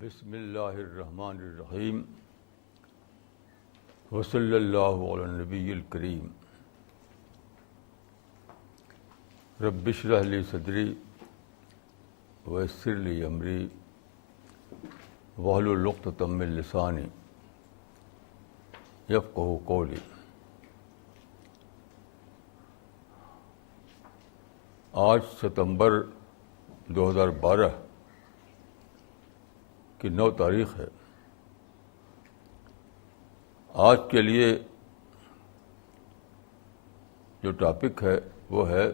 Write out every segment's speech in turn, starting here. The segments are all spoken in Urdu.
بسم اللہ الرحمن الرحیم وصلی اللہ علی النبی الکریم رب اشرح لی صدری ویسر لی امری واحلل عقدۃ من لسانی یفقہوا قولی۔ آج ستمبر 2012 کی 9 تاریخ ہے۔ آج کے لیے جو ٹاپک ہے وہ ہے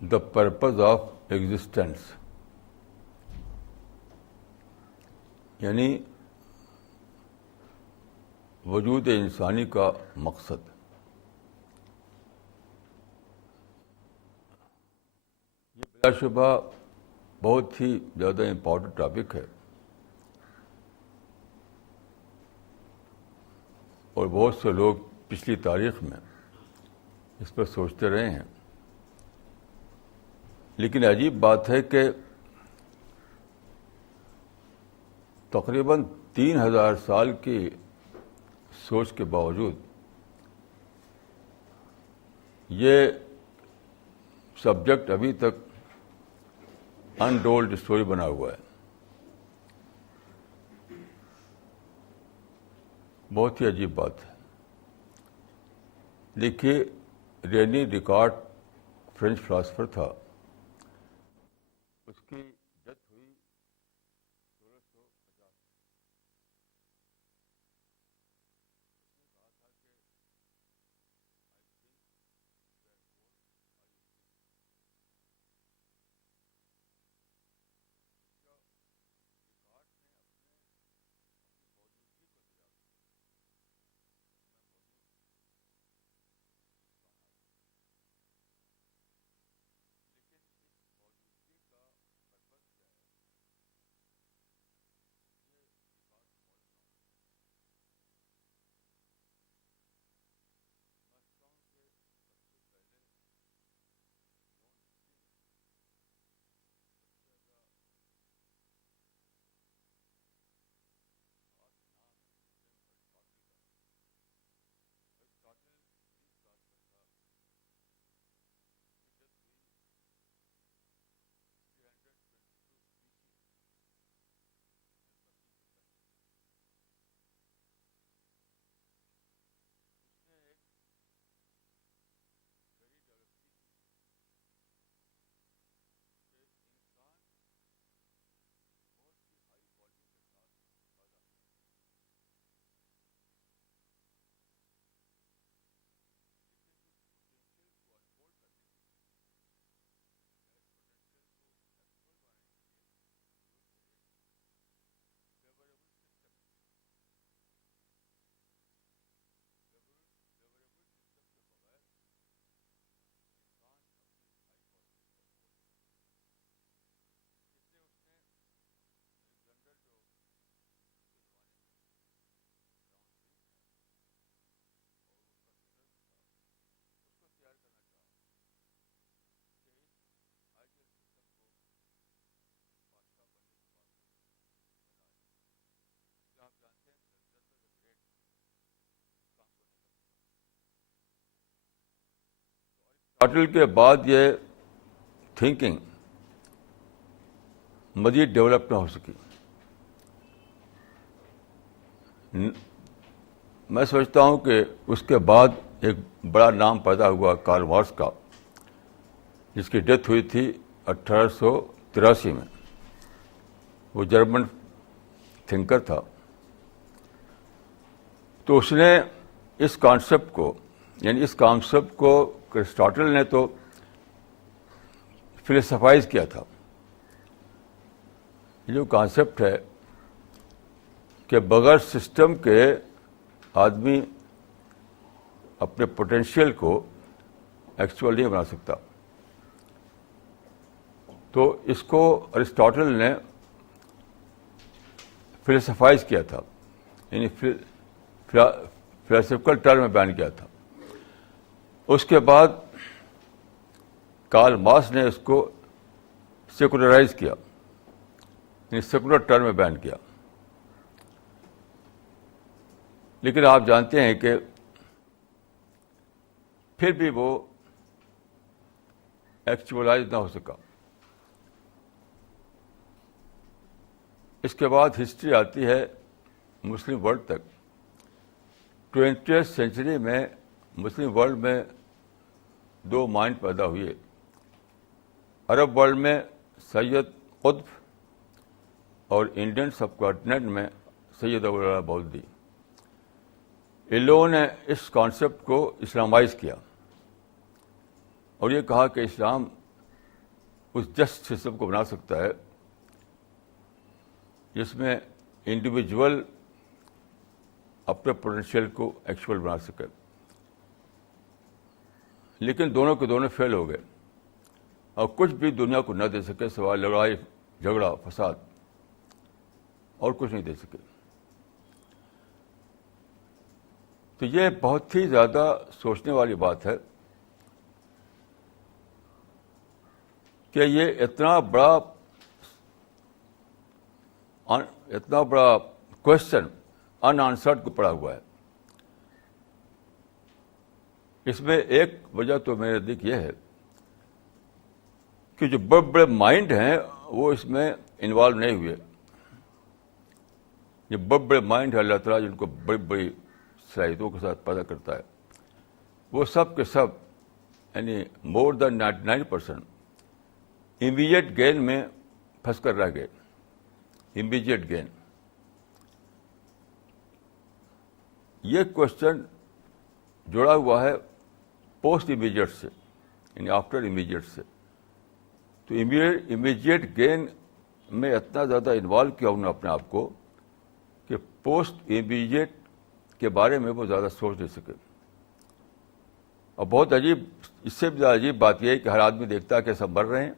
دا پرپز آف ایگزسٹینس، یعنی وجود انسانی کا مقصد۔ یہ بلا شبہ بہت ہی زیادہ امپورٹنٹ ٹاپک ہے اور بہت سے لوگ پچھلی تاریخ میں اس پر سوچتے رہے ہیں، لیکن عجیب بات ہے کہ تقریباً 3000 سال کی سوچ کے باوجود یہ سبجیکٹ ابھی تک انٹولڈ اسٹوری بنا ہوا ہے۔ بہت ہی عجیب بات ہے۔ دیکھیے، رینی ڈیکارٹ فرینچ فلاسفر تھا، اس کی ڈیتھ ہوئی 1650۔ ایرسٹاٹل کے بعد یہ تھنکنگ مزید ڈیولپ نہ ہو سکی۔ میں سمجھتا ہوں کہ اس کے بعد ایک بڑا نام پیدا ہوا کارل مارکس کا، جس کی ڈیتھ ہوئی تھی 1883 میں۔ وہ جرمن تھنکر تھا۔ تو اس نے اس کانسیپٹ کو، یعنی اس کانسیپٹ کو ایرسٹاٹل نے تو فلسفائز کیا تھا۔ یہ جو کانسیپٹ ہے کہ بغیر سسٹم کے آدمی اپنے پوٹینشیل کو ایکچوئل نہیں بنا سکتا، تو اس کو ایرسٹاٹل نے فلسفائز کیا تھا، یعنی فلسفیکل ٹرم میں بیان کیا تھا۔ اس کے بعد کارل مارکس نے اس کو سیکولرائز کیا، یعنی سیکولر ٹرم میں بیان کیا. لیکن آپ جانتے ہیں کہ پھر بھی وہ ایکچولائز نہ ہو سکا. اس کے بعد ہسٹری آتی ہے مسلم ورلڈ تک. 20th سینچری میں مسلم ورلڈ میں دو مائنڈ پیدا ہوئے. عرب ورلڈ میں سید قطب اور انڈین سب کانٹیننٹ میں سید ابو العلا بولدی. ان لوگوں نے اس کانسیپٹ کو اسلامائز کیا اور یہ کہا کہ اسلام اس جسٹ سسٹم کو بنا سکتا ہے جس میں انڈیویجول اپنے پوٹینشیل کو ایکچوئل بنا سکے. لیکن دونوں کے دونوں فیل ہو گئے اور کچھ بھی دنیا کو نہ دے سکے سوائے لڑائی جھگڑا فساد، اور کچھ نہیں دے سکے. تو یہ بہت ہی زیادہ سوچنے والی بات ہے کہ یہ اتنا بڑا کوشچن ان آنسرڈ کو پڑا ہوا ہے. اس میں ایک وجہ تو میرے نزدیک یہ ہے کہ جو بڑے بڑے مائنڈ ہیں وہ اس میں انوالو نہیں ہوئے. یہ بڑے بڑے مائنڈ ہے اللہ تعالیٰ جن کو بڑی بڑی صلاحیتوں کے ساتھ پیدا کرتا ہے، وہ سب کے سب یعنی مور دین 99% امیجیٹ گین میں پھنس کر رہ گئے. Immediate gain. یہ کوشچن جڑا ہوا ہے پوسٹ امیجیٹ سے، یعنی آفٹر امیجیٹ سے. تو امیجیٹ گین میں اتنا زیادہ انوالو کیا انہوں نے اپنے آپ کو کہ پوسٹ امیجیٹ کے بارے میں وہ زیادہ سوچ نہیں سکے. اور بہت عجیب، اس سے بھی زیادہ عجیب بات یہ ہے کہ ہر آدمی دیکھتا ہے کہ سب مر رہے ہیں.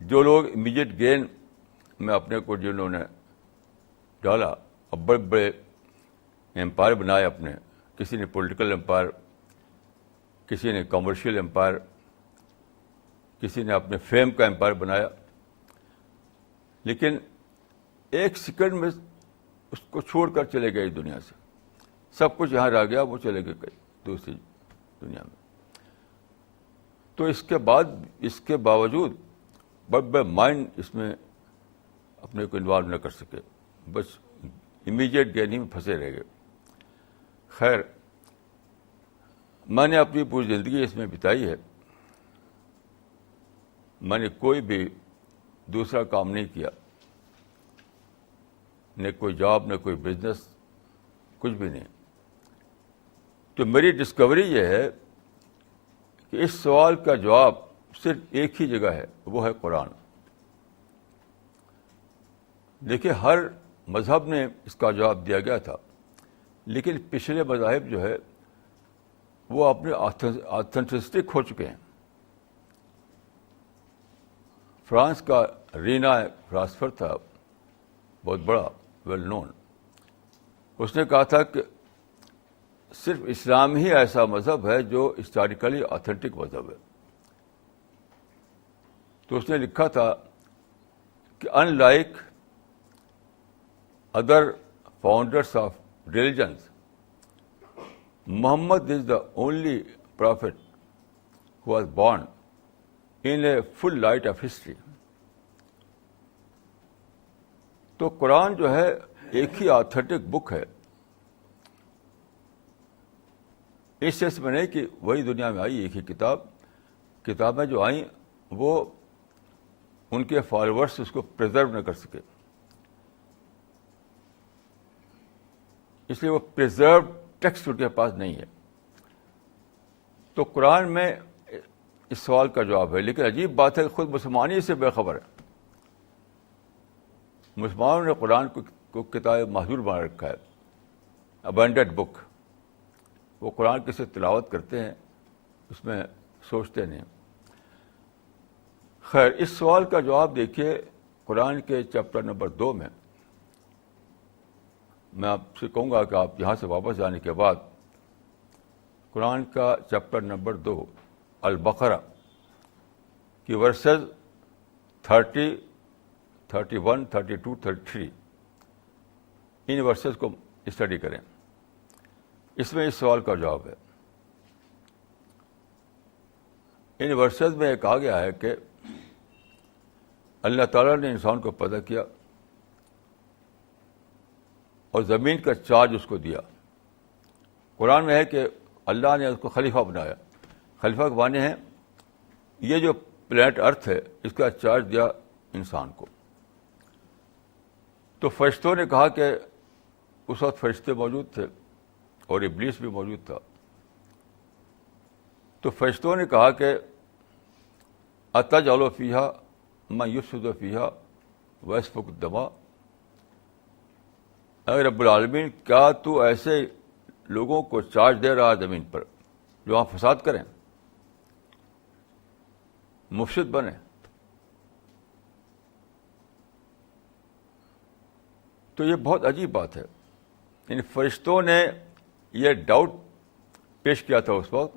جو لوگ امیجیٹ گین میں اپنے کو جنہوں نے ڈالا اور بڑے بڑے امپائر بنائے اپنے، کسی نے پولیٹیکل امپائر، کسی نے کمرشل امپائر، کسی نے اپنے فیم کا امپائر بنایا، لیکن ایک سیکنڈ میں اس کو چھوڑ کر چلے گئے دنیا سے. سب کچھ یہاں رہ گیا، وہ چلے گئے کہیں دوسری دنیا میں. تو اس کے باوجود بڑے بڑے مائنڈ اس میں اپنے کو انوالو نہ کر سکے، بس امیجیٹ گین ہی میں پھنسے رہ گئے. خیر، میں نے اپنی پوری زندگی اس میں بتائی ہے. میں نے کوئی بھی دوسرا کام نہیں کیا، نہ کوئی جاب، نہ کوئی بزنس، کچھ بھی نہیں. تو میری ڈسکوری یہ ہے کہ اس سوال کا جواب صرف ایک ہی جگہ ہے، وہ ہے قرآن. دیکھیے، ہر مذہب نے اس کا جواب دیا گیا تھا، لیکن پچھلے مذاہب جو ہے وہ اپنے آتھینٹسٹک ہو چکے ہیں. فرانس کا رینا فلاسفر تھا بہت بڑا، ویل نون. اس نے کہا تھا کہ صرف اسلام ہی ایسا مذہب ہے جو ہسٹوریکلی آتھینٹک مذہب ہے. تو اس نے لکھا تھا کہ unlike other founders of religions, Muhammad is the only prophet who was born in a full light of history. تو قرآن جو ہے ایک ہی آتھینٹک بک ہے. اس سینس میں نہیں کہ وہی دنیا میں آئی ایک ہی کتابیں جو آئیں وہ ان کے فالوورس اس کو پریزرو نہ کر سکے، اس لیے وہ پریزروڈ ٹیکسٹ ان کے پاس نہیں ہے. تو قرآن میں اس سوال کا جواب ہے. لیکن عجیب بات ہے کہ خود مسلمان ہی سے بے خبر ہے. مسلمانوں نے قرآن کو کتاب محظور بنا رکھا ہے، ابینڈنڈ بک. وہ قرآن کی سے تلاوت کرتے ہیں، اس میں سوچتے نہیں. خیر، اس سوال کا جواب دیکھیے قرآن کے چیپٹر نمبر 2 میں. میں آپ سے کہوں گا کہ آپ یہاں سے واپس جانے کے بعد قرآن کا چیپٹر نمبر 2 البقرہ کی ورسز 30 31, 32, 33 ان ورسز کو اسٹڈی کریں. اس میں اس سوال کا جواب ہے. ان ورسز میں کہا گیا ہے کہ اللہ تعالیٰ نے انسان کو پیدا کیا اور زمین کا چارج اس کو دیا. قرآن میں ہے کہ اللہ نے اس کو خلیفہ بنایا. خلیفہ کے معنی ہیں یہ جو پلانٹ ارتھ ہے اس کا چارج دیا انسان کو. تو فرشتوں نے کہا کہ اس وقت فرشتے موجود تھے اور ابلیس بھی موجود تھا. تو فرشتوں نے کہا کہ اتجعل فیہا من یفسد فیہا ویسفک الدماء، اے رب العالمین کیا تو ایسے لوگوں کو چارج دے رہا ہے زمین پر جو وہاں فساد کریں، مفسد بنے؟ تو یہ بہت عجیب بات ہے. ان فرشتوں نے یہ ڈاؤٹ پیش کیا تھا اس وقت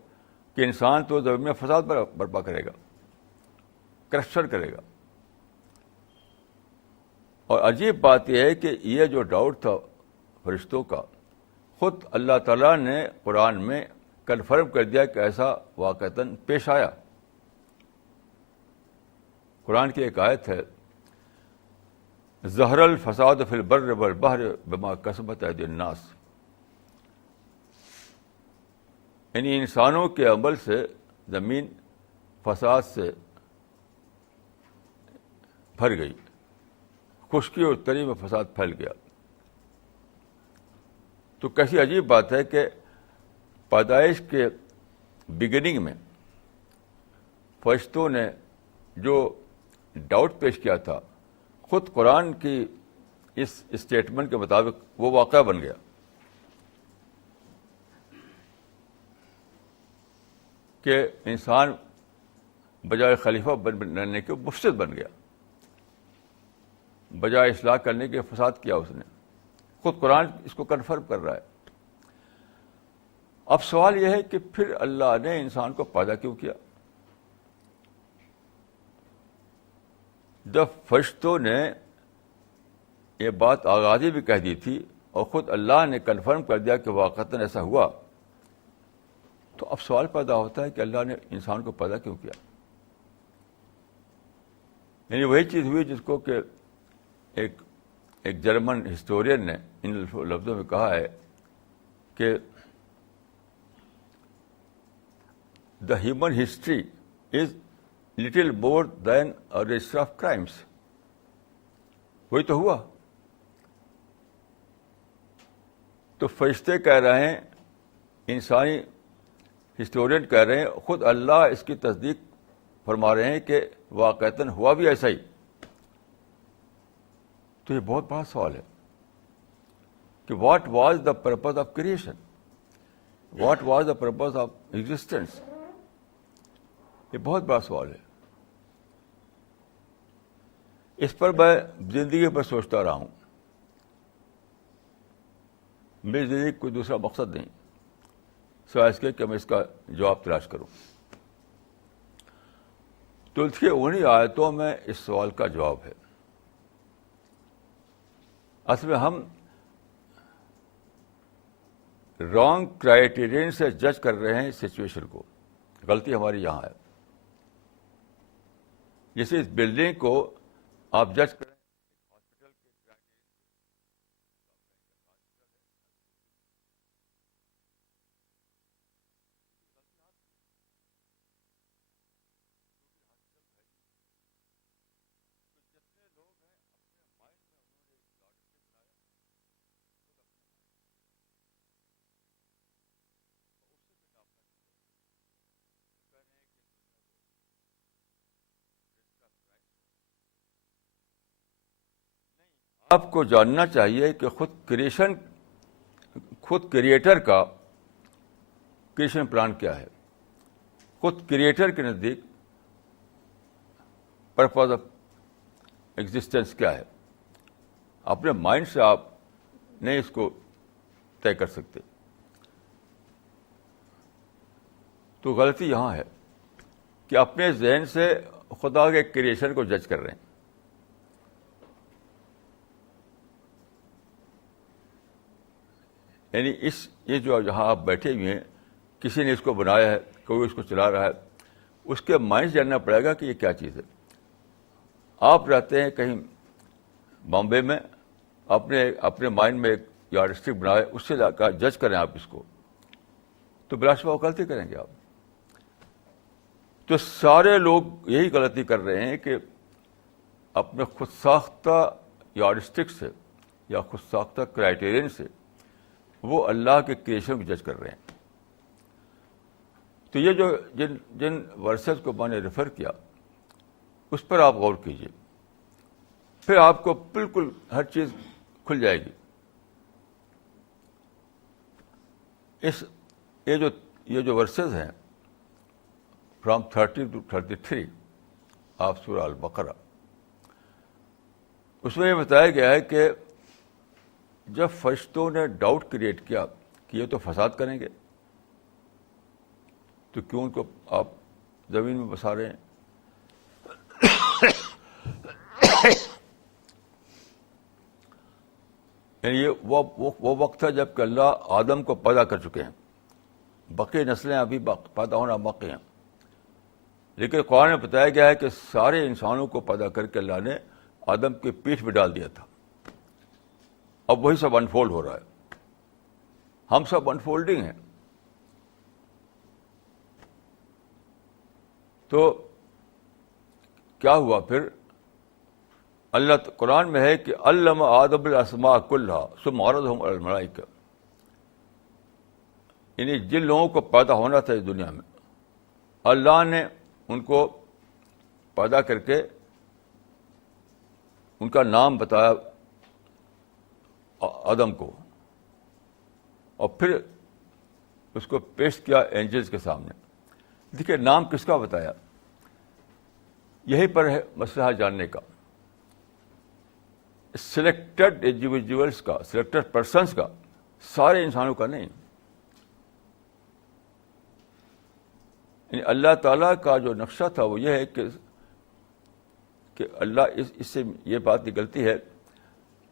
کہ انسان تو زمین میں فساد برپا کرے گا، کرپشن کرے گا. اور عجیب بات یہ ہے کہ یہ جو ڈاؤٹ تھا فرشتوں کا خود اللہ تعالیٰ نے قرآن میں کنفرم کر دیا کہ ایسا واقعتاً پیش آیا. قرآن کی ایک آیت ہے ظہر الفساد فی البر والبحر بما کسبت ایدی الناس، یعنی انسانوں کے عمل سے زمین فساد سے بھر گئی، خشکی اور تری میں فساد پھیل گیا. تو کیسی عجیب بات ہے کہ پیدائش کے بگننگ میں فرشتوں نے جو ڈاؤٹ پیش کیا تھا خود قرآن کی اس اسٹیٹمنٹ کے مطابق وہ واقعہ بن گیا. کہ انسان بجائے خلیفہ بننے کے مفسد بن گیا، بجائے اصلاح کرنے کے فساد کیا اس نے. خود قرآن اس کو کنفرم کر رہا ہے. اب سوال یہ ہے کہ پھر اللہ نے انسان کو پیدا کیوں کیا؟ جب فرشتوں نے یہ بات آغازی بھی کہہ دی تھی اور خود اللہ نے کنفرم کر دیا کہ واقعتاً ایسا ہوا، تو اب سوال پیدا ہوتا ہے کہ اللہ نے انسان کو پیدا کیوں کیا؟ یعنی وہی چیز ہوئی جس کو کہ ایک جرمن ہسٹورین نے ان لفظوں میں کہا ہے کہ the human history is little more than a register of crimes. وہی تو ہوا. تو فرشتے کہہ رہے ہیں، انسانی ہسٹورین کہہ رہے ہیں، خود اللہ اس کی تصدیق فرما رہے ہیں کہ واقعتاً ہوا بھی ایسا ہی. تو یہ بہت بڑا سوال ہے کہ what was the purpose of creation, what was the purpose of existence. یہ بہت بڑا سوال ہے. اس پر میں زندگی پر سوچتا رہا ہوں. میری زندگی کوئی دوسرا مقصد نہیں سوائے اس کے کہ میں اس کا جواب تلاش کروں. تو اس کے انہی آیتوں میں اس سوال کا جواب ہے. اصل میں ہم رانگ کرائیٹیرین سے جج کر رہے ہیں سچویشن کو. غلطی ہماری یہاں ہے. جیسے اس بلڈنگ کو آپ جج کریں آپ کو جاننا چاہیے کہ خود کریٹر کا کریشن پلان کیا ہے. خود کریٹر کے نزدیک پرپز آف ایگزسٹینس کیا ہے. اپنے مائنڈ سے آپ نہیں اس کو طے کر سکتے. تو غلطی یہاں ہے کہ اپنے ذہن سے خدا کے کریشن کو جج کر رہے ہیں. یعنی یہ جو جہاں آپ بیٹھے ہوئے ہیں، کسی نے اس کو بنایا ہے، کوئی اس کو چلا رہا ہے، اس کے مائنڈ سے جاننا پڑے گا کہ یہ کیا چیز ہے. آپ رہتے ہیں کہیں بامبے میں، اپنے مائنڈ میں ایک یارڈسٹک بنائے، اس سے جج کریں آپ اس کو، تو بلا شبہ غلطی کریں گے آپ. تو سارے لوگ یہی غلطی کر رہے ہیں کہ اپنے خود ساختہ یارڈسٹک سے یا خود ساختہ کرائیٹیرین سے وہ اللہ کے کریشن کو جج کر رہے ہیں. تو یہ جو جن ورسز کو میں نے ریفر کیا اس پر آپ غور کیجیے، پھر آپ کو بالکل ہر چیز کھل جائے گی. یہ جو ورسز ہیں فرام 30 to 33 آپ سورہ البقرہ، اس میں یہ بتایا گیا ہے کہ جب فرشتوں نے ڈاؤٹ کریٹ کیا کہ یہ تو فساد کریں گے، تو کیوں ان کو آپ زمین میں بسا رہے ہیں؟ یعنی یہ وہ وقت ہے جب کہ اللہ آدم کو پیدا کر چکے ہیں، باقی نسلیں ابھی پیدا ہونا باقی ہیں. لیکن قرآن میں بتایا گیا ہے کہ سارے انسانوں کو پیدا کر کے اللہ نے آدم کی پیٹھ پہ ڈال دیا تھا. اب وہی سب انفولڈ ہو رہا ہے، ہم سب انفولڈنگ ہیں. تو کیا ہوا پھر؟ اللہ قرآن میں ہے کہ علم آدم الاسماء کلھا ثم عرضهم علی الملائکہ، یعنی جن لوگوں کو پیدا ہونا تھا اس دنیا میں، اللہ نے ان کو پیدا کر کے ان کا نام بتایا آدم کو، اور پھر اس کو پیش کیا اینجلز کے سامنے. دیکھیے نام کس کا بتایا، یہیں پر ہے مسئلہ جاننے کا. سلیکٹڈ انڈیویجولس کا، سلیکٹڈ پرسنس کا، سارے انسانوں کا نہیں. یعنی اللہ تعالیٰ کا جو نقشہ تھا وہ یہ ہے کہ اللہ اس سے یہ بات نکلتی ہے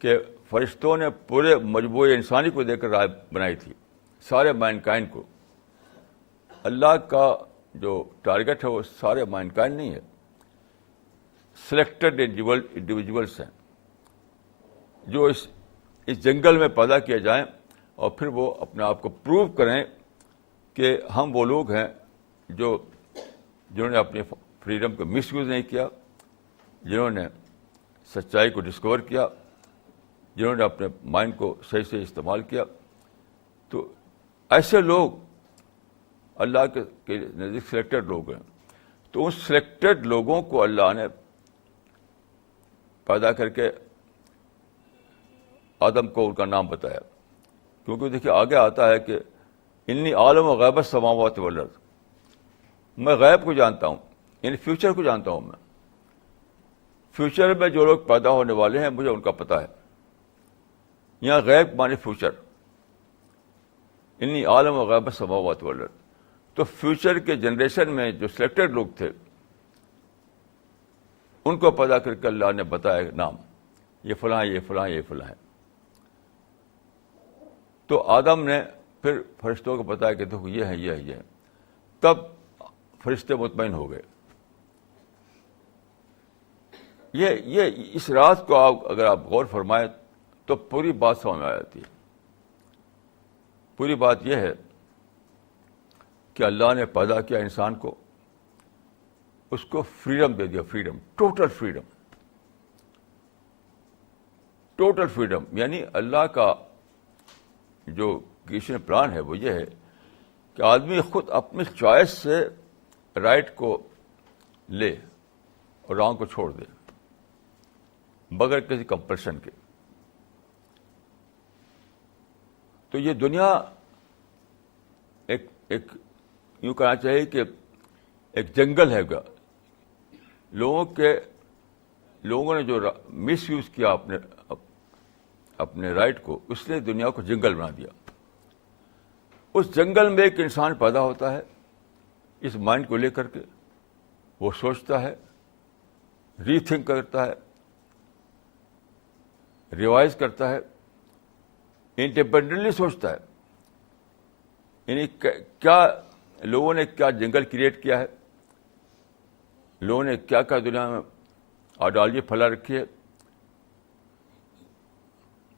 کہ فرشتوں نے پورے مجموعے انسانی کو دے کر رائے بنائی تھی، سارے مینکائنڈ کو. اللہ کا جو ٹارگٹ ہے وہ سارے مینکائنڈ نہیں ہے، سلیکٹڈ انڈیویجولس ہیں جو اس جنگل میں پیدا کیے جائیں اور پھر وہ اپنے آپ کو پروو کریں کہ ہم وہ لوگ ہیں جنہوں نے اپنی فریڈم کو مس یوز نہیں کیا، جنہوں نے سچائی کو ڈسکور کیا، جنہوں نے اپنے مائنڈ کو صحیح سے استعمال کیا. تو ایسے لوگ اللہ کے نزدیک سلیکٹڈ لوگ ہیں. تو ان سلیکٹڈ لوگوں کو اللہ نے پیدا کر کے آدم کو ان کا نام بتایا، کیونکہ دیکھیے آگے آتا ہے کہ انی عالم و غیب السماوات والارض، میں غیب کو جانتا ہوں، یعنی فیوچر کو جانتا ہوں. میں فیوچر میں جو لوگ پیدا ہونے والے ہیں مجھے ان کا پتہ ہے. یہاں غیب مانے فیوچر، انی عالم و غیب السماوات والارض. تو فیوچر کے جنریشن میں جو سلیکٹڈ لوگ تھے ان کو پیدا کر کے اللہ نے بتایا نام، یہ فلاں، یہ فلاں، یہ فلاں ہے. تو آدم نے پھر فرشتوں کو بتایا کہ دیکھو یہ ہے، یہ ہے، یہ ہے. تب فرشتے مطمئن ہو گئے. یہ اس رات کو اگر آپ غور فرمائیں تو پوری بات سمجھ میں آ جاتی ہے. پوری بات یہ ہے کہ اللہ نے پیدا کیا انسان کو، اس کو فریڈم دے دیا، freedom, total freedom. Total freedom یعنی اللہ کا جو کریشن پلان ہے وہ یہ ہے کہ آدمی خود اپنی چوائس سے رائٹ کو لے اور رانگ کو چھوڑ دے بغیر کسی کمپلشن کے. تو یہ دنیا ایک یوں کہنا چاہیے کہ ایک جنگل ہے گا. لوگوں نے جو مس یوز کیا اپنے رائٹ کو، اس نے دنیا کو جنگل بنا دیا. اس جنگل میں ایک انسان پیدا ہوتا ہے اس مائنڈ کو لے کر کے، وہ سوچتا ہے، ری تھنک کرتا ہے، ریوائز کرتا ہے، انڈیپینڈنٹلی سوچتا ہے. یعنی کیا لوگوں نے کیا جنگل کریٹ کیا ہے، لوگوں نے کیا کیا دنیا میں آئیڈیالوجی پھیلا رکھی ہے،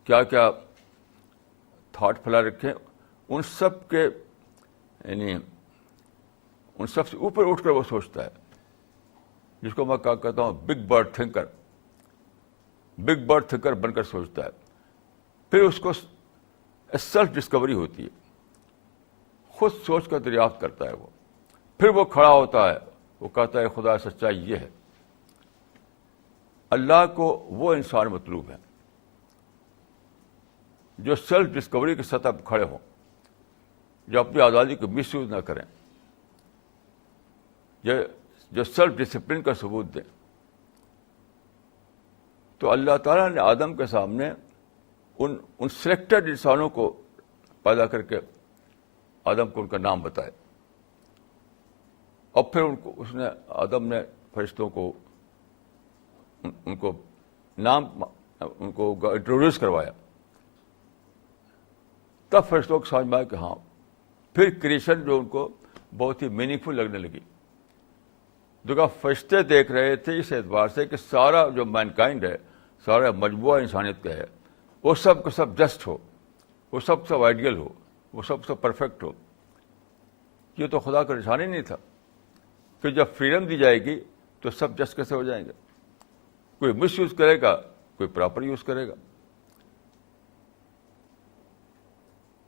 کیا کیا تھاٹ پھیلا رکھے ہیں، ان سب کے یعنی ان سب سے اوپر اٹھ کر وہ سوچتا ہے، جس کو میں کیا کہتا ہوں big bird thinker, big bird thinker بن کر سوچتا ہے. پھر اس کو سیلف ڈسکوری ہوتی ہے، خود سوچ کر دریافت کرتا ہے وہ. پھر وہ کھڑا ہوتا ہے، وہ کہتا ہے خدا سچائی یہ ہے. اللہ کو وہ انسان مطلوب ہے جو سیلف ڈسکوری کی سطح پر کھڑے ہوں، جو اپنی آزادی کو مس یوز نہ کریں، جو سیلف ڈسپلن کا ثبوت دیں. تو اللہ تعالیٰ نے آدم کے سامنے ان سلیکٹڈ انسانوں کو پیدا کر کے آدم کو ان کا نام بتایا، اور پھر آدم نے فرشتوں کو ان کو نام ان کو انٹروڈیوس کروایا. تب فرشتوں کو سمجھ میں آیا کہ ہاں، پھر کریشن جو ان کو بہت ہی میننگ فل لگنے لگی. دیکھا فرشتے دیکھ رہے تھے اس اعتبار سے کہ سارا جو مین کائنڈ ہے، سارا مجموعہ انسانیت کا ہے، وہ سب کا سب جسٹ ہو، وہ سب آئیڈیل ہو، وہ سب پرفیکٹ ہو. یہ تو خدا کا نشان ہی نہیں تھا کہ جب فریڈم دی جائے گی تو سب جسٹ کیسے ہو جائیں گے. کوئی مس یوز کرے گا، کوئی پراپر یوز کرے گا.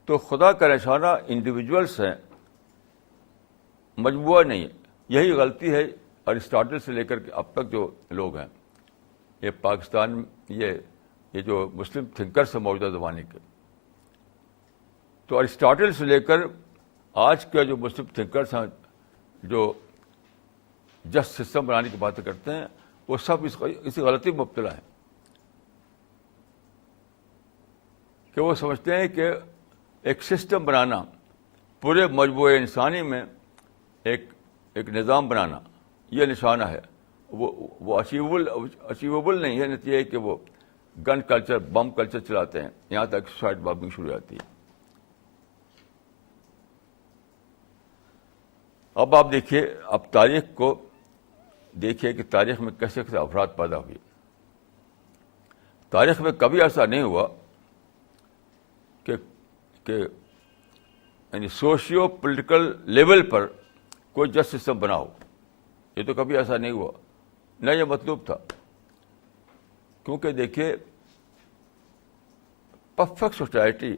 تو خدا کا نشانہ انڈیویجولس ہیں، مجموعہ نہیں ہے. یہی غلطی ہے ارسطاٹل سے لے کر کے اب تک جو لوگ ہیں، یہ پاکستان، یہ جو مسلم تھنکرس ہیں موجودہ زمانے کے، تو ارسطاٹل سے لے کر آج کے جو مسلم تھنکرس ہیں جو جسٹ سسٹم بنانے کی باتیں کرتے ہیں، وہ سب اسی غلطی میں مبتلا ہیں کہ وہ سمجھتے ہیں کہ ایک سسٹم بنانا، پورے مجموعے انسانی میں ایک نظام بنانا، یہ نشانہ ہے. وہ اچیویبل نہیں ہے. نتیجہ ہے کہ وہ گن کلچر، بم کلچر چلاتے ہیں، یہاں تک سوسائڈ بامبنگ شروع ہو جاتی ہے. اب آپ دیکھیے، اب تاریخ کو دیکھیے کہ تاریخ میں کیسے کیسے افراد پیدا ہوئے. تاریخ میں کبھی ایسا نہیں ہوا کہ یعنی سوشیو پولیٹیکل لیول پر کوئی جسٹ سسٹم بنا ہو. یہ تو کبھی ایسا نہیں ہوا، نہ یہ مطلوب تھا. کیونکہ دیکھیے، پرفیکٹ سوسائٹی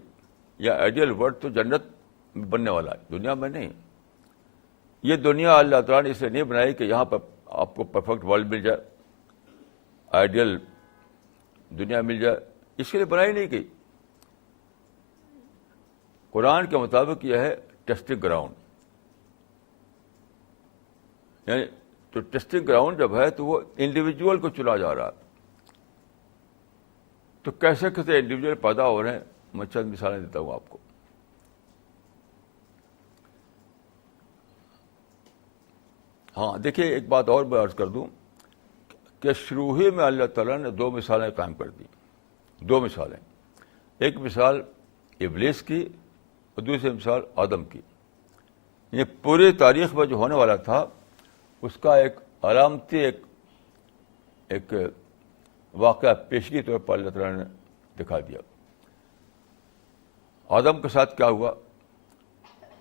یا آئیڈیل ورلڈ تو جنت میں بننے والا ہے، دنیا میں نہیں. یہ دنیا اللہ تعالیٰ نے اس لیے نہیں بنائی کہ یہاں پر آپ کو پرفیکٹ ورلڈ مل جائے، آئیڈیل دنیا مل جائے. اس کے لیے بنائی نہیں گئی. قرآن کے مطابق یہ ہے ٹیسٹنگ گراؤنڈ. یعنی تو ٹیسٹنگ گراؤنڈ جب ہے تو وہ انڈیویجول کو چنا جا رہا ہے. تو کیسے کیسے انڈیویجول پیدا ہو رہے ہیں، میں چند مثالیں دیتا ہوں آپ کو. ہاں دیکھیے، ایک بات اور میں عرض کر دوں کہ شروع ہی میں اللہ تعالیٰ نے 2 مثالیں قائم کر دی. 2 مثالیں، ایک مثال ابلیس کی اور دوسری مثال آدم کی. یہ پوری تاریخ میں جو ہونے والا تھا اس کا ایک علامتی ایک واقعہ پیشگی طور پر اللہ تعالیٰ نے دکھا دیا. آدم کے ساتھ کیا ہوا؟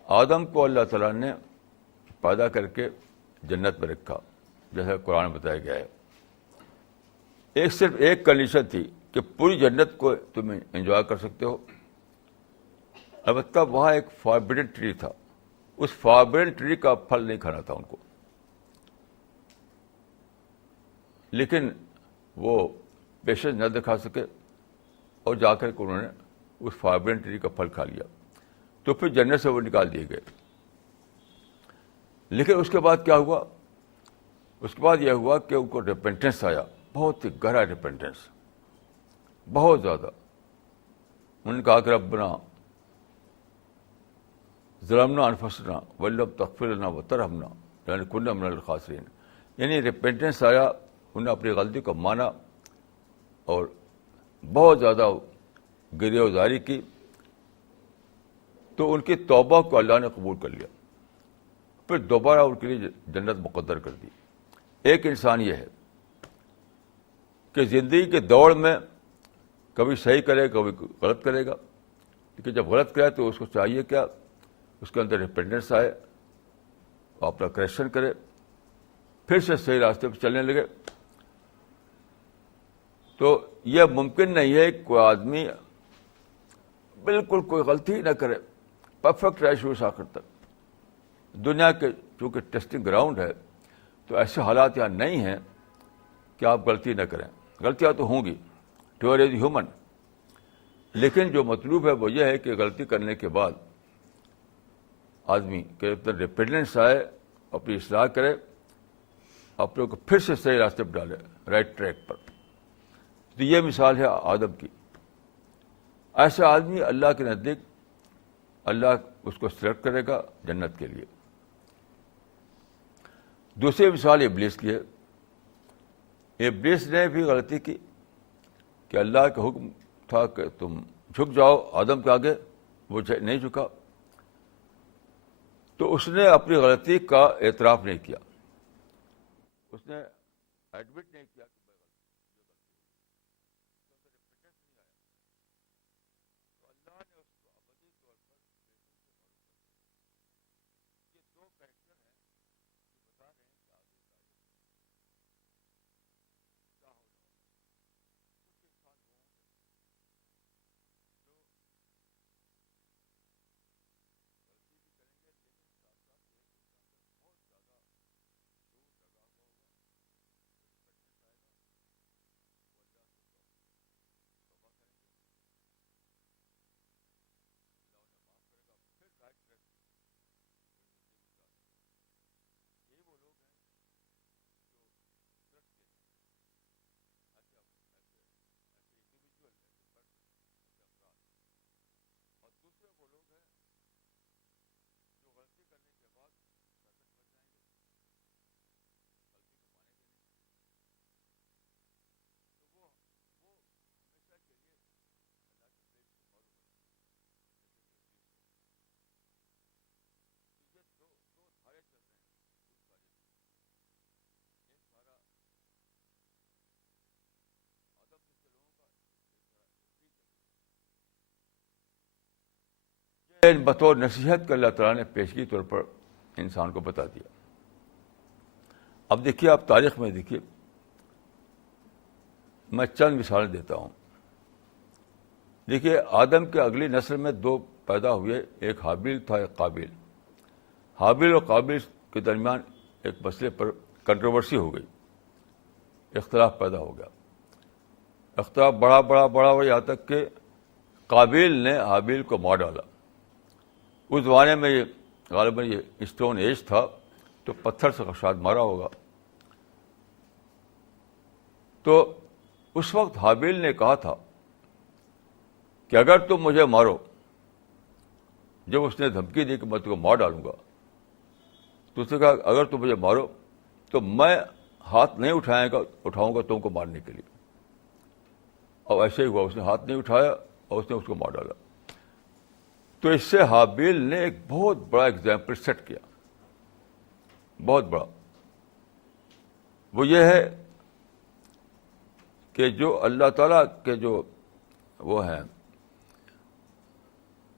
آدم کو اللہ تعالیٰ نے پیدا کر کے جنت میں رکھا، جیسا قرآن میں بتایا گیا ہے. صرف ایک کنڈیشن تھی کہ پوری جنت کو تم انجوائے کر سکتے ہو، البتہ وہاں ایک فاربڈن ٹری تھا. اس فاربڈن ٹری کا پھل نہیں کھانا تھا ان کو. لیکن وہ پیشنس نہ دکھا سکے اور جا کر کے انہوں نے اس فاربڈن ٹری کا پھل کھا لیا. تو پھر جنت سے وہ نکال دیے گئے. لیکن اس کے بعد کیا ہوا؟ اس کے بعد یہ ہوا کہ ان کو ریپینٹنس آیا، بہت ہی گہرا ریپینٹنس، بہت زیادہ. انہوں نے کہا کہ ربنا ظلمنا انفسنا وان لم تغفر لنا وترحمنا لنکونن من الخاسرین. یعنی ریپینٹنس آیا، انہوں نے اپنی غلطی کو مانا اور بہت زیادہ گریہ وزاری کی تو ان کی توبہ کو اللہ نے قبول کر لیا، پھر دوبارہ ان کے لیے جنت مقدر کر دی۔ ایک انسان یہ ہے کہ زندگی کے دوڑ میں کبھی صحیح کرے کبھی غلط کرے گا، لیکن جب غلط کرے تو اس کو چاہیے کیا، اس کے اندر ریپینٹنس آئے، اپنا کریکشن کرے، پھر سے صحیح راستے پہ چلنے لگے۔ تو یہ ممکن نہیں ہے کہ کوئی آدمی بالکل کوئی غلطی ہی نہ کرے، پرفیکٹ رہے شروع سے آخر تک۔ دنیا کے چونکہ ٹیسٹنگ گراؤنڈ ہے، تو ایسے حالات یہاں نہیں ہیں کہ آپ غلطی نہ کریں، غلطیاں تو ہوں گی، ٹو از ہیومن، لیکن جو مطلوب ہے وہ یہ ہے کہ غلطی کرنے کے بعد آدمی کے اندر ڈپینڈنس آئے، اپنی اصلاح کرے، اپنے کو پھر سے صحیح راستے پہ ڈالے، رائٹ ٹریک پر۔ تو یہ مثال ہے آدم کی۔ ایسا آدمی اللہ کے نزدیک اللہ اس کو سلیکٹ کرے گا جنت کے لیے۔ دوسری مثال ابلیس کی ہے۔ ابلیس نے بھی غلطی کی کہ اللہ کا حکم تھا کہ تم جھک جاؤ آدم کے آگے، وہ نہیں جھکا، تو اس نے اپنی غلطی کا اعتراف نہیں کیا، اس نے ایڈمٹ نہیں کیا کہ اللہ نے اس کو ابدی طور پر یہ دو کریکٹر ہیں جو بتا رہے ہیں کہ آگے کیا ہونے والا ہے۔ کچھ انسان وہ ہوں گے جو غلطی بھی کریں گے، لیکن ساتھ ساتھ یہ ہے کہ ان کے اندر بہت زیادہ شعور لگا ہوا ہوگا، ریپینٹنس آئے گا، وہ اللہ سے توبہ کریں گے، اللہ انہیں معاف کرے گا، پھر رائٹ ٹریک پہ زندگی گزار دیں گے۔ یہی وہ لوگ ہیں جو ٹرسٹ کے ایسے انڈیویجول، ایسے پرسن، ایسے افراد، اور دوسرے وہ لوگ ہیں جو غلطی کرنے کے بعد پرفیکٹ بن جائیں گے، غلطی کو مانیں گے نہیں، تو وہ ہمیشہ کے لیے اللہ کے پیش سے معروف رہیں گے، جیسے کہ ابلیس ہے۔ تو یہ دو دھارے چل رہے ہیں اس بارے میں۔ ایک دھارا آدم جیسے لوگوں کا، ایک دھارا ابلیس جیسے لوگوں کا۔ یہ بطور نصیحت کا اللہ تعالیٰ نے پیشگی طور پر انسان کو بتا دیا۔ اب دیکھیے، آپ تاریخ میں دیکھیے، میں چند مثالیں دیتا ہوں۔ دیکھیے، آدم کے اگلی نسل میں دو پیدا ہوئے، ایک حابیل تھا، ایک قابیل۔ حابیل اور قابیل کے درمیان ایک مسئلے پر کنٹروورسی ہو گئی، اختلاف پیدا ہو گیا، اختلاف بڑا بڑا بڑا ہوا، یہاں تک کہ قابیل نے حابیل کو مار ڈالا۔ اس زمانے میں یہ غالباً یہ اسٹون ایج تھا، تو پتھر سے شاید مارا ہوگا۔ تو اس وقت حابیل نے کہا تھا کہ اگر تم مجھے مارو، جب اس نے دھمکی دی کہ میں تم کو مار ڈالوں گا، تو اس نے کہا اگر تم مجھے مارو تو میں ہاتھ نہیں اٹھاؤں گا تم کو مارنے کے لیے۔ اور ایسے ہی ہوا، اس نے ہاتھ نہیں اٹھایا اور اس نے اس کو مار ڈالا۔ تو اس سے حابیل نے ایک بہت بڑا ایگزامپل سیٹ کیا، بہت بڑا۔ وہ یہ ہے کہ جو اللہ تعالیٰ کے جو وہ ہیں،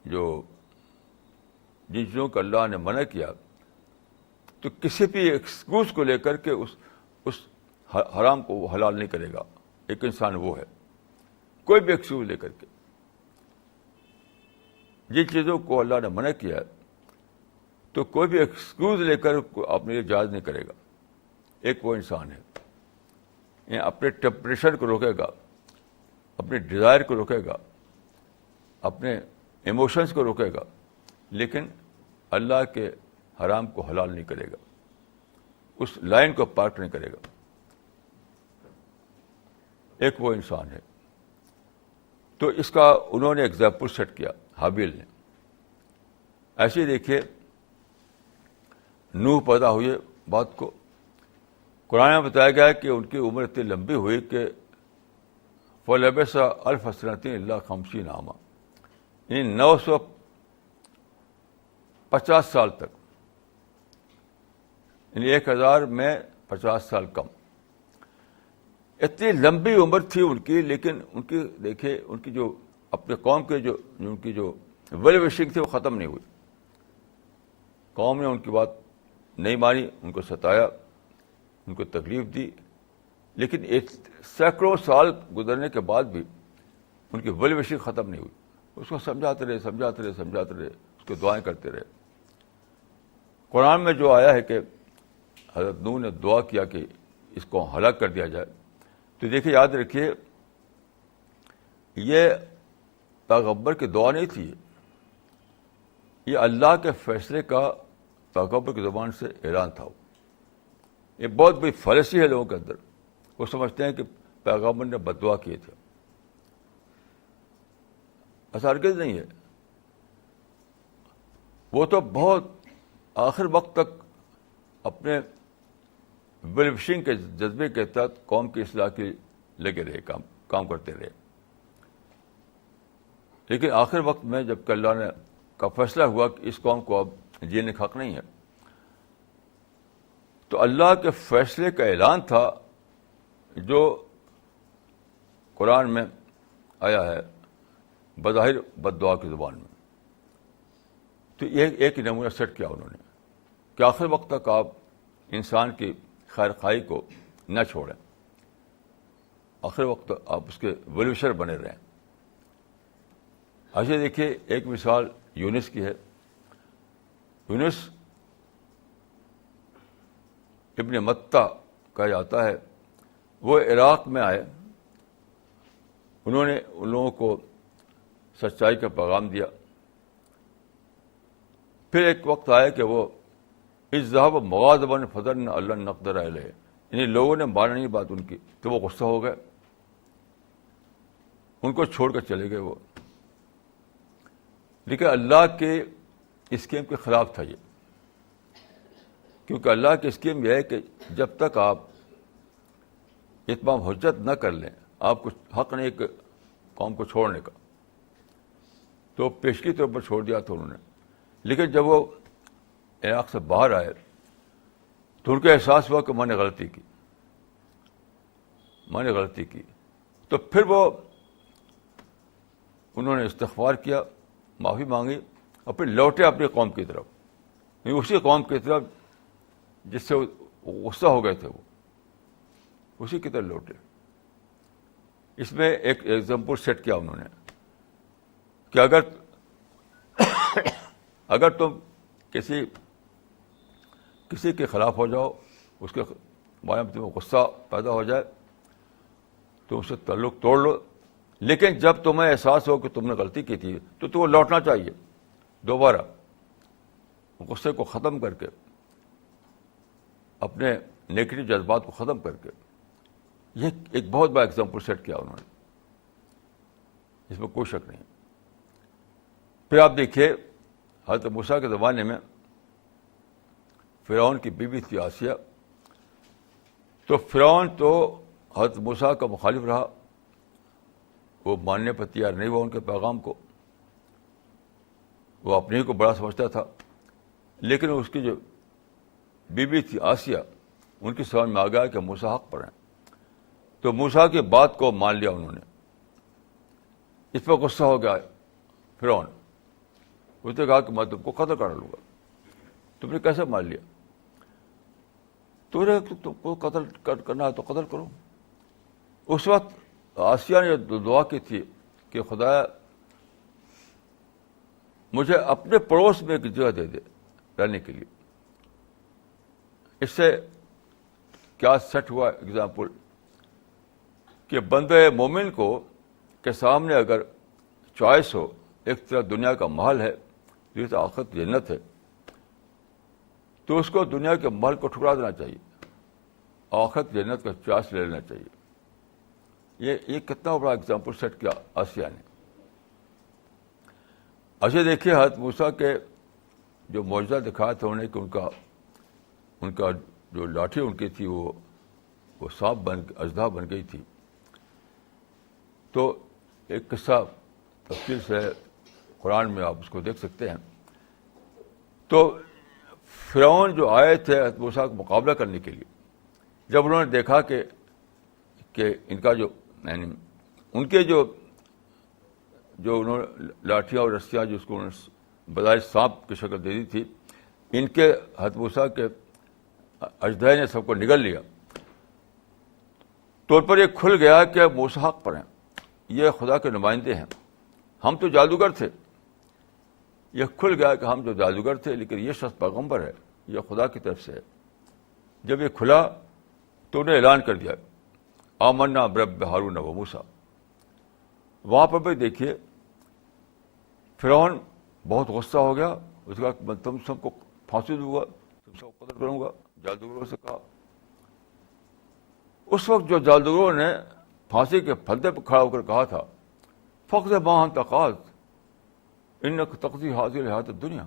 جو جن چیزوں کو اللہ نے منع کیا، تو کسی بھی ایکسکیوز کو لے کر کے اس حرام کو وہ حلال نہیں کرے گا۔ ایک انسان وہ ہے، کوئی بھی ایکسکیوز لے کر کے جن چیزوں کو اللہ نے منع کیا ہے، تو کوئی بھی ایکسکیوز لے کر اپنے لیے جائز نہیں کرے گا۔ ایک وہ انسان ہے، یعنی اپنے ٹیمپریچر کو روکے گا، اپنے ڈیزائر کو روکے گا، اپنے ایموشنز کو روکے گا، لیکن اللہ کے حرام کو حلال نہیں کرے گا، اس لائن کو پار نہیں کرے گا۔ ایک وہ انسان ہے۔ تو اس کا انہوں نے ایگزامپل سیٹ کیا، حابیل نے۔ ایسے ہی دیکھیے، نوح پیدا ہوئے، بات کو قرآن میں بتایا گیا ہے کہ ان کی عمر اتنی لمبی ہوئی کہ فَلَبِثَ 1000 سَنَةٍ إِلَّا 50 عَامًا، یعنی 900 50 سال تک، یعنی 1000 میں 50 سال کم. اتنی لمبی عمر تھی ان کی، لیکن ان کی دیکھیں ان کی جو اپنے قوم کے جو ان کی جو ویل وشنگ تھی وہ ختم نہیں ہوئی. قوم نے ان کی بات نہیں مانی، ان کو ستایا، ان کو تکلیف دی، لیکن سینکڑوں سال گزرنے کے بعد بھی ان کی ویل وشنگ ختم نہیں ہوئی. اس کو سمجھاتے رہے، اس کو دعائیں کرتے رہے. قرآن میں جو آیا ہے کہ حضرت نوح نے دعا کیا کہ اس کو ہلاک کر دیا جائے، تو دیکھیے یاد رکھیے یہ پیغمبر کی دعا نہیں تھی، یہ اللہ کے فیصلے کا پیغمبر کی زبان سے اعلان تھا. یہ بہت بڑی فالسی ہے لوگوں کے اندر، وہ سمجھتے ہیں کہ پیغمبر نے بد دعا کیے تھے. ایسا ہرگز نہیں ہے. وہ تو بہت آخر وقت تک اپنے ویل وشنگ کے جذبے کے تحت قوم کی اصلاح کے لگے رہے، کام کرتے رہے. لیکن آخر وقت میں جب کہ اللہ نے کا فیصلہ ہوا کہ اس قوم کو اب جینے کا حق نہیں ہے، تو اللہ کے فیصلے کا اعلان تھا جو قرآن میں آیا ہے بظاہر بد دعا کی زبان میں. تو یہ ایک نمونہ سیٹ کیا انہوں نے کہ آخر وقت تک آپ انسان کی خیر خواہی کو نہ چھوڑیں، آخر وقت آپ اس کے ویلوشر بنے رہیں. ایسے دیکھیے ایک مثال یونس کی ہے. یونس ابن متہ کہا جاتا ہے، وہ عراق میں آئے، انہوں نے ان لوگوں کو سچائی کا پیغام دیا. پھر ایک وقت آیا کہ وہ اذهب مغاضبا فظن ان لن نقدر علیہ، یعنی لوگوں نے مانا نہیں بات ان کی، تو وہ غصہ ہو گئے، ان کو چھوڑ کر چلے گئے وہ. لیکن اللہ کے اسکیم کے خلاف تھا یہ، کیونکہ اللہ کی اسکیم یہ ہے کہ جب تک آپ اتمام حجت نہ کر لیں آپ کو حق نہیں کہ قوم کو چھوڑنے کا. تو پیشگی طور پر چھوڑ دیا تھا انہوں نے. لیکن جب وہ عراق سے باہر آئے تو ان کو احساس ہوا کہ میں نے غلطی کی. تو پھر وہ انہوں نے استغفار کیا، معافی مانگی، اور پھر لوٹے اپنی قوم کی طرف، یعنی اسی قوم کی طرف جس سے غصہ ہو گئے تھے، وہ اسی کی طرف لوٹے. اس میں ایک ایگزامپل سیٹ کیا انہوں نے کہ اگر تم کسی کے خلاف ہو جاؤ، اس کے بارے میں تمہیں غصہ پیدا ہو جائے تو اس سے تعلق توڑ لو، لیکن جب تمہیں احساس ہو کہ تم نے غلطی کی تھی تو تمہیں لوٹنا چاہیے دوبارہ، غصے کو ختم کر کے، اپنے نیگیٹو جذبات کو ختم کر کے. یہ ایک بہت بڑا ایگزامپل سیٹ کیا انہوں نے، اس میں کوئی شک نہیں. پھر آپ دیکھیے حضرت موسیٰ کے زمانے میں فرعون کی بیوی تھی آسیہ. تو فرعون تو حضرت موسیٰ کا مخالف رہا، وہ ماننے پر تیار نہیں ہوا ان کے پیغام کو، وہ اپنے ہی کو بڑا سمجھتا تھا. لیکن اس کی جو بیوی تھی آسیہ، ان کی سمجھ میں آ گیا کہ موسیٰ حق پر ہیں، تو موسیٰ کی بات کو مان لیا انہوں نے. اس پر غصہ ہو گیا فرعون، اس نے کہا کہ میں تم کو قتل کر لوں گا. تم نے کیسے مان لیا؟ تم کو قتل کرنا ہے تو قتل کرو. اس وقت آسیہ نے دعا کی تھی کہ خدایا مجھے اپنے پڑوس میں ایک جگہ دے دے رہنے کے لیے. اس سے کیا سیٹ ہوا ایگزامپل کہ بندہ مومن کو کے سامنے اگر چوائس ہو، ایک طرف دنیا کا محل ہے، دوسری آخرت جنت ہے، تو اس کو دنیا کے محل کو ٹھکرا دینا چاہیے، آخرت جنت کا چوائس لے لینا چاہیے. یہ کتنا بڑا ایگزامپل سیٹ کیا آسیہ نے. ایسے دیکھیے حضرت موسیٰ کے جو معجزہ دکھایا تھا انہیں کہ ان کا جو لاٹھی ان کی تھی وہ سانپ اژدہا بن گئی تھی. تو ایک قصہ تفصیل سے قرآن میں آپ اس کو دیکھ سکتے ہیں. تو فرعون جو آئے تھے حضرت موسیٰ کا مقابلہ کرنے کے لیے، جب انہوں نے دیکھا کہ ان کا جو یعنی ان کے جو انہوں نے لاٹھیاں اور رسیاں جو اس کو انہوں نے بظاہر سانپ کی شکل دے دی تھی، ان کے حضرت موسیٰ کے اژدہے نے سب کو نگل لیا، طور پر یہ کھل گیا کہ موسیٰ حق پر ہیں، یہ خدا کے نمائندے ہیں، ہم تو جادوگر تھے۔ یہ کھل گیا کہ ہم جو جادوگر تھے، لیکن یہ شخص پیغمبر ہے، یہ خدا کی طرف سے ہے۔ جب یہ کھلا تو انہیں اعلان کر دیا آمنا برب ہارون و موسیٰ۔ وہاں پر بھی دیکھیے فرعون بہت غصہ ہو گیا، اس کا میں تم سب کو پھانسی دوں گا، تم سب کو قتل کروں گا، جادوگروں سے کہا۔ اس وقت جو جادوگروں نے پھانسی کے پھندے پہ کھڑا ہو کر کہا تھا فقد ما انت قاض انک تقضی حاضر حیات الدنیا،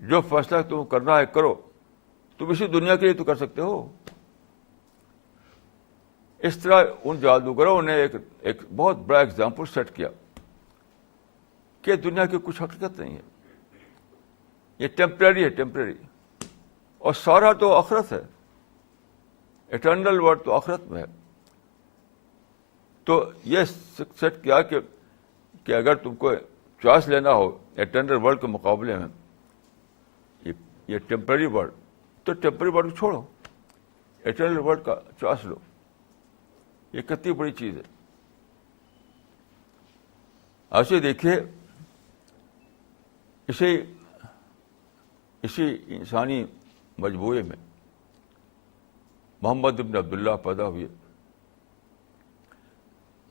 جو فیصلہ تم کرنا ہے کرو، تم اسی دنیا کے لیے تو کر سکتے ہو۔ اس طرح ان جادوگروں نے ایک بہت بڑا ایگزامپل سیٹ کیا کہ دنیا کی کچھ حقیقت نہیں ہے، یہ ٹیمپرری ہے، ٹیمپرری، اور سارا تو آخرت ہے، اٹرنل ورلڈ تو آخرت میں ہے۔ تو یہ سیٹ کیا کہ اگر تم کو چوائس لینا ہو اٹرنل ورلڈ کے مقابلے میں یہ ٹیمپرری ورلڈ، تو ٹیمپرری ورلڈ کو چھوڑو، اٹرنل ورلڈ کا چوائس لو۔ یہ کتنی بڑی چیز ہے۔ ایسے دیکھیے اسی انسانی مجموعے میں محمد بن عبداللہ پیدا ہوئے۔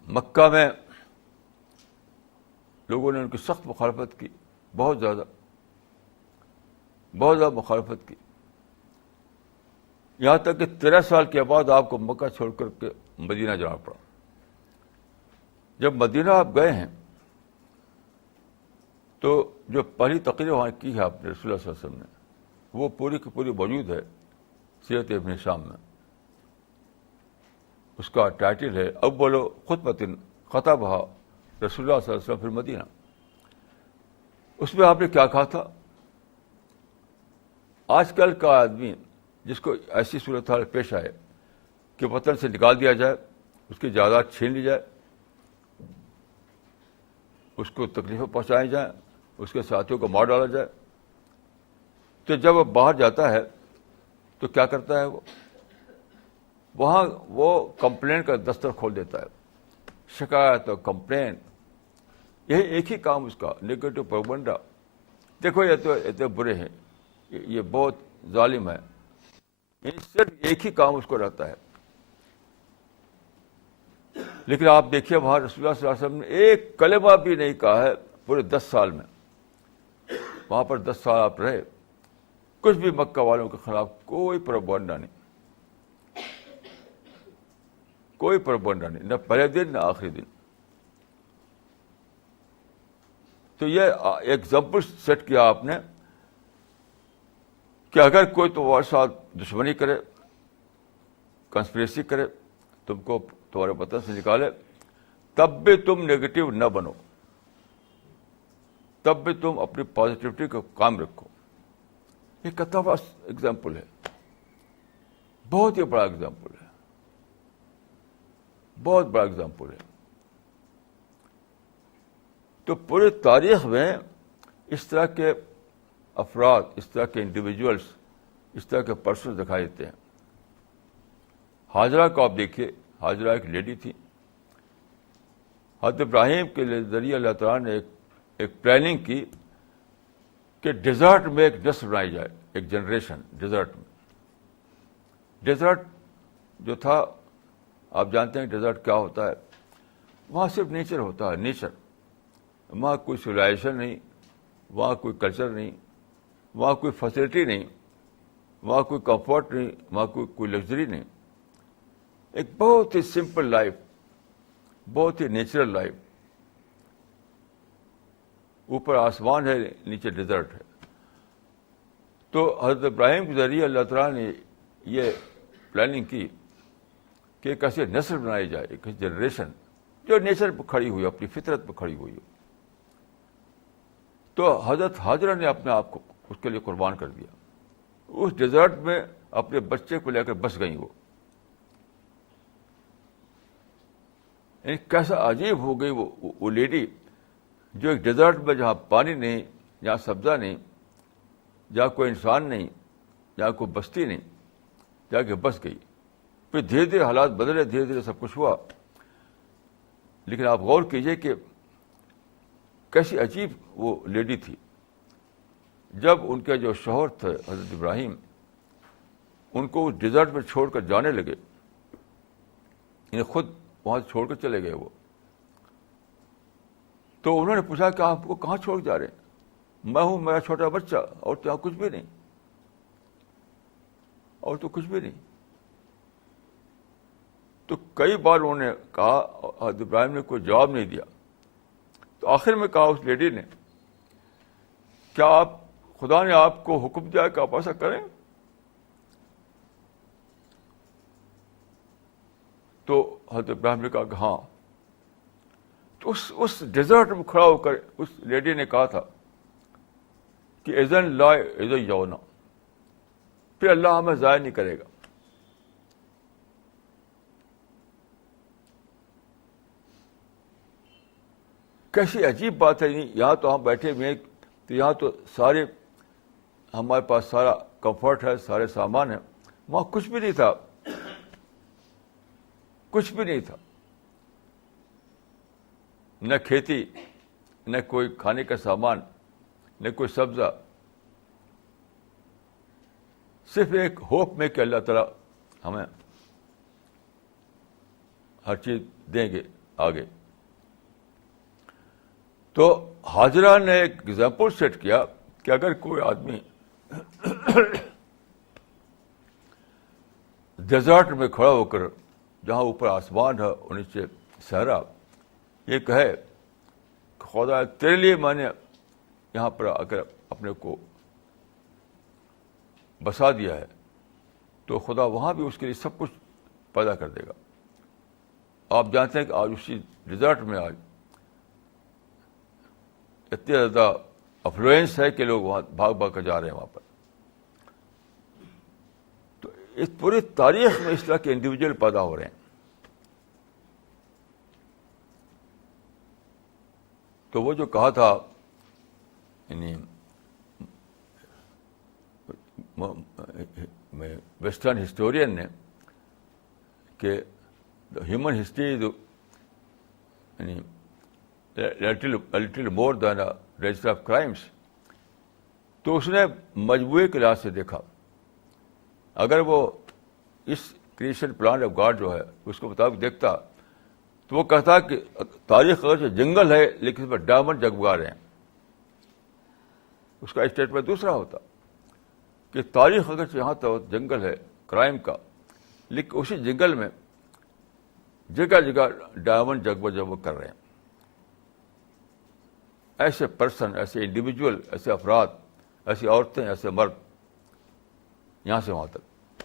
مکہ میں لوگوں نے ان کی سخت مخالفت کی، بہت زیادہ مخالفت کی، یہاں تک کہ 13 سال کے بعد آپ کو مکہ چھوڑ کر کے مدینہ جانا پڑا۔ جب مدینہ آپ گئے ہیں تو جو پہلی تقریر وہاں کی ہے آپ نے رسول اللہ صلی اللہ علیہ وسلم نے، وہ پوری کی پوری موجود ہے سیرت ابن ہشام میں۔ اس کا ٹائٹل ہے اول خطبۃ خطبھا رسول اللہ صلی اللہ علیہ وسلم فی المدینہ۔ اس میں آپ نے کیا کہا تھا؟ آج کل کا آدمی جس کو ایسی صورتحال پیش آئے کہ وطن سے نکال دیا جائے، اس کی جائیداد چھین لی جائے، اس کو تکلیفیں پہنچائی جائیں، اس کے ساتھیوں کو مار ڈالا جائے، تو جب وہ باہر جاتا ہے تو کیا کرتا ہے؟ وہاں وہ کمپلین کا دفتر کھول دیتا ہے، شکایت اور کمپلین، یہی ایک ہی کام اس کا، نیگیٹو پروپیگنڈا۔ دیکھو یہ تو برے ہیں، یہ بہت ظالم ہے، صرف ایک ہی کام اس کو رہتا ہے۔ لیکن آپ دیکھیے وہاں رسول اللہ صلی اللہ علیہ وسلم نے ایک کلمہ بھی نہیں کہا ہے پورے 10 سال میں۔ وہاں پر 10 سال آپ رہے، کچھ بھی مکہ والوں کے خلاف کوئی پروپیگنڈا نہیں، کوئی پروپیگنڈا نہیں، نہ پہلے دن نہ آخری دن۔ تو یہ ایگزامپل سیٹ کیا آپ نے کہ اگر کوئی تمہارے ساتھ دشمنی کرے، کنسپریسی کرے، تم کو تمہارے وطن سے نکالے، تب بھی تم نیگیٹو نہ بنو، تب بھی تم اپنی پازیٹیوٹی کو قائم رکھو۔ یہ کتنا بڑا ایگزامپل ہے، بہت ہی بڑا ایگزامپل ہے، بہت بڑا ایگزامپل ہے۔ تو پوری تاریخ میں اس طرح کے افراد، اس طرح کے انڈیویجولس، اس طرح کے پرسن دکھائی دیتے ہیں۔ ہاجرہ کو آپ دیکھیے، ہاجرہ ایک لیڈی تھی، حضرت ابراہیم کے ذریعے اللہ تعالیٰ نے ایک پلاننگ کی کہ ڈیزرٹ میں ایک نسل بنائی جائے، ایک جنریشن ڈیزرٹ میں۔ ڈیزرٹ جو تھا، آپ جانتے ہیں ڈیزرٹ کیا ہوتا ہے؟ وہاں صرف نیچر ہوتا ہے، نیچر، وہاں کوئی سویلائزیشن نہیں، وہاں کوئی کلچر نہیں، وہاں کوئی فیسلٹی نہیں، وہاں کوئی کمفرٹ نہیں، وہاں کوئی لگژری نہیں، ایک بہت ہی سمپل لائف، بہت ہی نیچرل لائف۔ اوپر آسمان ہے، نیچے ڈیزرٹ ہے۔ تو حضرت ابراہیم کے ذریعے اللہ تعالیٰ نے یہ پلاننگ کی کہ ایک ایسی نسل بنائی جائے، ایک جنریشن جو نیچر پہ کھڑی ہوئی، اپنی فطرت پہ کھڑی ہوئی ہو۔ تو حضرت حاجرہ نے اپنے آپ کو اس کے لیے قربان کر دیا. اس ڈیزرٹ میں اپنے بچے کو لے کر بس گئی وہ. یعنی کیسا عجیب ہو گئی وہ لیڈی, جو ایک ڈیزرٹ میں جہاں پانی نہیں, جہاں سبزہ نہیں, جہاں کوئی انسان نہیں, جہاں کوئی بستی نہیں, جا کے بس گئی. پھر دھیرے دھیرے حالات بدلے, دھیرے دھیرے سب کچھ ہوا. لیکن آپ غور کیجئے کہ کیسی عجیب وہ لیڈی تھی. جب ان کے جو شوہر تھے حضرت ابراہیم, ان کو اس ڈیزرٹ میں چھوڑ کر جانے لگے, یعنی خود وہاں سے چھوڑ کر چلے گئے وہ, تو انہوں نے پوچھا کہ آپ کو کہاں چھوڑ جا رہے ہیں؟ میں ہوں, میرا چھوٹا بچہ, اور تو یہاں کچھ بھی نہیں, اور تو کچھ بھی نہیں. تو کئی بار انہوں نے کہا, حضرت ابراہیم نے کوئی جواب نہیں دیا. تو آخر میں کہا اس لیڈی نے, کیا آپ, خدا نے آپ کو حکم دیا کہ آپ ایسا کریں؟ تو حضرت ابراہیم نے کہا کہ ہاں. تو اس ڈیزرٹ میں کھڑا ہو کر اس لیڈی نے کہا تھا کہ اذن لا اذن یونا, پھر اللہ ہمیں ضائع نہیں کرے گا. کیسی عجیب بات ہے. یہاں تو ہم بیٹھے ہوئے ہیں, تو یہاں تو سارے ہمارے پاس سارا کمفرٹ ہے, سارے سامان ہیں. وہاں کچھ بھی نہیں تھا, کچھ بھی نہیں تھا, نہ کھیتی, نہ کوئی کھانے کا سامان, نہ کوئی سبزہ. صرف ایک ہوپ میں کہ اللہ تعالیٰ ہمیں ہر چیز دیں گے آگے. تو حاجرہ نے ایک ایگزامپل سیٹ کیا کہ اگر کوئی آدمی ڈیزرٹ میں کھڑا ہو کر, جہاں اوپر آسمان ہے اور نیچے صحرا, یہ کہے کہ خدا تیرے لیے میں نے یہاں پر اگر اپنے کو بسا دیا ہے, تو خدا وہاں بھی اس کے لیے سب کچھ پیدا کر دے گا. آپ جانتے ہیں کہ آج اسی ڈیزرٹ میں آج اتنی زیادہ افلوئنس ہے کہ لوگ وہاں بھاگ بھاگ کر جا رہے ہیں وہاں پر. تو اس پوری تاریخ میں اس طرح کے انڈیویجول پیدا ہو رہے ہیں. تو وہ جو کہا تھا یعنی ویسٹرن ہسٹورین نے کہ ہیومن ہسٹری یعنی little more than a register of crimes, تو اس نے مجموعے کے لحاظ سے دیکھا. اگر وہ اس کریشن پلان آف گاڈ جو ہے اس کے مطابق دیکھتا, تو وہ کہتا کہ تاریخ اگر جنگل ہے لیکن اس میں ڈائمنڈ جگمگا رہے ہیں. اس کا اسٹیٹمنٹ دوسرا ہوتا کہ تاریخ اگر یہاں تو جنگل ہے کرائم کا, لیکن اسی جنگل میں جگہ جگہ ڈائمنڈ جگمگ کر رہے ہیں. ایسے پرسن, ایسے انڈیویجول, ایسے افراد, ایسی عورتیں, ایسے مرد, یہاں سے وہاں تک.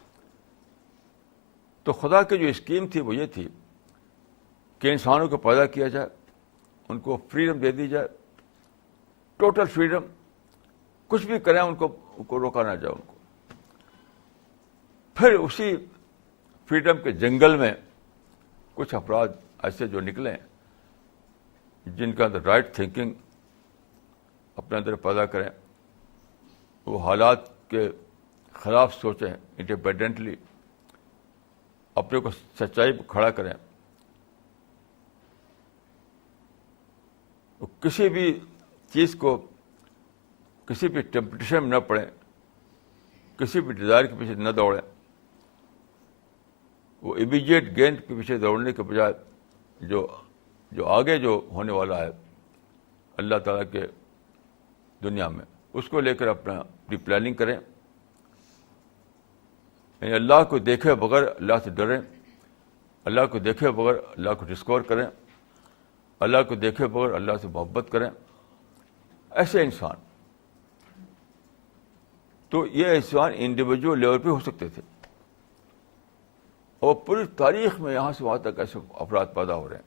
تو خدا کی جو اسکیم تھی وہ یہ تھی کہ انسانوں کو پیدا کیا جائے, ان کو فریڈم دے دی جائے, ٹوٹل فریڈم, کچھ بھی کریں ان کو روکا نہ جائے ان کو. پھر اسی فریڈم کے جنگل میں کچھ افراد ایسے جو نکلیں جن کا اندر رائٹ تھنکنگ اپنے اندر پیدا کریں, وہ حالات کے خلاف سوچیں, انڈیپینڈنٹلی اپنے کو سچائی پہ کھڑا کریں, وہ کسی بھی چیز کو, کسی بھی ٹیمپٹیشن میں نہ پڑیں, کسی بھی ڈیزائر کے پیچھے نہ دوڑیں. وہ امیجیٹ گین کے پیچھے دوڑنے کے بجائے جو آگے جو ہونے والا ہے اللہ تعالیٰ کے دنیا میں, اس کو لے کر اپنی پلاننگ کریں. یعنی اللہ کو دیکھے بغیر اللہ سے ڈریں, اللہ کو دیکھے بغیر اللہ کو ڈسکور کریں, اللہ کو دیکھے بغیر اللہ سے محبت کریں. ایسے انسان, تو یہ انسان انڈیویجول لیول پہ ہو سکتے تھے, اور پوری تاریخ میں یہاں سے وہاں تک ایسے افراد پیدا ہو رہے ہیں.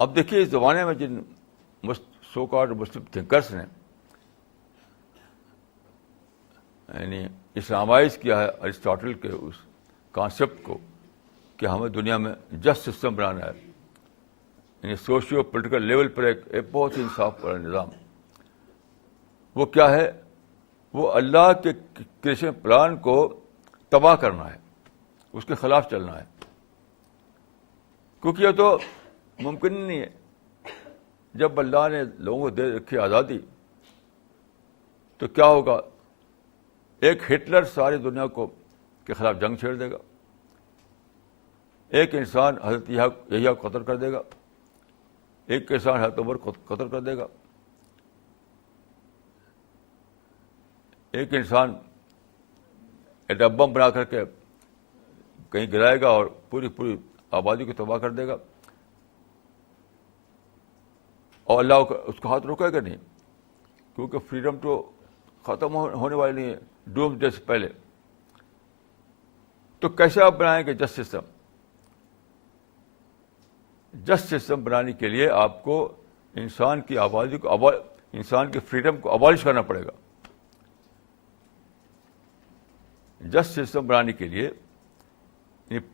اب دیکھیے اس زمانے میں جن سو کالڈ مسلم تھنکرس نے یعنی اسلامائز کیا ہے ارسطاٹل کے اس کانسیپٹ کو کہ ہمیں دنیا میں جسٹ سسٹم بنانا ہے، یعنی سوشیو پولیٹیکل لیول پر ایک بہت ہی انصاف والا نظام. وہ کیا ہے؟ وہ اللہ کے کریشن پلان کو تباہ کرنا ہے، اس کے خلاف چلنا ہے، کیونکہ یہ تو ممکن نہیں ہے. جب اللہ نے لوگوں کو دے رکھی آزادی تو کیا ہوگا؟ ایک ہٹلر ساری دنیا کو کے خلاف جنگ چھیڑ دے گا، ایک انسان حضرت یحییٰ کو قتل کر دے گا، ایک انسان حضرت عمر کو قتل کر دے گا، ایک انسان ایٹم بم بنا کر کے کہیں گرائے گا اور پوری آبادی کو تباہ کر دے گا، اور اللہ اس کا ہاتھ روکے گا نہیں، کیونکہ فریڈم تو ختم ہونے والی نہیں ہے ڈوم ڈے سے پہلے. تو کیسے آپ بنائیں گے جسٹ سسٹم؟ جسٹ سسٹم بنانے کے لیے آپ کو انسان کی آبادی کو انسان کی فریڈم کو ابالش کرنا پڑے گا. جسٹ سسٹم بنانے کے لیے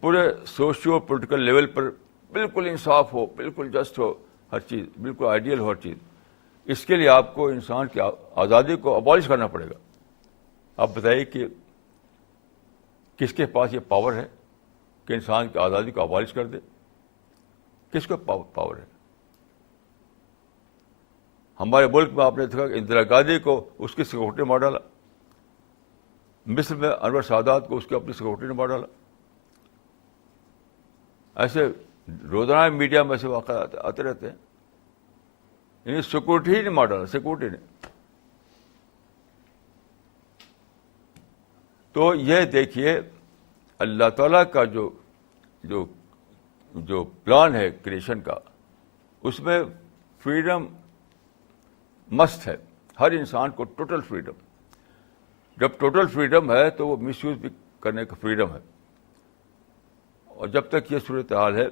پورے سوشیو پولیٹیکل لیول پر بالکل انصاف ہو، بالکل جسٹ ہو ہر چیز، بالکل آئیڈیل ہو ہر چیز. اس کے لیے آپ کو انسان کی آزادی کو ابالش کرنا پڑے گا. آپ بتائیے کہ کس کے پاس یہ پاور ہے کہ انسان کی آزادی کو ابالش کر دے؟ کس کو پاور ہے؟ ہمارے ملک میں آپ نے دیکھا کہ اندرا گاندھی کو اس کی سیکورٹی مار ڈالا، مصر میں انور سادات کو اس کی اپنی سیکورٹی نے مار ڈالا. ایسے روزانہ میڈیا میں ایسے واقعات آتے رہتے ہیں. یعنی سیکورٹی ہی نہیں مار ڈالا، سیکورٹی نے. تو یہ دیکھیے اللہ تعالیٰ کا جو پلان ہے کریشن کا، اس میں فریڈم مسٹ ہے، ہر انسان کو ٹوٹل فریڈم. جب ٹوٹل فریڈم ہے تو وہ مس یوز بھی کرنے کا فریڈم ہے. اور جب تک یہ صورتحال ہے،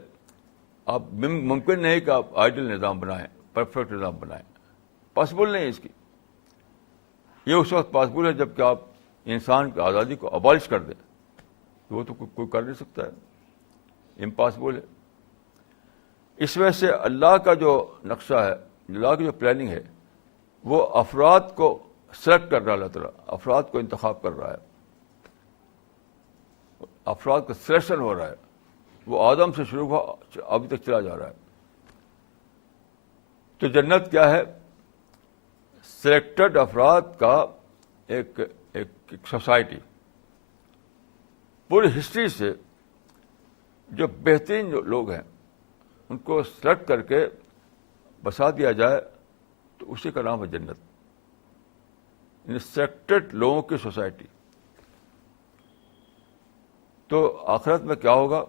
آپ ممکن نہیں کہ آپ آئیڈل نظام بنائیں، پرفیکٹ نظام بنائیں. پاسبل نہیں اس کی. یہ اس وقت پاسبل ہے جب کہ آپ انسان کی آزادی کو ابالش کر دیں. وہ تو کوئی کر نہیں سکتا ہے، امپاسبل ہے. اس وجہ سے اللہ کا جو نقشہ ہے، اللہ کی جو پلاننگ ہے، وہ افراد کو سلیکٹ کر رہا ہے. اللہ تعالیٰ افراد کو انتخاب کر رہا ہے، افراد کا سلیکشن ہو رہا ہے. وہ آدم سے شروع ہوا ابھی تک چلا جا رہا ہے. تو جنت کیا ہے؟ سلیکٹڈ افراد کا ایک سوسائٹی. پوری ہسٹری سے جو بہترین جو لوگ ہیں ان کو سلیکٹ کر کے بسا دیا جائے تو اسی کا نام ہے جنت. سلیکٹڈ لوگوں کی سوسائٹی. تو آخرت میں کیا ہوگا؟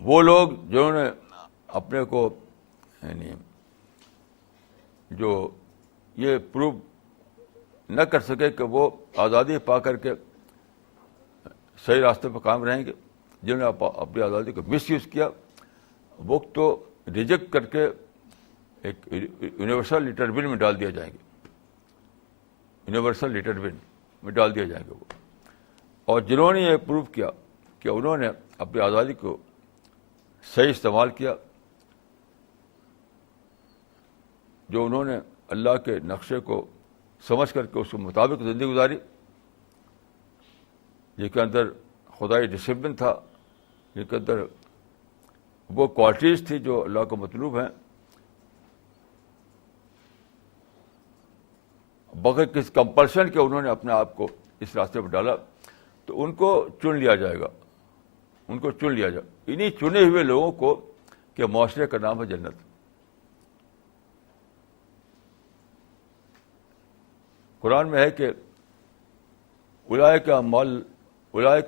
وہ لوگ جنہوں نے اپنے کو یعنی جو یہ پروو نہ کر سکے کہ وہ آزادی پا کر کے صحیح راستے پہ قائم رہیں گے، جنہوں نے اپنی آزادی کو مس یوز کیا، وہ تو ریجیکٹ کر کے ایک یونیورسل لیٹر بن میں ڈال دیا جائیں گے. یونیورسل لیٹر بن میں ڈال دیا جائیں گے وہ. اور جنہوں نے یہ پروو کیا کہ انہوں نے اپنی آزادی کو صحیح استعمال کیا، جو انہوں نے اللہ کے نقشے کو سمجھ کر کے اس کے مطابق زندگی گزاری، جن کے اندر خدائی ڈسپلن تھا، جن کے اندر وہ کوالٹیز تھی جو اللہ کو مطلوب ہیں، بغیر کسی کمپلشن کے انہوں نے اپنے آپ کو اس راستے پر ڈالا، تو ان کو چن لیا جائے گا. ان کو چن لیا جائے. انہی چنے ہوئے لوگوں کو کہ معاشرے کا نام ہے جنت. قرآن میں ہے کہ اولئک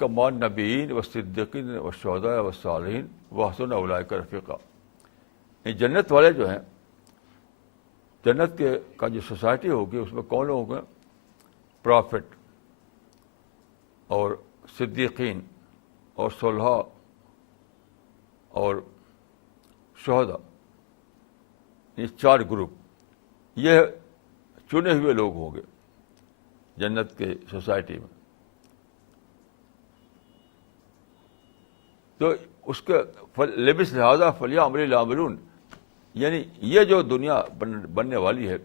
مع النبیین والصدیقین والشہداء والصالحین وحسن اولئک رفیقا. یہ جنت والے جو ہیں، جنت کا جو سوسائٹی ہوگی اس میں کون لوگ ہوں گے؟ پرافٹ اور صدیقین اور صلحاء اور شہداء. یہ 4 گروپ، یہ چنے ہوئے لوگ ہوں گے جنت کے سوسائٹی میں. تو اس کے لبس لہٰذا فلیعمل العاملون، یعنی یہ جو دنیا بننے والی ہے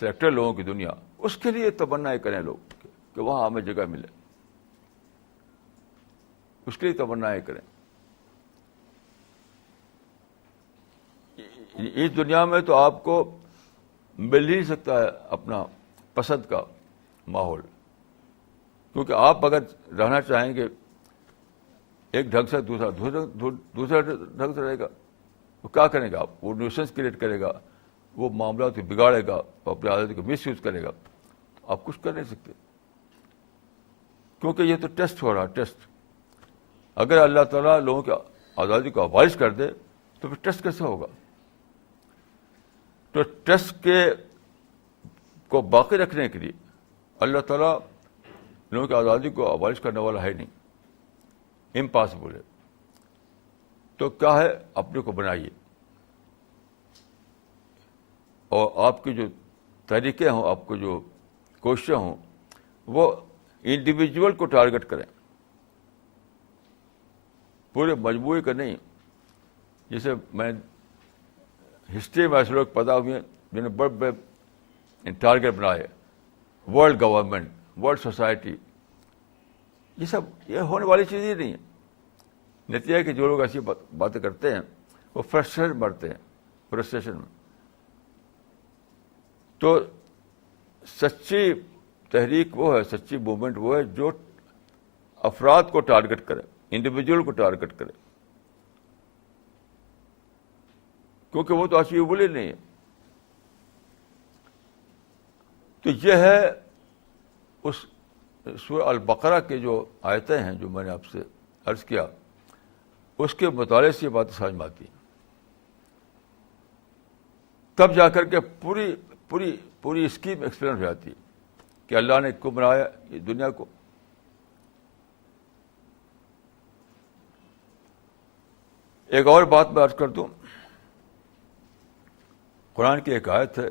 سلیکٹڈ لوگوں کی دنیا، اس کے لیے تمنائیں کریں لوگ کہ وہاں ہمیں جگہ ملے، اس کے لیے تمنائیں کریں. اس دنیا میں تو آپ کو مل ہی سکتا ہے اپنا پسند کا ماحول، کیونکہ آپ اگر رہنا چاہیں گے ایک ڈھنگ سے دوسرا ڈھنگ سے رہے گا، وہ کیا کرے گا؟ وہ نیوسنس کریٹ کرے گا، وہ معاملات کو بگاڑے گا، وہ اپنی عادت کو مس یوز کرے گا. آپ کچھ کر نہیں سکتے، کیونکہ یہ تو ٹیسٹ ہو رہا ہے. ٹیسٹ اگر اللہ تعالیٰ لوگوں کی آزادی کو ابالش کر دے تو پھر ٹیسٹ کیسے ہوگا؟ تو ٹیسٹ کو باقی رکھنے کے لیے اللہ تعالیٰ لوگوں کی آزادی کو ابالش کرنے والا ہے نہیں، امپاسبل ہے. تو کیا ہے؟ اپنے کو بنائیے، اور آپ کی جو طریقے ہوں، آپ کو جو کوششیں ہوں، وہ انڈیویجول کو ٹارگٹ کریں، پورے مجموعے کا نہیں. جیسے میں ہسٹری میں ایسے لوگ پیدا ہوئے ہیں جنہوں نے بڑے بڑے ٹارگیٹ بنائے، ورلڈ گورنمنٹ، ورلڈ سوسائٹی. یہ سب یہ ہونے والی چیز ہی نہیں ہے. نتیجہ ہے کہ جو لوگ ایسی باتیں کرتے ہیں وہ فرسٹریشن مرتے ہیں، فرسٹریشن میں. تو سچی تحریک وہ ہے، سچی موومنٹ وہ ہے جو افراد کو ٹارگٹ کرے، انڈیویجول کو ٹارگٹ کرے، کیونکہ وہ تو اچیویبل ہی نہیں ہے. تو یہ ہے اس سورہ البقرہ کے جو آیتیں ہیں جو میں نے آپ سے عرض کیا، اس کے مطالعے سے یہ بات سمجھ میں آتی ہے. تب جا کر کے پوری پوری پوری اسکیم ایکسپلین ہو جاتی ہے کہ اللہ نے کیوں بنایا یہ دنیا کو. ایک اور بات میں عرض کر دوں، قرآن کی ایک آیت ہے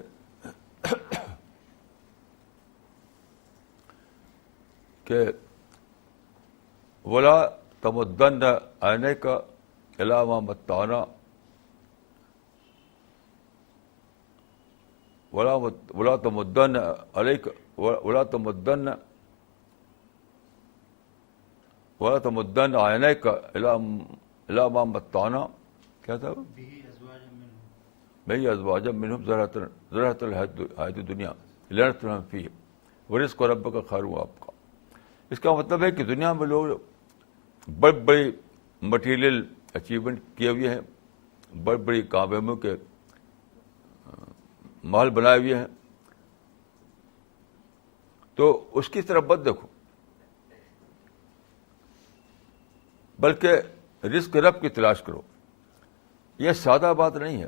کہ ولا تمدن عینیک الی ما متعنا ولا تمدن علیک ولا تمدن عینیک الی ما متعنا، کیا تھا؟ بہی ازواج منہم زرعۃ الحیاۃ الدنیا لنفتنہم فیہ ورزق ربک خیر وابقیٰ. اس کا مطلب ہے کہ دنیا میں لوگ بڑی بڑی مٹیریل اچیومنٹ کیے ہوئے ہیں، بڑی بڑی کامیابیوں کے محل بنائے ہوئے ہیں، تو اس کی طرف مت دیکھو، بلکہ رزق رب کی تلاش کرو. یہ سادہ بات نہیں ہے،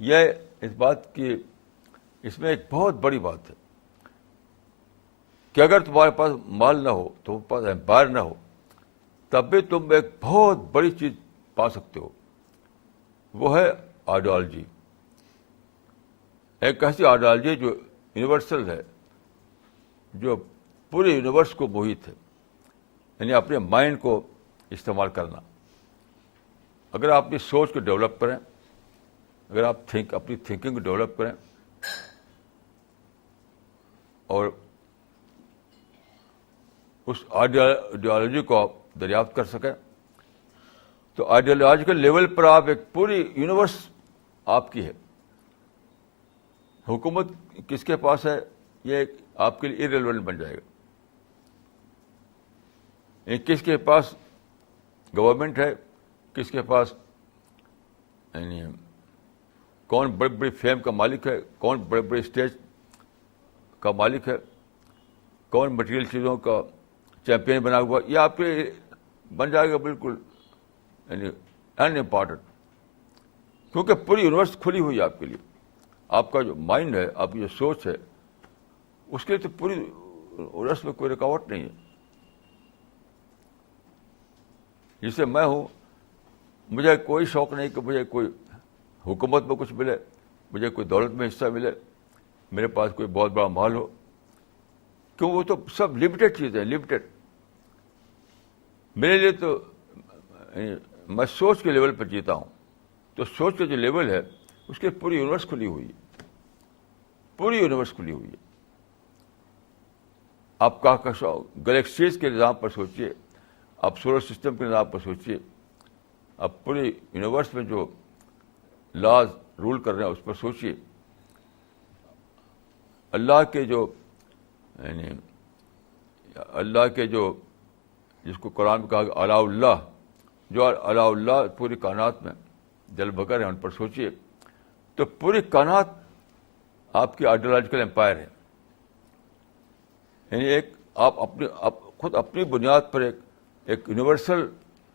یہ اس بات کی اس میں ایک بہت بڑی بات ہے کہ اگر تمہارے پاس مال نہ ہو، تمہارے پاس امپائر نہ ہو، تب بھی تم ایک بہت بڑی چیز پا سکتے ہو. وہ ہے آئیڈیالوجی، ایک ایسی آئیڈیالوجی جو یونیورسل ہے، جو پورے یونیورس کو محیط ہے. یعنی اپنے مائنڈ کو استعمال کرنا. اگر آپ اپنی سوچ کو ڈیولپ کریں، اگر آپ اپنی تھنکنگ کو ڈیولپ کریں اور اس آئیڈیالوجی کو آپ دریافت کر سکیں، تو آئیڈیالوجیکل لیول پر آپ ایک پوری یونیورس آپ کی ہے. حکومت کس کے پاس ہے یہ آپ کے لیے ایرریلیونٹ بن جائے گا. کس کے پاس گورنمنٹ ہے، کس کے پاس یعنی کون بڑی بڑی فیم کا مالک ہے، کون بڑے بڑے اسٹیج کا مالک ہے، کون مٹیریل چیزوں کا چیمپئن بنا ہوا، یہ آپ کے بن جائے گا بالکل یعنی ان امپارٹنٹ، کیونکہ پوری یونیورس کھلی ہوئی ہے آپ کے لیے. آپ کا جو مائنڈ ہے، آپ کی جو سوچ ہے، اس کے لیے تو پوری یونیورس میں کوئی رکاوٹ نہیں ہے. جسے میں ہوں، مجھے کوئی شوق نہیں کہ مجھے کوئی حکومت میں کچھ ملے, مجھے کوئی دولت میں حصہ ملے, میرے پاس کوئی بہت بڑا مال ہو, کیوں وہ تو سب لمیٹڈ چیزیں, لمیٹڈ. میرے لیے تو میں سوچ کے لیول پر جیتا ہوں, تو سوچ کے جو لیول ہے اس کے پوری یونیورس کھلی ہوئی ہے, پوری یونیورس کھلی ہوئی ہے. آپ کا گلیکسیز کے نظام پر سوچیے, آپ سولر سسٹم کے نظام پر سوچیے, آپ پوری یونیورس میں جو لاز رول کر رہے ہیں اس پر سوچیے. اللہ کے جو یعنی اللہ کے جو جس کو قرآن میں کہا کہ اعلیٰ اللہ, جو اعلیٰ اللہ پوری کائنات میں جل بگر ہیں, ان پر سوچیے. تو پوری کائنات آپ کی آئیڈیالوجیکل امپائر ہے. یعنی ایک آپ خود اپنی بنیاد پر ایک یونیورسل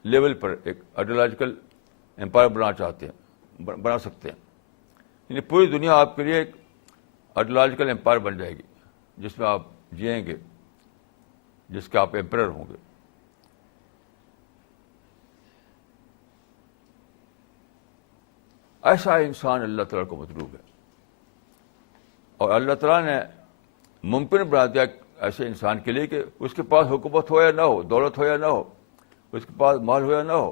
لیول پر ایک آئیڈیالوجیکل امپائر بنانا چاہتے ہیں, بنا سکتے ہیں. یعنی پوری دنیا آپ کے لیے ایک آئیڈیالوجیکل امپائر بن جائے گی, جس میں آپ جئیں گے, جس کے آپ امپرر ہوں گے. ایسا انسان اللہ تعالیٰ کو مطلوب ہے, اور اللہ تعالیٰ نے ممکن بنا دیا ایسے انسان کے لیے کہ اس کے پاس حکومت ہو یا نہ ہو, دولت ہو یا نہ ہو, اس کے پاس مال ہو یا نہ ہو,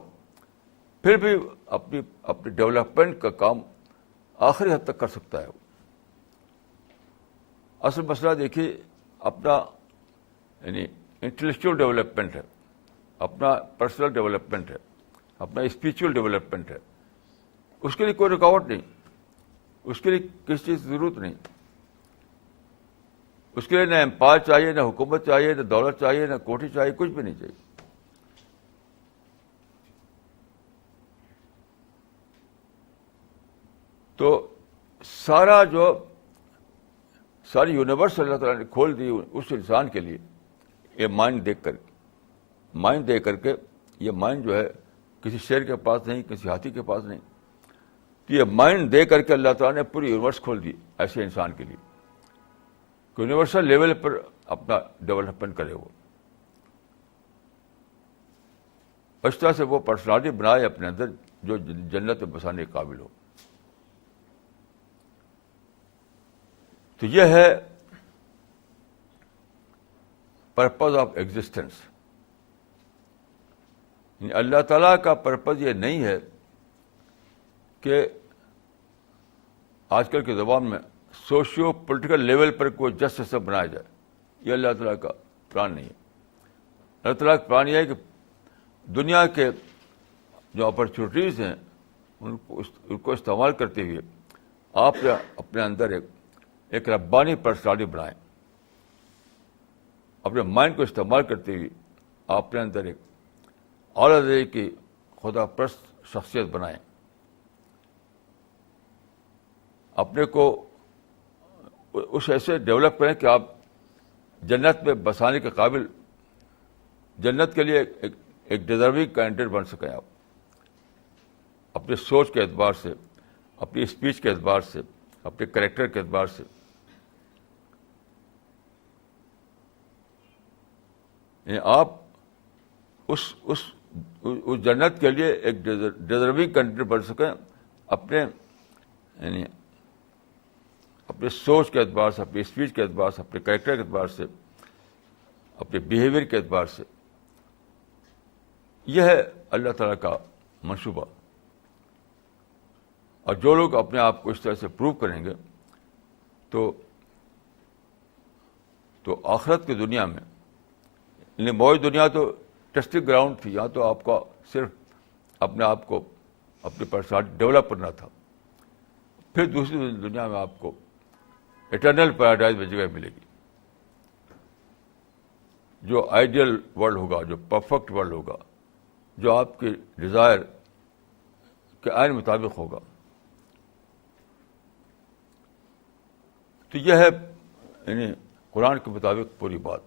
پھر بھی اپنی ڈیولپمنٹ کا کام آخری حد تک کر سکتا ہے. اصل مسئلہ دیکھیے اپنا یعنی انٹلیکچوئل ڈیولپمنٹ ہے, اپنا پرسنل ڈیولپمنٹ ہے, اپنا اسپریچول ڈیولپمنٹ ہے. اس کے لیے کوئی رکاوٹ نہیں, اس کے لیے کسی چیز کی ضرورت نہیں. اس کے لیے نہ امپائر چاہیے, نہ حکومت چاہیے, نہ دولت چاہیے, نہ کوٹھی چاہیے, کچھ بھی نہیں چاہیے. تو ساری یونیورس اللہ تعالیٰ نے کھول دی اس انسان کے لیے, یہ مائنڈ دے کر کے. یہ مائنڈ جو ہے کسی شیر کے پاس نہیں, کسی ہاتھی کے پاس نہیں. تو یہ مائنڈ دے کر کے اللہ تعالیٰ نے پوری یونیورس کھول دی ایسے انسان کے لیے کہ یونیورسل لیول پر اپنا ڈیولپمنٹ کرے. وہ اس طرح سے وہ پرسنالٹی بنائے اپنے اندر جو جنت میں بسانے کے قابل ہو. تو یہ ہے پرپز آف ایگزسٹنس. اللہ تعالیٰ کا پرپز یہ نہیں ہے کہ آج کل کے زبان میں سوشیو پولیٹیکل لیول پر کوئی جج سسٹم بنایا جائے. یہ اللہ تعالیٰ کا پلان نہیں ہے. اللہ تعالیٰ کا پلان یہ ہے کہ دنیا کے جو اپرچونیٹیز ہیں ان کو استعمال کرتے ہوئے آپ اپنے اندر ایک ربانی پرسنالٹی بنائیں. اپنے مائنڈ کو استعمال کرتے ہوئے آپ اپنے اندر ایک اعلیٰ درجے کی خدا پرست شخصیت بنائیں. اپنے کو اس ایسے ڈیولپ کریں کہ آپ جنت میں بسانے کے قابل, جنت کے لیے ایک ڈیزرونگ کینڈیڈیٹ بن سکیں. آپ اپنے سوچ کے اعتبار سے, اپنی اسپیچ کے اعتبار سے, اپنے کریکٹر کے اعتبار سے. یعنی آپ اس جنت کے لیے ایک ڈیزرونگ کینڈیڈیٹ بن سکیں اپنے یعنی اپنے سوچ کے اعتبار سے, اپنی اسپیچ کے اعتبار سے, اپنے کریکٹر کے اعتبار سے, اپنے بیہیویئر کے اعتبار سے. یہ ہے اللہ تعالیٰ کا منصوبہ. اور جو لوگ اپنے آپ کو اس طرح سے پروو کریں گے تو آخرت کی دنیا میں, یعنی موجود دنیا تو ٹیسٹنگ گراؤنڈ تھی, یہاں تو آپ کا صرف اپنے آپ کو اپنی پرسنالٹی ڈیولپ کرنا تھا. پھر دوسری دنیا میں آپ کو اٹرنل پیراڈائز میں جگہ ملے گی, جو آئیڈیل ورلڈ ہوگا, جو پرفیکٹ ورلڈ ہوگا, جو آپ کی ڈیزائر کے عین مطابق ہوگا. تو یہ ہے یعنی قرآن کے مطابق پوری بات.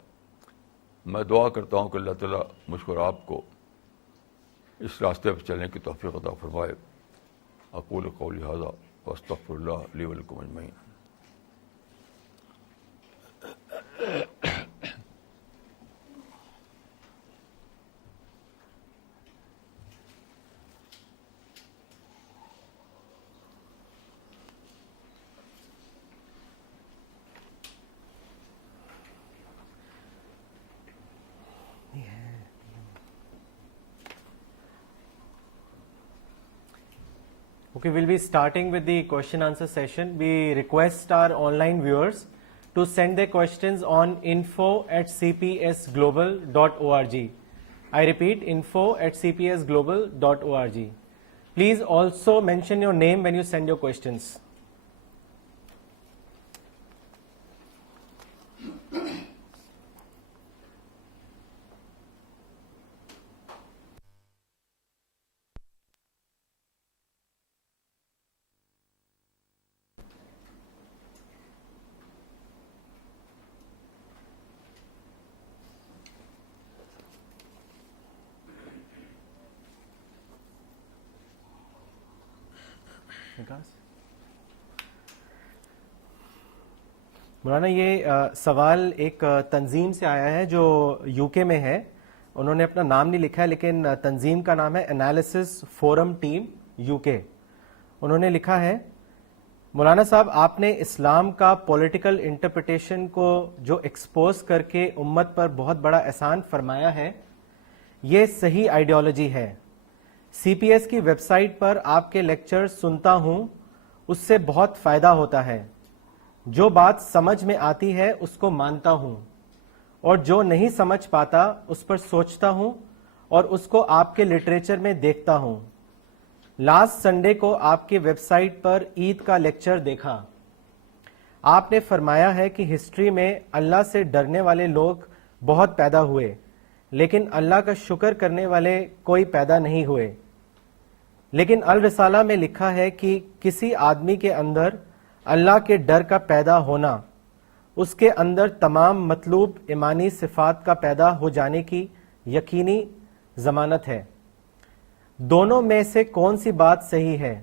میں دعا کرتا ہوں کہ اللہ تعالیٰ مجھ کو اور آپ کو اس راستے پر چلنے کی توفیق عطا فرمائے. اقول قولی ھذا واستغفر اللہ لی ولکم اجمعین. Okay, we'll be starting with the question answer session. We request our online viewers to send their questions on info@cpsglobal.org. I repeat, info@cpsglobal.org. Please also mention your name when you send your questions. مولانا یہ سوال ایک تنظیم سے آیا ہے جو یو کے میں ہے. انہوں نے اپنا نام نہیں لکھا ہے لیکن تنظیم کا نام ہے انالیسس فورم ٹیم یو کے. انہوں نے لکھا ہے مولانا صاحب آپ نے اسلام کا پولیٹیکل انٹرپریٹیشن کو جو ایکسپوز کر کے امت پر بہت بڑا احسان فرمایا ہے یہ صحیح آئیڈیالوجی ہے. سی پی ایس کی ویب سائٹ پر آپ کے لیکچر سنتا ہوں, اس سے بہت فائدہ ہوتا ہے. جو بات سمجھ میں آتی ہے اس کو مانتا ہوں اور جو نہیں سمجھ پاتا اس پر سوچتا ہوں اور اس کو آپ کے لٹریچر میں دیکھتا ہوں. لاسٹ سنڈے کو آپ کی ویب سائٹ پر عید کا لیکچر دیکھا. آپ نے فرمایا ہے کہ ہسٹری میں اللہ سے ڈرنے والے لوگ بہت پیدا ہوئے لیکن اللہ کا شکر کرنے والے کوئی پیدا نہیں ہوئے. لیکن الرسالہ میں لکھا ہے کہ کسی آدمی کے اندر اللہ کے ڈر کا پیدا ہونا اس کے اندر تمام مطلوب ایمانی صفات کا پیدا ہو جانے کی یقینی ضمانت ہے. دونوں میں سے کون سی بات صحیح ہے؟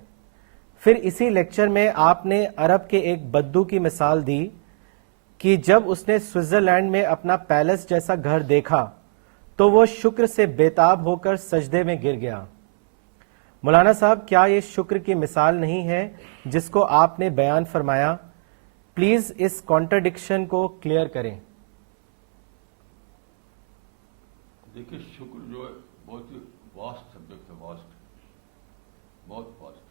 پھر اسی لیکچر میں آپ نے عرب کے ایک بدو کی مثال دی کہ جب اس نے سوئٹزرلینڈ میں اپنا پیلس جیسا گھر دیکھا تو وہ شکر سے بےتاب ہو کر سجدے میں گر گیا. مولانا صاحب کیا یہ شکر کی مثال نہیں ہے جس کو آپ نے بیان فرمایا؟ پلیز اس کانٹرڈکشن کو کلیئر کریں. دیکھیے شکر جو ہے بہت ہی واسٹ سبجیکٹ ہے, بہت واسٹ.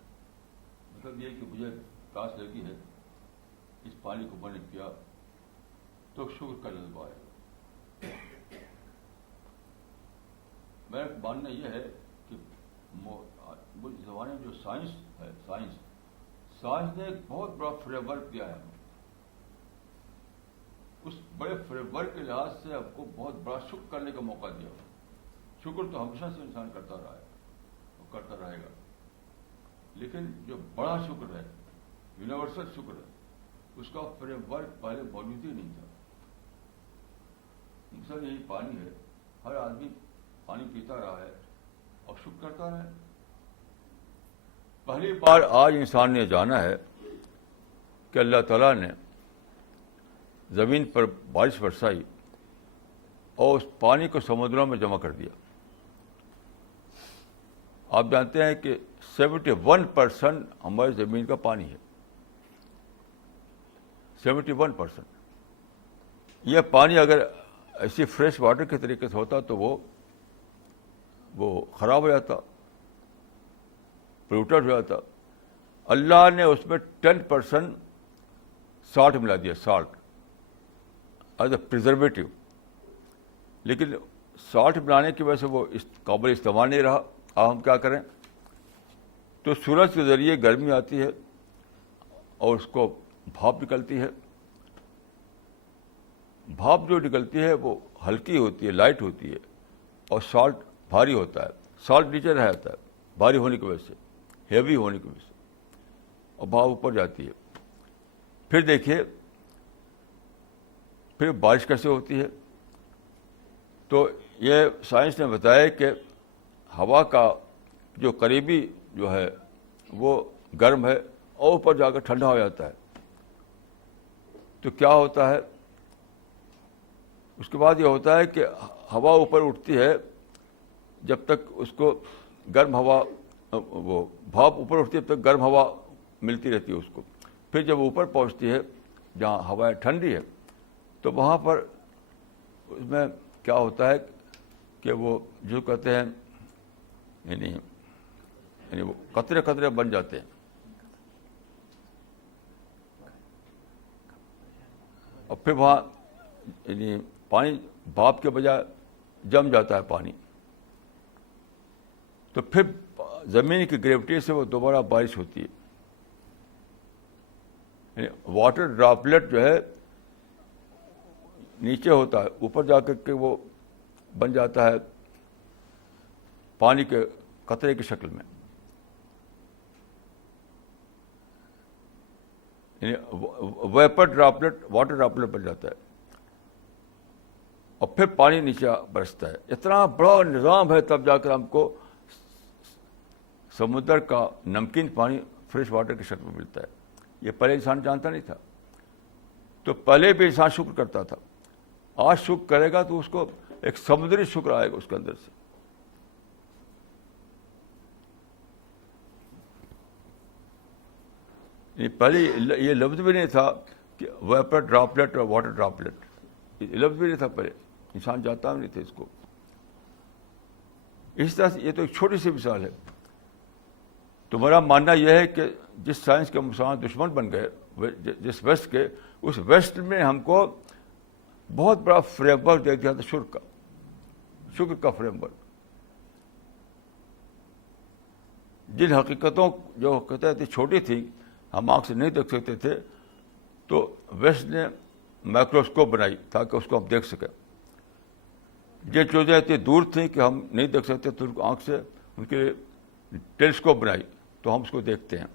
مطلب یہ کہ مجھے پیاس لگی ہے, اس پانی کو میں نے پیا تو شکر کا جذبہ ہے. میرا ماننا یہ ہے کہ زمانے میں جو سائنس ہے, سائنس نے ایک بہت بڑا فریم ورک دیا ہے. اس بڑے فریم ورک کے لحاظ سے آپ کو بہت بڑا شکر کرنے کا موقع دیا. شکر تو ہمیشہ سے انسان کرتا رہا ہے اور کرتا رہے گا, لیکن جو بڑا شکر ہے, یونیورسل شکر ہے, اس کا فریم ورک پہلے موجود ہی نہیں تھا. انسان یہی پانی ہے, ہر آدمی پانی پیتا رہا ہے اور شکر کرتا رہا ہے. پہلی بار آج انسان نے جانا ہے کہ اللہ تعالیٰ نے زمین پر بارش برسائی اور اس پانی کو سمندروں میں جمع کر دیا. آپ جانتے ہیں کہ 71% ہماری زمین کا پانی ہے. 71%. یہ پانی اگر ایسی فریش واٹر کے طریقے سے ہوتا تو وہ خراب ہو جاتا, پولوٹڈ ہو جاتا. اللہ نے اس میں 10% سالٹ ملا دیا, سالٹ ایز اے پرزرویٹو. لیکن سالٹ ملانے کی وجہ سے وہ قابل استعمال نہیں رہا. اب ہم کیا کریں؟ تو سورج کے ذریعے گرمی آتی ہے اور اس کو بھاپ نکلتی ہے. بھاپ جو نکلتی ہے وہ ہلکی ہوتی ہے, لائٹ ہوتی ہے, اور سالٹ بھاری ہوتا ہے. سالٹ نیچے رہ جاتا ہے بھاری ہونے کی وجہ سے, ہیوی ہونے کی وجہ سے, اور بھاپ اوپر جاتی ہے. پھر دیکھیے پھر بارش کیسے ہوتی ہے. تو یہ سائنس نے بتایا کہ ہوا کا جو قریبی جو ہے وہ گرم ہے اور اوپر جا کر ٹھنڈا ہو جاتا ہے. تو کیا ہوتا ہے اس کے بعد؟ یہ ہوتا ہے کہ ہوا اوپر اٹھتی ہے جب تک اس کو گرم ہوا, وہ بھاپ اوپر اٹھتی ہے تب تک گرم ہوا ملتی رہتی ہے اس کو. پھر جب اوپر پہنچتی ہے جہاں ہوائیں ٹھنڈی ہے تو وہاں پر اس میں کیا ہوتا ہے کہ وہ جو کہتے ہیں یعنی یعنی وہ قطرے قطرے بن جاتے ہیں. اور پھر وہاں یعنی پانی بھاپ کے بجائے جم جاتا ہے پانی, تو پھر زمین کی گریوٹی سے وہ دوبارہ بارش ہوتی ہے. یعنی واٹر ڈراپلیٹ جو ہے نیچے ہوتا ہے, اوپر جا کر کے وہ بن جاتا ہے پانی کے قطرے کی شکل میں. یعنی ویپر ڈراپلیٹ واٹر ڈراپلیٹ بن جاتا ہے اور پھر پانی نیچے برستا ہے. اتنا بڑا نظام ہے, تب جا کر ہم کو سمندر کا نمکین پانی فریش واٹر کی شکل میں ملتا ہے. یہ پہلے انسان جانتا نہیں تھا, تو پہلے بھی انسان شکر کرتا تھا. آج شکر کرے گا تو اس کو ایک سمندری شکر آئے گا اس کے اندر سے. پہلے یہ لفظ بھی نہیں تھا کہ ویپر ڈراپلیٹ اور واٹر ڈراپلیٹ, یہ لفظ بھی نہیں تھا پہلے, انسان جانتا بھی نہیں تھا اس کو. اس طرح سے یہ تو ایک چھوٹی سی مثال ہے. تو میرا ماننا یہ ہے کہ جس سائنس کے مسلمان دشمن بن گئے, جس ویسٹ کے, اس ویسٹ میں ہم کو بہت بڑا فریم ورک دے دیا تھا شکر کا فریم ورک. جن حقیقتوں جو حقیقتیں چھوٹی تھیں, ہم آنکھ سے نہیں دیکھ سکتے تھے, تو ویسٹ نے مائکروسکوپ بنائی تاکہ اس کو ہم دیکھ سکیں. یہ چیزیں اتنی دور تھیں کہ ہم نہیں دیکھ سکتے, تو آنکھ سے ان کے ٹیلیسکوپ بنائی تو ہم اس کو دیکھتے ہیں.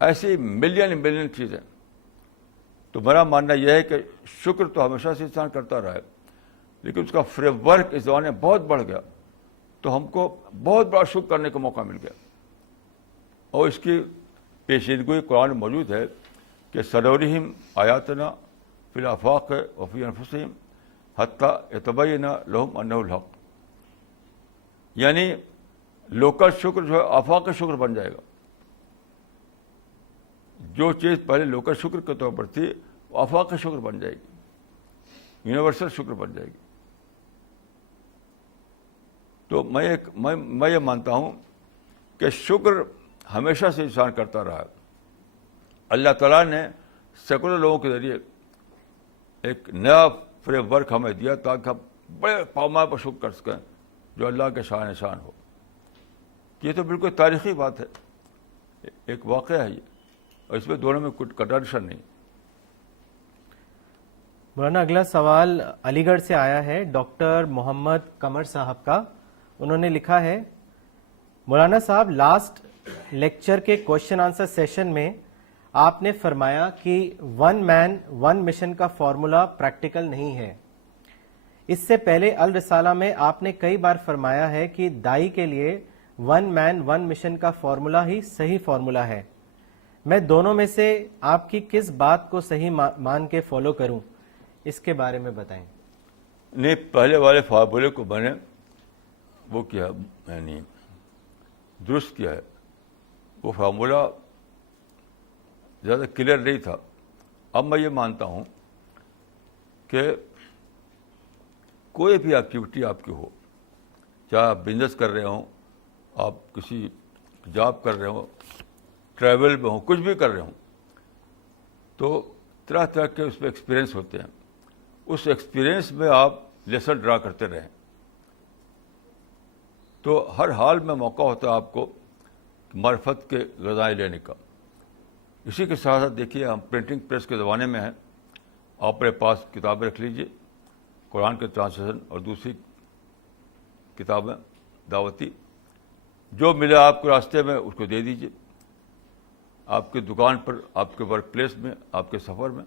ایسی ملین چیزیں. تو میرا ماننا یہ ہے کہ شکر تو ہمیشہ سے انسان کرتا رہا ہے, لیکن اس کا فریم ورک اس زمانے میں بہت بڑھ گیا, تو ہم کو بہت بڑا شکر کرنے کا موقع مل گیا. اور اس کی پیشیدگی قرآن میں موجود ہے کہ سنورہم آیاتنا فی الآفاق وفی انفسہم حتی یتبین لہم انہ الحق. یعنی لوکل شکر جو ہے آفاق شکر بن جائے گا. جو چیز پہلے لوکل شکر کے طور پر تھی وہ آفاق شکر بن جائے گی, یونیورسل شکر بن جائے گی. تو میں یہ مانتا ہوں کہ شکر ہمیشہ سے انسان کرتا رہا ہے. اللہ تعالیٰ نے سیکولر لوگوں کے ذریعے ایک نیا فریم ورک ہمیں دیا تاکہ ہم بڑے پیمانے پر شکر کر سکیں جو اللہ کے شان نشان ہو. یہ تو بالکل تاریخی بات ہے, ایک واقعہ ہے یہ, اور اس میں دونوں میں کوئی کنٹراڈکشن نہیں. مولانا اگلا سوال علی گڑھ سے آیا ہے ڈاکٹر محمد قمر صاحب کا. انہوں نے لکھا ہے, مولانا صاحب لاسٹ لیکچر کے کوشچن آنسر سیشن میں آپ نے فرمایا کہ ون مین ون مشن کا فارمولا پریکٹیکل نہیں ہے. اس سے پہلے الرسالہ میں آپ نے کئی بار فرمایا ہے کہ دائی کے لیے ون مین ون مشن کا فارمولا ہی صحیح فارمولا ہے. میں دونوں میں سے آپ کی کس بات کو صحیح مان کے فالو کروں, اس کے بارے میں بتائیں. نہیں, پہلے والے فارمولے کو میں نے وہ کیا, یعنی درست کیا ہے. وہ فارمولا زیادہ کلیئر نہیں تھا. اب میں یہ مانتا ہوں کہ کوئی بھی ایکٹیویٹی آپ کی ہو, چاہے آپ بزنس کر رہے ہوں, آپ کسی جاب کر رہے ہوں, ٹریول میں ہوں, کچھ بھی کر رہے ہوں, تو طرح طرح کے اس میں ایکسپیرئنس ہوتے ہیں. اس ایکسپیرئنس میں آپ لیسن ڈرا کرتے رہیں, تو ہر حال میں موقع ہوتا ہے آپ کو معرفت کے غذائیں لینے کا. اسی کے ساتھ ساتھ دیکھیے, ہم پرنٹنگ پریس کے زمانے میں ہیں. آپ اپنے پاس کتابیں رکھ لیجیے, قرآن کے ٹرانسلیشن اور دوسری کتابیں دعوتی, جو ملے آپ کو راستے میں اس کو دے دیجیے. آپ کی دکان پر, آپ کے ورک پلیس میں, آپ کے سفر میں.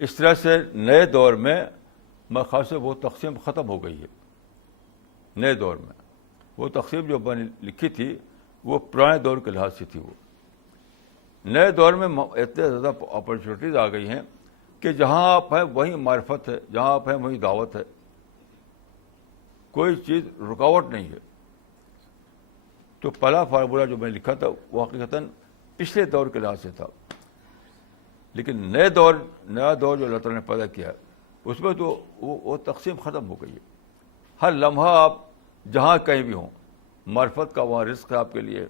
اس طرح سے نئے دور میں میں خاص سے وہ تقسیم ختم ہو گئی ہے. نئے دور میں وہ تقسیم جو میں نے لکھی تھی وہ پرانے دور کے لحاظ سے تھی. وہ نئے دور میں اتنے زیادہ اپرچونیٹیز آ گئی ہیں کہ جہاں آپ ہیں وہیں معرفت ہے, جہاں آپ ہیں وہیں دعوت ہے, کوئی چیز رکاوٹ نہیں ہے. تو پہلا فارمولہ جو میں نے لکھا تھا وہ حقیقتاً پچھلے دور کے لحاظ سے تھا, لیکن نیا دور جو اللہ تعالیٰ نے پیدا کیا ہے اس میں تو وہ تقسیم ختم ہو گئی ہے. ہر لمحہ آپ جہاں کہیں بھی ہوں, معرفت کا وہاں رزق ہے آپ کے لیے.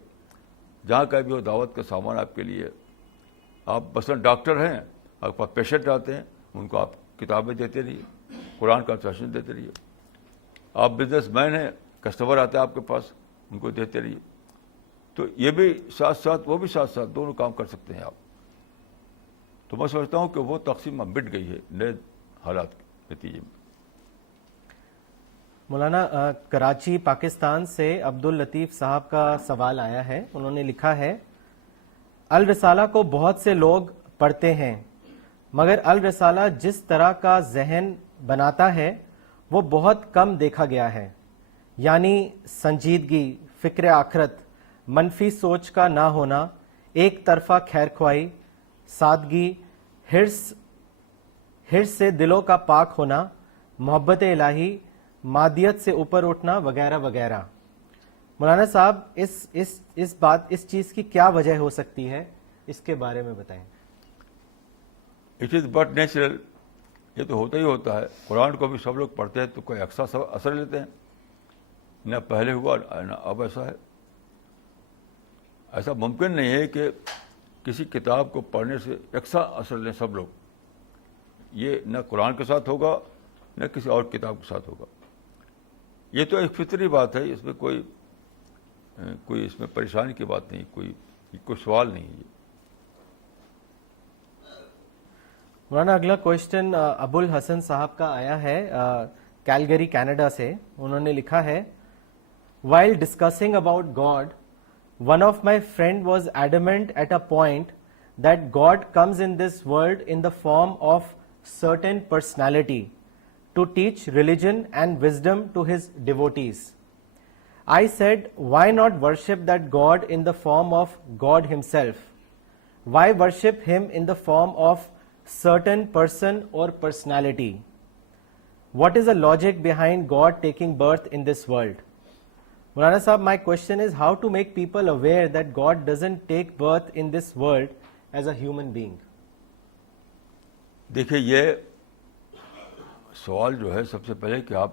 جہاں کا بھی ہو دعوت کا سامان آپ کے لیے. آپ مثلاً ڈاکٹر ہیں, آپ کے پاس پیشنٹ آتے ہیں, ان کو آپ کتابیں دیتے رہیے, قرآن کا سیشن دیتے رہیے. آپ بزنس مین ہیں, کسٹمر آتے ہیں آپ کے پاس, ان کو دیتے رہیے. تو یہ بھی ساتھ ساتھ, وہ بھی ساتھ ساتھ, دونوں کام کر سکتے ہیں آپ. تو میں سمجھتا ہوں کہ وہ تقسیم اب مٹ گئی ہے نئے حالات کے نتیجے میں. مولانا کراچی پاکستان سے عبد اللطیف صاحب کا سوال آیا ہے. انہوں نے لکھا ہے, الرسالہ کو بہت سے لوگ پڑھتے ہیں مگر الرسالہ جس طرح کا ذہن بناتا ہے وہ بہت کم دیکھا گیا ہے. یعنی سنجیدگی, فکر آخرت, منفی سوچ کا نہ ہونا, ایک طرفہ خیر خواہی, سادگی, حرص سے دلوں کا پاک ہونا, محبت الہی, مادیت سے اوپر اٹھنا وغیرہ وغیرہ. مولانا صاحب اس چیز کی کیا وجہ ہو سکتی ہے, اس کے بارے میں بتائیں. It is but natural. یہ تو ہوتا ہی ہوتا ہے. قرآن کو بھی سب لوگ پڑھتے ہیں تو کوئی اثر لیتے ہیں. نہ پہلے ہوا نہ اب ایسا ہے. ایسا ممکن نہیں ہے کہ کسی کتاب کو پڑھنے سے یکساں اثر لیں سب لوگ. یہ نہ قرآن کے ساتھ ہوگا نہ کسی اور کتاب کے ساتھ ہوگا. یہ تو ایک فطری بات ہے, اس میں کوئی اس میں پریشانی کی بات نہیں, کوئی سوال نہیں ہے. مولانا اگلا کوشچن ابو الحسن صاحب کا آیا ہے کیلگری کینیڈا سے. انہوں نے لکھا ہے, while discussing about God, one of my friend was adamant at a point that God comes in this world in the form of certain personality to teach religion and wisdom to his devotees. I said, why not worship that God in the form of God himself? Why worship him in the form of certain person or personality? What is the logic behind God taking birth in this world? Maulana Sahab, my question is how to make people aware that God doesn't take birth in this world as a human being. دیکھیے, یہ سوال جو ہے سب سے پہلے کہ آپ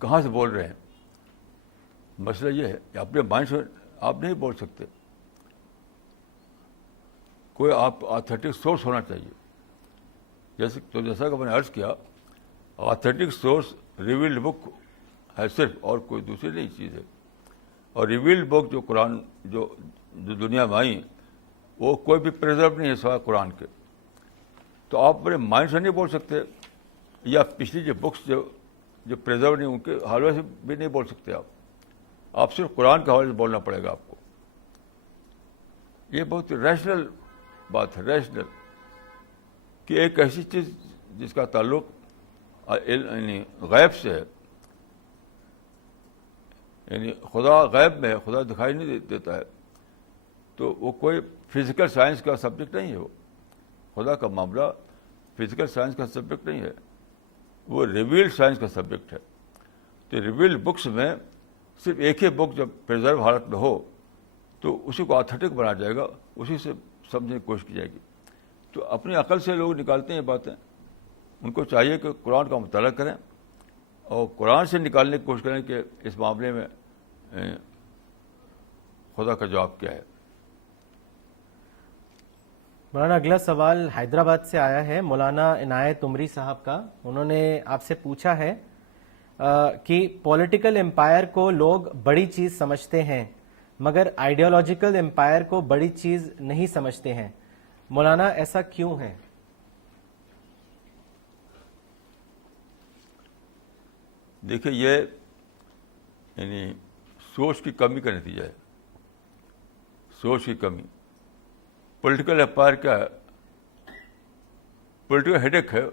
کہاں سے بول رہے ہیں. مسئلہ یہ ہے کہ اپنے مائنڈ سے آپ نہیں بول سکتے. کوئی آپ آتھینٹک سورس ہونا چاہیے. جیسا کہ میں نے عرض کیا, آتھینٹک سورس ریویلڈ بک ہے صرف, اور کوئی دوسری نہیں چیز ہے. اور ریویلڈ بک جو قرآن جو دنیا میں آئی, وہ کوئی بھی پریزرو نہیں ہے سوائے قرآن کے. تو آپ اپنے مائنڈ سے نہیں بول سکتے, یا پچھلی جو بکس جو پریزرو نہیں ان کے حوالے سے بھی نہیں بول سکتے. آپ صرف قرآن کے حوالے سے بولنا پڑے گا آپ کو. یہ بہت ریشنل بات ہے, ریشنل, کہ ایک ایسی چیز جس کا تعلق یعنی غیب سے ہے, یعنی خدا غیب میں ہے, خدا دکھائی نہیں دیتا ہے, تو وہ کوئی فزیکل سائنس کا سبجیکٹ نہیں ہے. وہ خدا کا معاملہ فزیکل سائنس کا سبجیکٹ نہیں ہے, وہ ریویلڈ سائنس کا سبجیکٹ ہے. تو ریویلڈ بکس میں صرف ایک ہی بک جب پریزرو حالت میں ہو تو اسی کو آتھینٹک بنایا جائے گا, اسی سے سمجھنے کی کوشش کی جائے گی. تو اپنی عقل سے لوگ نکالتے ہیں باتیں. ان کو چاہیے کہ قرآن کا مطالعہ کریں اور قرآن سے نکالنے کی کوشش کریں کہ اس معاملے میں خدا کا جواب کیا ہے. مولانا اگلا سوال حیدرآباد سے آیا ہے مولانا عنایت عمری صاحب کا. انہوں نے آپ سے پوچھا ہے کہ پولیٹیکل امپائر کو لوگ بڑی چیز سمجھتے ہیں مگر آئیڈیالوجیکل امپائر کو بڑی چیز نہیں سمجھتے ہیں. مولانا ایسا کیوں ہے؟ دیکھیے, یہ یعنی سوچ کی کمی کا نتیجہ ہے. سوچ کی کمی. پولیٹیکل امپائر کیا ہے؟ پولیٹیکل ہیڈیک ہے.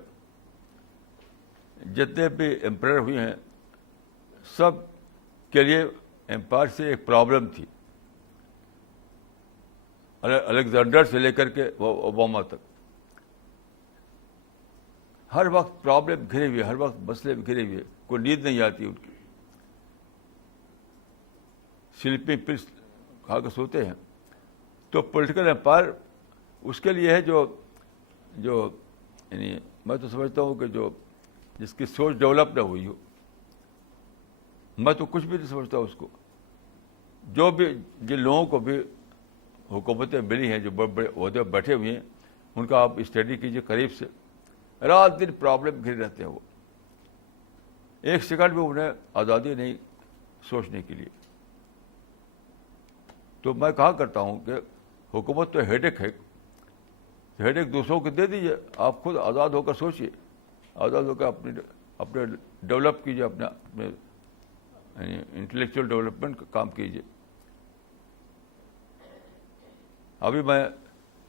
جتنے بھی امپائر ہوئے ہیں سب کے لیے امپائر سے ایک پرابلم تھی. الیگزینڈر سے لے کر کے اوباما تک ہر وقت پرابلم گھرے ہوئے, ہر وقت مسئلے میں گھرے ہوئے. کوئی نیند نہیں آتی ان کی, سلیپنگ پلس کھا کے سوتے ہیں. تو پولیٹیکل امپائر اس کے لیے ہے جو یعنی میں تو سمجھتا ہوں کہ جس کی سوچ ڈیولپ نہ ہوئی ہو, میں تو کچھ بھی نہیں سمجھتا اس کو. جو بھی جن لوگوں کو بھی حکومتیں ملی ہیں جو بڑے بڑے عہدے بیٹھے ہوئے ہیں ان کا آپ اسٹڈی کیجیے قریب سے. رات دن پرابلم گھر رہتے ہیں. وہ ایک سیکنڈ بھی انہیں آزادی نہیں سوچنے کے لیے. تو میں کہا کرتا ہوں کہ حکومت تو ہیڈک ہے, ہیڈ ایک دوسروں کو دے دیجیے, آپ خود آزاد ہو کر سوچیے, آزاد ہو کر اپنے ڈیولپ کیجیے, اپنے انٹلیکچوئل ڈیولپمنٹ کا کام کیجیے. ابھی میں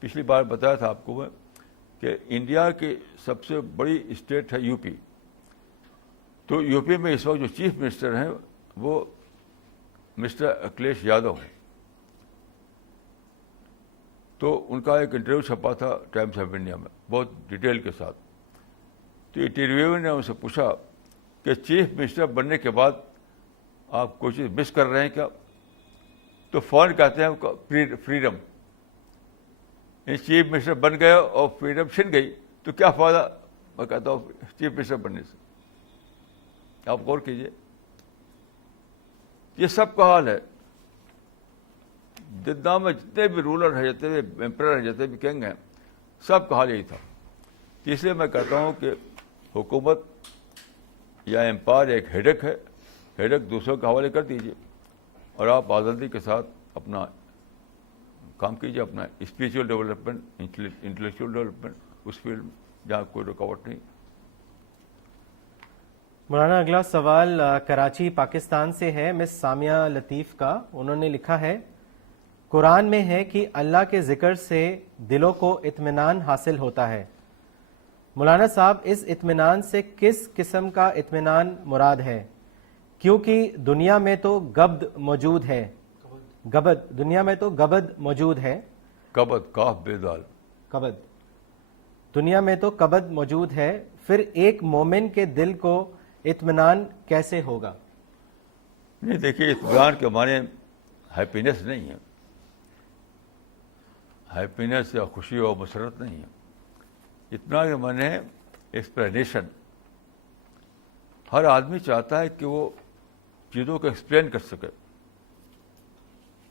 پچھلی بار بتایا تھا آپ کو میں کہ انڈیا کی سب سے بڑی اسٹیٹ ہے یو پی. تو یو پی میں اس وقت جو چیف منسٹر ہیں وہ مسٹر اکھلیش یادو ہیں. تو ان کا ایک انٹرویو چھپا تھا ٹائمس آف انڈیا میں بہت ڈیٹیل کے ساتھ. تو انٹرویو نے ان سے پوچھا کہ چیف منسٹر بننے کے بعد آپ کوئی چیز مس کر رہے ہیں کیا؟ تو فوراً کہتے ہیں فریڈم. چیف منسٹر بن گئے اور فریڈم چھن گئی تو کیا فائدہ؟ میں کہتا ہوں چیف منسٹر بننے سے. آپ غور کیجیے, یہ سب کا حال ہے. دنیا میں جتنے بھی رولر ہیں, جتنے بھی امپرر ہیں, جتنے بھی کنگ ہیں, سب کا حال یہی تھا. اس لیے میں کہتا ہوں کہ حکومت یا امپائر ایک ہیڈک ہے, ہیڈک دوسروں کے حوالے کر دیجیے اور آپ آزادی کے ساتھ اپنا کام کیجیے, اپنا اسپریچول ڈیولپمنٹ, انٹلیکچوئل ڈیولپمنٹ, اس فیلڈ میں جہاں کوئی رکاوٹ نہیں. مولانا اگلا سوال کراچی پاکستان سے ہے, مس سامیہ لطیف کا. انہوں نے لکھا ہے, قرآن میں ہے کہ اللہ کے ذکر سے دلوں کو اطمینان حاصل ہوتا ہے. مولانا صاحب, اس اطمینان سے کس قسم کا اطمینان مراد ہے؟ کیونکہ دنیا میں تو گبد موجود ہے. دنیا میں تو گبد موجود ہے. کبد کاف بے دال. کبد. دنیا میں تو کبد موجود ہے, پھر ایک مومن کے دل کو اطمینان کیسے ہوگا؟ نہیں, دیکھیے اطمینان کے معنی ہیپینس نہیں ہے, ہیپینس یا خوشی اور مسرت نہیں ہے. اطمینان کے معنی ہے ایکسپلینیشن. ہر آدمی چاہتا ہے کہ وہ چیزوں کو ایکسپلین کر سکے.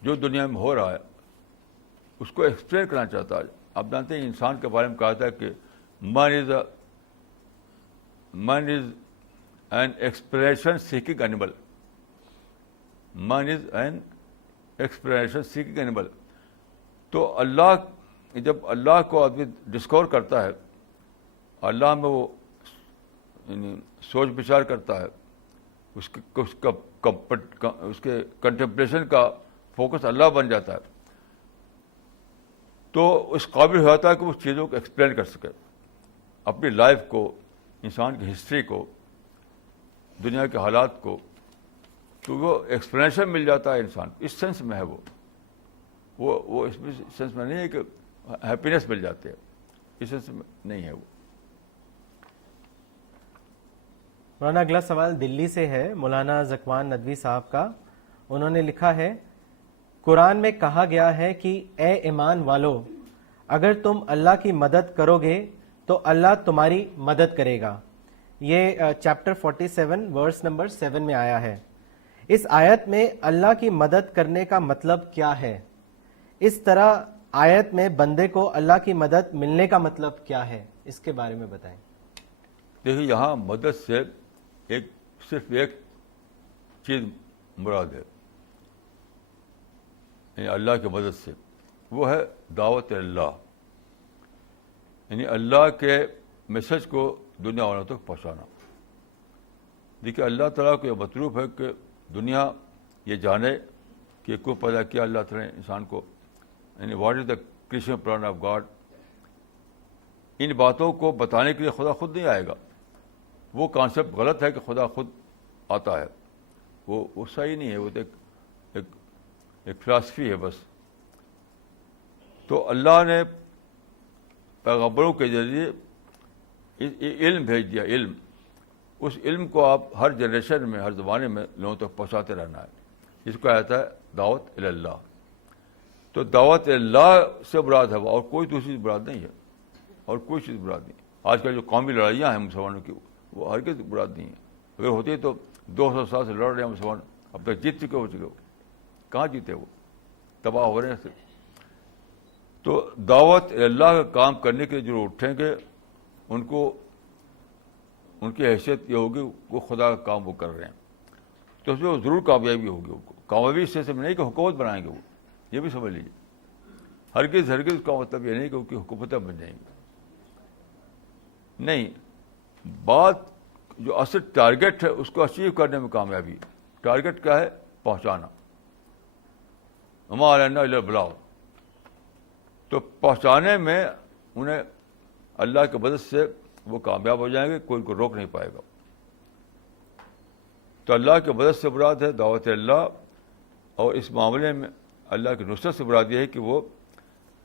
جو دنیا میں ہو رہا ہے اس کو ایکسپلین کرنا چاہتا ہے. آپ جانتے ہیں انسان کے بارے میں کہا تھا کہ man is an explanation seeking animal. Man is an explanation seeking animal. تو اللہ, جب اللہ کو آدمی ڈسکور کرتا ہے, اللہ میں وہ سوچ بچار کرتا ہے, اس کے کنٹمپلیشن کا فوکس اللہ بن جاتا ہے, تو اس قابل ہو جاتا ہے کہ وہ چیزوں کو ایکسپلین کر سکے, اپنی لائف کو, انسان کی ہسٹری کو, دنیا کے حالات کو. تو وہ ایکسپلینیشن مل جاتا ہے انسان. اس سینس میں ہے وہ اس سینس میں نہیں ہے کہ ہیپینس مل جاتے ہیں, اس سینس میں نہیں ہے وہ. مولانا اگلا سوال دلی سے ہے, مولانا زکوان ندوی صاحب کا. انہوں نے لکھا ہے, قرآن میں کہا گیا ہے کہ اے ایمان والو, اگر تم اللہ کی مدد کرو گے تو اللہ تمہاری مدد کرے گا. یہ چیپٹر 47 ورس نمبر 7 میں آیا ہے. اس آیت میں اللہ کی مدد کرنے کا مطلب کیا ہے؟ اس طرح آیت میں بندے کو اللہ کی مدد ملنے کا مطلب کیا ہے؟ اس کے بارے میں بتائیں. دیکھیے یہاں مدد سے صرف ایک چیز مراد ہے, یعنی اللہ کی مدد سے, وہ ہے دعوت اللہ, یعنی اللہ کے میسج کو دنیا والوں تک پہنچانا. دیکھیے اللہ تعالیٰ کو یہ مطلوب ہے کہ دنیا یہ جانے کہ کو پیدا کیا اللہ تعالیٰ نے انسان کو, یعنی what is the creation plan of God. ان باتوں کو بتانے کے لیے خدا خود نہیں آئے گا. وہ کانسیپٹ غلط ہے کہ خدا خود آتا ہے, وہ صحیح نہیں ہے, وہ ایک فلاسفی ہے بس. تو اللہ نے پیغمبروں کے ذریعے علم بھیج دیا. علم, اس علم کو آپ ہر جنریشن میں, ہر زمانے میں لوگوں تک پہنچاتے رہنا ہے. اس کو آتا ہے دعوت اللہ. تو دعوت اللہ سے مراد ہے اور کوئی دوسری مراد نہیں ہے, اور کوئی چیز مراد نہیں. آج کل جو قومی لڑائیاں ہیں مسلمانوں کی وہ ہرگز مراد نہیں ہیں. اگر ہوتی تو 200 سال سے لڑ رہے ہیں مسلمان، اب تک جیت چکے ہو چکے، کہاں جیتے وہ، تباہ ہو رہے ہیں صرف. تو دعوت اللہ کا کام کرنے کے جو اٹھیں گے ان کو، ان کی حیثیت یہ ہوگی وہ خدا کا کام وہ کر رہے ہیں، تو اس میں ضرور کامیابی ہوگی. ان کو کامیابی اس سے نہیں کہ حکومت بنائیں گے، وہ یہ بھی سمجھ لیجیے. ہرگز ہرگز کا مطلب یہ نہیں کہ ان کی حکومتیں بن جائیں گی، نہیں. بات جو اصل ٹارگیٹ ہے اس کو اچیو کرنے میں کامیابی. ٹارگیٹ کیا ہے؟ پہنچانا. وما علینا الا البلاغ. تو پہنچانے میں انہیں اللہ کی مدد سے وہ کامیاب ہو جائیں گے، کوئی ان کو روک نہیں پائے گا. تو اللہ کی مدد سے مراد ہے دعوت اللہ، اور اس معاملے میں اللہ کی نصرت سے مراد یہ ہے کہ وہ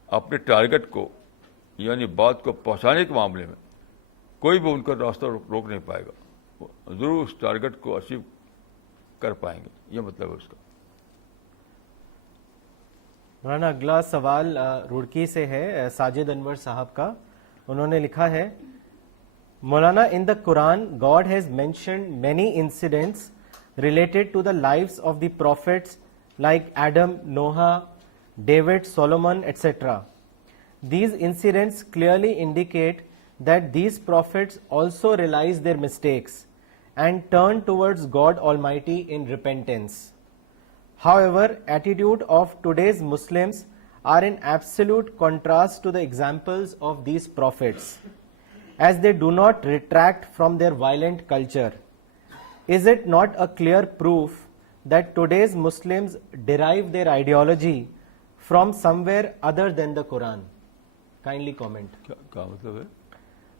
اپنے ٹارگٹ کو یعنی بات کو پہنچانے کے معاملے میں کوئی بھی ان کا راستہ روک نہیں پائے گا، وہ ضرور اس ٹارگٹ کو اچیو کر پائیں گے. یہ مطلب ہے اس کا. مولانا اگلا سوال روڑکی سے ہے، ساجد انور صاحب کا. انہوں نے لکھا ہے، مولانا in the Quran God has mentioned many incidents related to the lives of the prophets like Adam, Noah, David, Solomon, etc. These incidents clearly indicate that these prophets also realized their mistakes and turned towards God Almighty in repentance. However, attitude of today's Muslims are in absolute contrast to the examples of these prophets, as they do not retract from their violent culture. Is it not a clear proof that today's Muslims derive their ideology from somewhere other than the Quran? Kindly comment. کیا مطلب ہے؟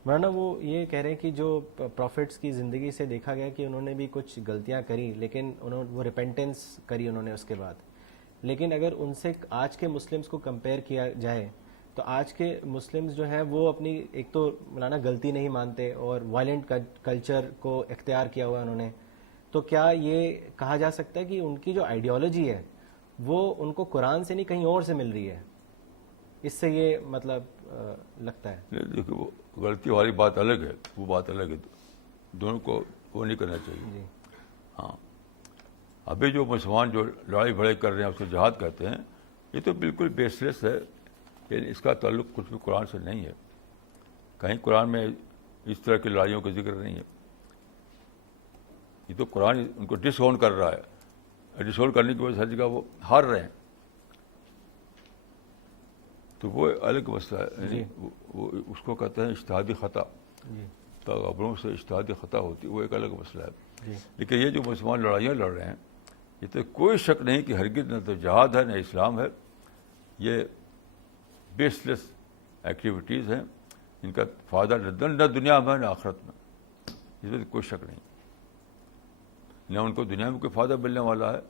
مولانا وہ یہ کہہ رہے ہیں کہ جو پروفٹس کی زندگی سے دیکھا گیا کہ انہوں نے بھی کچھ غلطیاں کری، لیکن وہ ریپینٹنس کری انہوں نے اس کے بعد. لیکن اگر ان سے آج کے مسلمس کو کمپیئر کیا جائے تو آج کے مسلمز جو ہیں وہ اپنی ایک تو مولانا غلطی نہیں مانتے اور وائلنٹ کلچر کو اختیار کیا ہوا انہوں نے. تو کیا یہ کہا جا سکتا ہے کہ ان کی جو آئیڈیالوجی ہے وہ ان کو قرآن سے نہیں کہیں اور سے مل رہی ہے؟ اس سے یہ مطلب لگتا ہے. دیکھیے وہ غلطی والی بات الگ ہے، وہ بات الگ ہے، دونوں کو وہ نہیں کرنا چاہیے. جی ہاں ابھی جو مسلمان جو لڑائی بھڑائی کر رہے ہیں اس کو جہاد کہتے ہیں، یہ تو بالکل بیس لیس ہے. یعنی اس کا تعلق کچھ بھی قرآن سے نہیں ہے. کہیں قرآن میں اس طرح کی لڑائیوں کا ذکر نہیں ہے. یہ تو قرآن ان کو ڈس اون کر رہا ہے. ڈس اون کرنے کی وجہ سے ہر جگہ وہ ہار رہے ہیں. تو وہ الگ مسئلہ ہے. یعنی وہ اس کو کہتے ہیں اجتہادی خطا. تو خبروں سے اجتہادی خطا ہوتی ہے، وہ ایک الگ مسئلہ ہے. لیکن یہ جو مسلمان لڑائیاں لڑ رہے ہیں یہ تو کوئی شک نہیں کہ ہرگز نہ تو جہاد ہے نہ اسلام ہے. یہ بیس لیس ایکٹیویٹیز ہیں، ان کا فائدہ نہ دنیا میں نہ آخرت میں. اس میں کوئی شک نہیں. نہ ان کو دنیا میں کوئی فائدہ ملنے والا ہے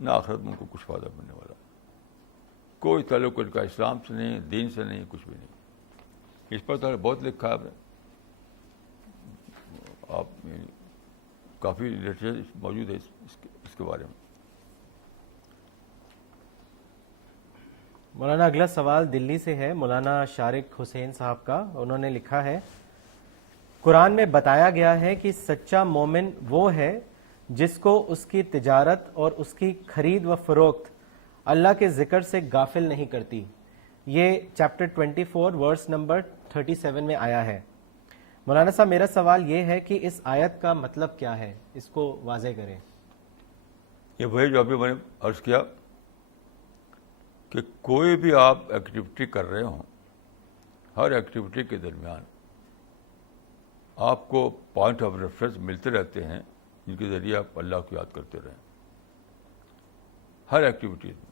نہ آخرت میں ان کو کچھ فائدہ ملنے والا ہے. کوئی تعلق ان کا اسلام سے نہیں، دین سے نہیں، کچھ بھی نہیں. اس پر تو بہت لکھا ہے آپ نے، آپ کافی لٹریچر موجود ہے اس کے بارے میں. مولانا اگلا سوال دلی سے ہے، مولانا شارق حسین صاحب کا. انہوں نے لکھا ہے، قرآن میں بتایا گیا ہے کہ سچا مومن وہ ہے جس کو اس کی تجارت اور اس کی خرید و فروخت اللہ کے ذکر سے غافل نہیں کرتی. یہ چیپٹر 24 ورس نمبر 37 میں آیا ہے. مولانا صاحب میرا سوال یہ ہے کہ اس آیت کا مطلب کیا ہے، اس کو واضح کریں. یہ وہی جو ابھی میں نے عرض کیا کہ کوئی بھی آپ ایکٹیویٹی کر رہے ہوں، ہر ایکٹیویٹی کے درمیان آپ کو پوائنٹ آف ریفرنس ملتے رہتے ہیں جن کے ذریعے آپ اللہ کو یاد کرتے رہیں. ہر ایکٹیویٹی میں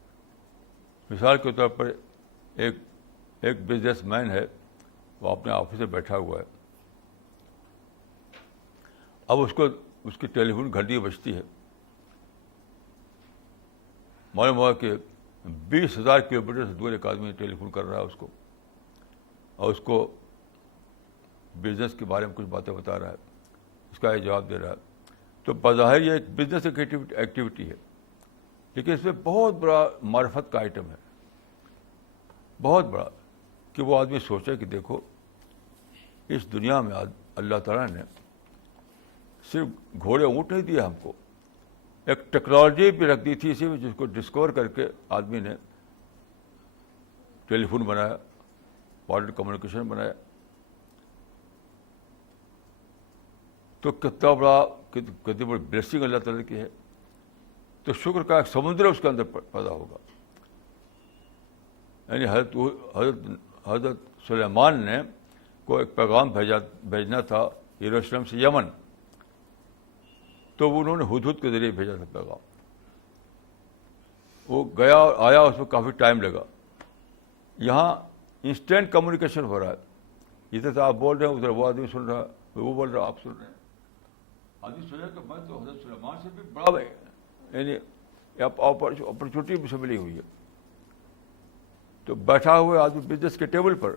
مثال کے طور پر ایک بزنس مین ہے، وہ اپنے آفس میں بیٹھا ہوا ہے. اب اس کی ٹیلی فون گھنٹی بجتی ہے. معلوم ہوا کہ 20,000 کلومیٹر سے دور ایک آدمی ٹیلی فون کر رہا ہے اس کو، اور اس کو بزنس کے بارے میں کچھ باتیں بتا رہا ہے، اس کا یہ جواب دے رہا ہے. تو بظاہر یہ ایک بزنس ایکٹیویٹی ہے، لیکن اس میں بہت بڑا معرفت کا آئٹم ہے، بہت بڑا. کہ وہ آدمی سوچے کہ دیکھو اس دنیا میں اللہ تعالیٰ نے صرف گھوڑے اونٹ نہیں دیا ہم کو, ایک ٹیکنالوجی بھی رکھ دی تھی اسی میں, جس کو ڈسکور کر کے آدمی نے ٹیلی فون بنایا, وائرلیس کمیونیکیشن بنایا. تو کتنا بڑا, کتنی بڑی بلیسنگ اللہ تعالیٰ کی ہے. تو شکر کا ایک سمندر اس کے اندر پیدا ہوگا. یعنی حضرت سلیمان نے کو ایک پیغام بھیجنا تھا یروشلم سے یمن, تو انہوں نے ہدہد کے ذریعے بھیجا تھا پیغام. وہ گیا اور آیا, اس میں کافی ٹائم لگا. یہاں انسٹنٹ کمیونیکیشن ہو رہا ہے, ادھر سے آپ بول رہے ہیں, ادھر وہ آدمی سن رہا ہے, وہ بول رہا ہے, آپ سن رہے ہیں. آدمی سوچا کہ میں تو حضرت سلیمان سے بھی بڑا, یعنی اپرچونیٹی مجھ سے ملی ہوئی ہے. تو بیٹھا ہوئے آدمی بزنس کے ٹیبل پر,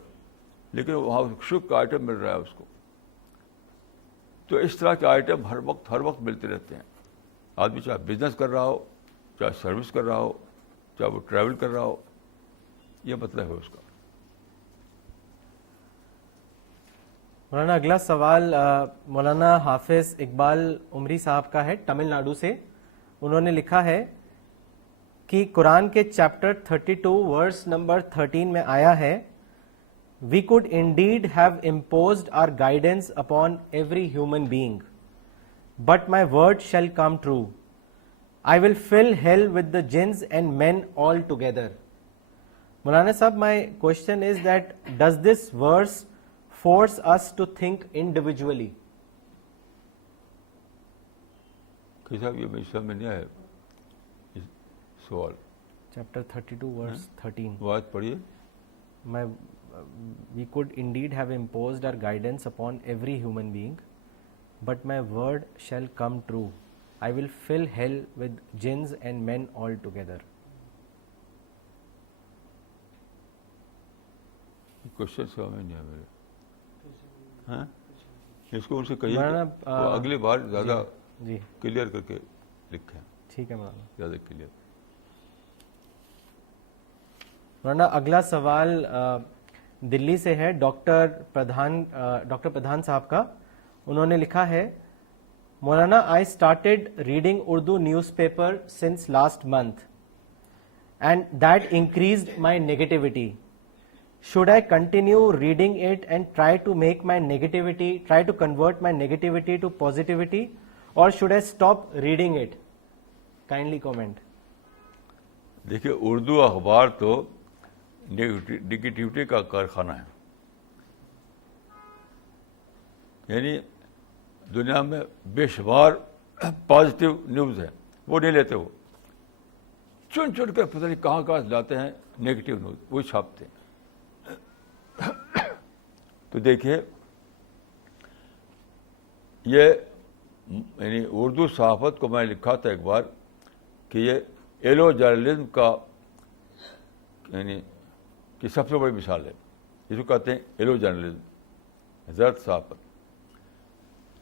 لیکن وہاں شک کا آئٹم مل رہا ہے اس کو. تو اس طرح کے آئٹم ہر وقت ملتے رہتے ہیں. آدمی چاہے بزنس کر رہا ہو, چاہے سروس کر رہا ہو, چاہے وہ ٹریول کر رہا ہو, یہ مطلب ہے اس کا. مولانا اگلا سوال مولانا حافظ اقبال عمری صاحب کا ہے, تمل ناڈو سے. انہوں نے لکھا ہے کہ قرآن کے چیپٹر 32 ورس نمبر 13 میں آیا ہے, We could indeed have imposed our guidance upon every human being, but my word shall come true. I will fill hell with the jinns and men all together. Maulana Sahab, my question is that does this verse force us to think individually? صاحب یہ میری سمجھ میں نہیں آیا سوال. Chapter 32 verse 13. بات پڑھیے. We could indeed have imposed our guidance upon every human being, but my word shall come true. I will fill hell with jinns and men all together. Question سمجھ میں نہیں آیا میرے. ہاں, اس کو ان سے کہیے اگلی بار زیادہ کلیئر کر کے لکھیں. ٹھیک ہے مولانا, زیادہ کلیئر. مولانا اگلا سوال دلی سے ہے, ڈاکٹر پردھان صاحب کا. انہوں نے لکھا ہے, Maulana I started reading Urdu newspaper since last month and that increased my negativity. Should I continue reading it and try to convert my negativity to positivity, اور should I stop reading it? Kindly comment. دیکھیے, اردو اخبار تو نگیٹیوٹی کا کارخانہ ہے. یعنی دنیا میں بے شمار پازیٹیو نیوز ہے, وہ نہیں لیتے, وہ چن کے پتہ نہیں کہاں لاتے ہیں نیگیٹو نیوز, وہ چھاپتے ہیں. تو دیکھیے, یہ یعنی اردو صحافت کو میں نے لکھا تھا ایک بار کہ یہ ایلو جرنلزم کا یعنی کہ سب سے بڑی مثال ہے. اس کو کہتے ہیں ایلو جرنلزم, زرد صحافت.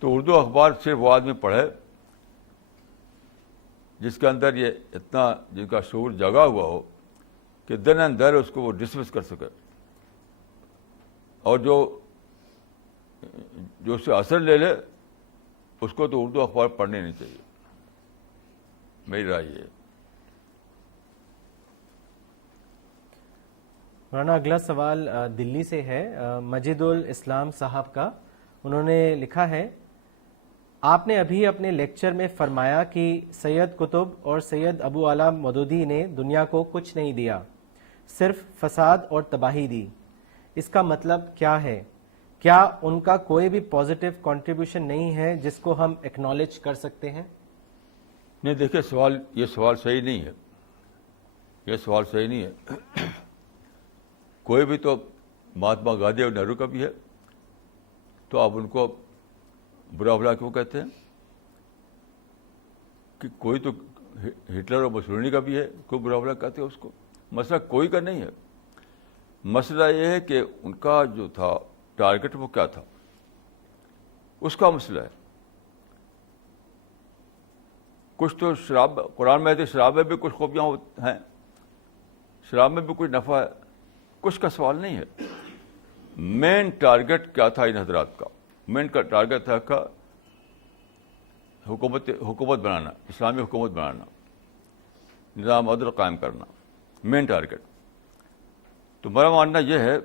تو اردو اخبار صرف وہ آدمی پڑھے جس کے اندر یہ اتنا, جن کا شعور جگا ہوا ہو کہ دن اندر اس کو وہ ڈسمس کر سکے, اور جو اس سے اثر لے لے اس کو تو اردو اخبار پڑھنے نہیں چاہیے. میری رائے یہ. مولانا اگلا سوال دلی سے ہے, مجید الاسلام صاحب کا. انہوں نے لکھا ہے, آپ نے ابھی اپنے لیکچر میں فرمایا کہ سید قطب اور سید ابو اعلیٰ مودودی نے دنیا کو کچھ نہیں دیا, صرف فساد اور تباہی دی. اس کا مطلب کیا ہے؟ کیا ان کا کوئی بھی پازیٹیو کنٹریبیوشن نہیں ہے جس کو ہم ایکنالج کر سکتے ہیں؟ نہیں, دیکھیے یہ سوال صحیح نہیں ہے. یہ سوال صحیح نہیں ہے. کوئی بھی تو مہاتما گاندھی اور نہرو کا بھی ہے, تو آپ ان کو برا بھلا کیوں کہتے ہیں؟ کہ کوئی تو ہٹلر اور مسولینی کا بھی ہے, کوئی برا بھلا کہتے ہیں اس کو. مسئلہ کوئی کا نہیں ہے. مسئلہ یہ ہے کہ ان کا جو تھا ٹارگٹ وہ کیا تھا, اس کا مسئلہ ہے. کچھ تو شراب, قرآن میں شراب میں بھی کچھ خوبیاں ہیں, شراب میں بھی کچھ نفع ہے, کچھ کا سوال نہیں ہے. مین ٹارگٹ کیا تھا ان حضرات کا؟ مین کا ٹارگٹ تھا حکومت بنانا، اسلامی حکومت بنانا، نظام عدل قائم کرنا مین ٹارگیٹ. تو میرا ماننا یہ ہے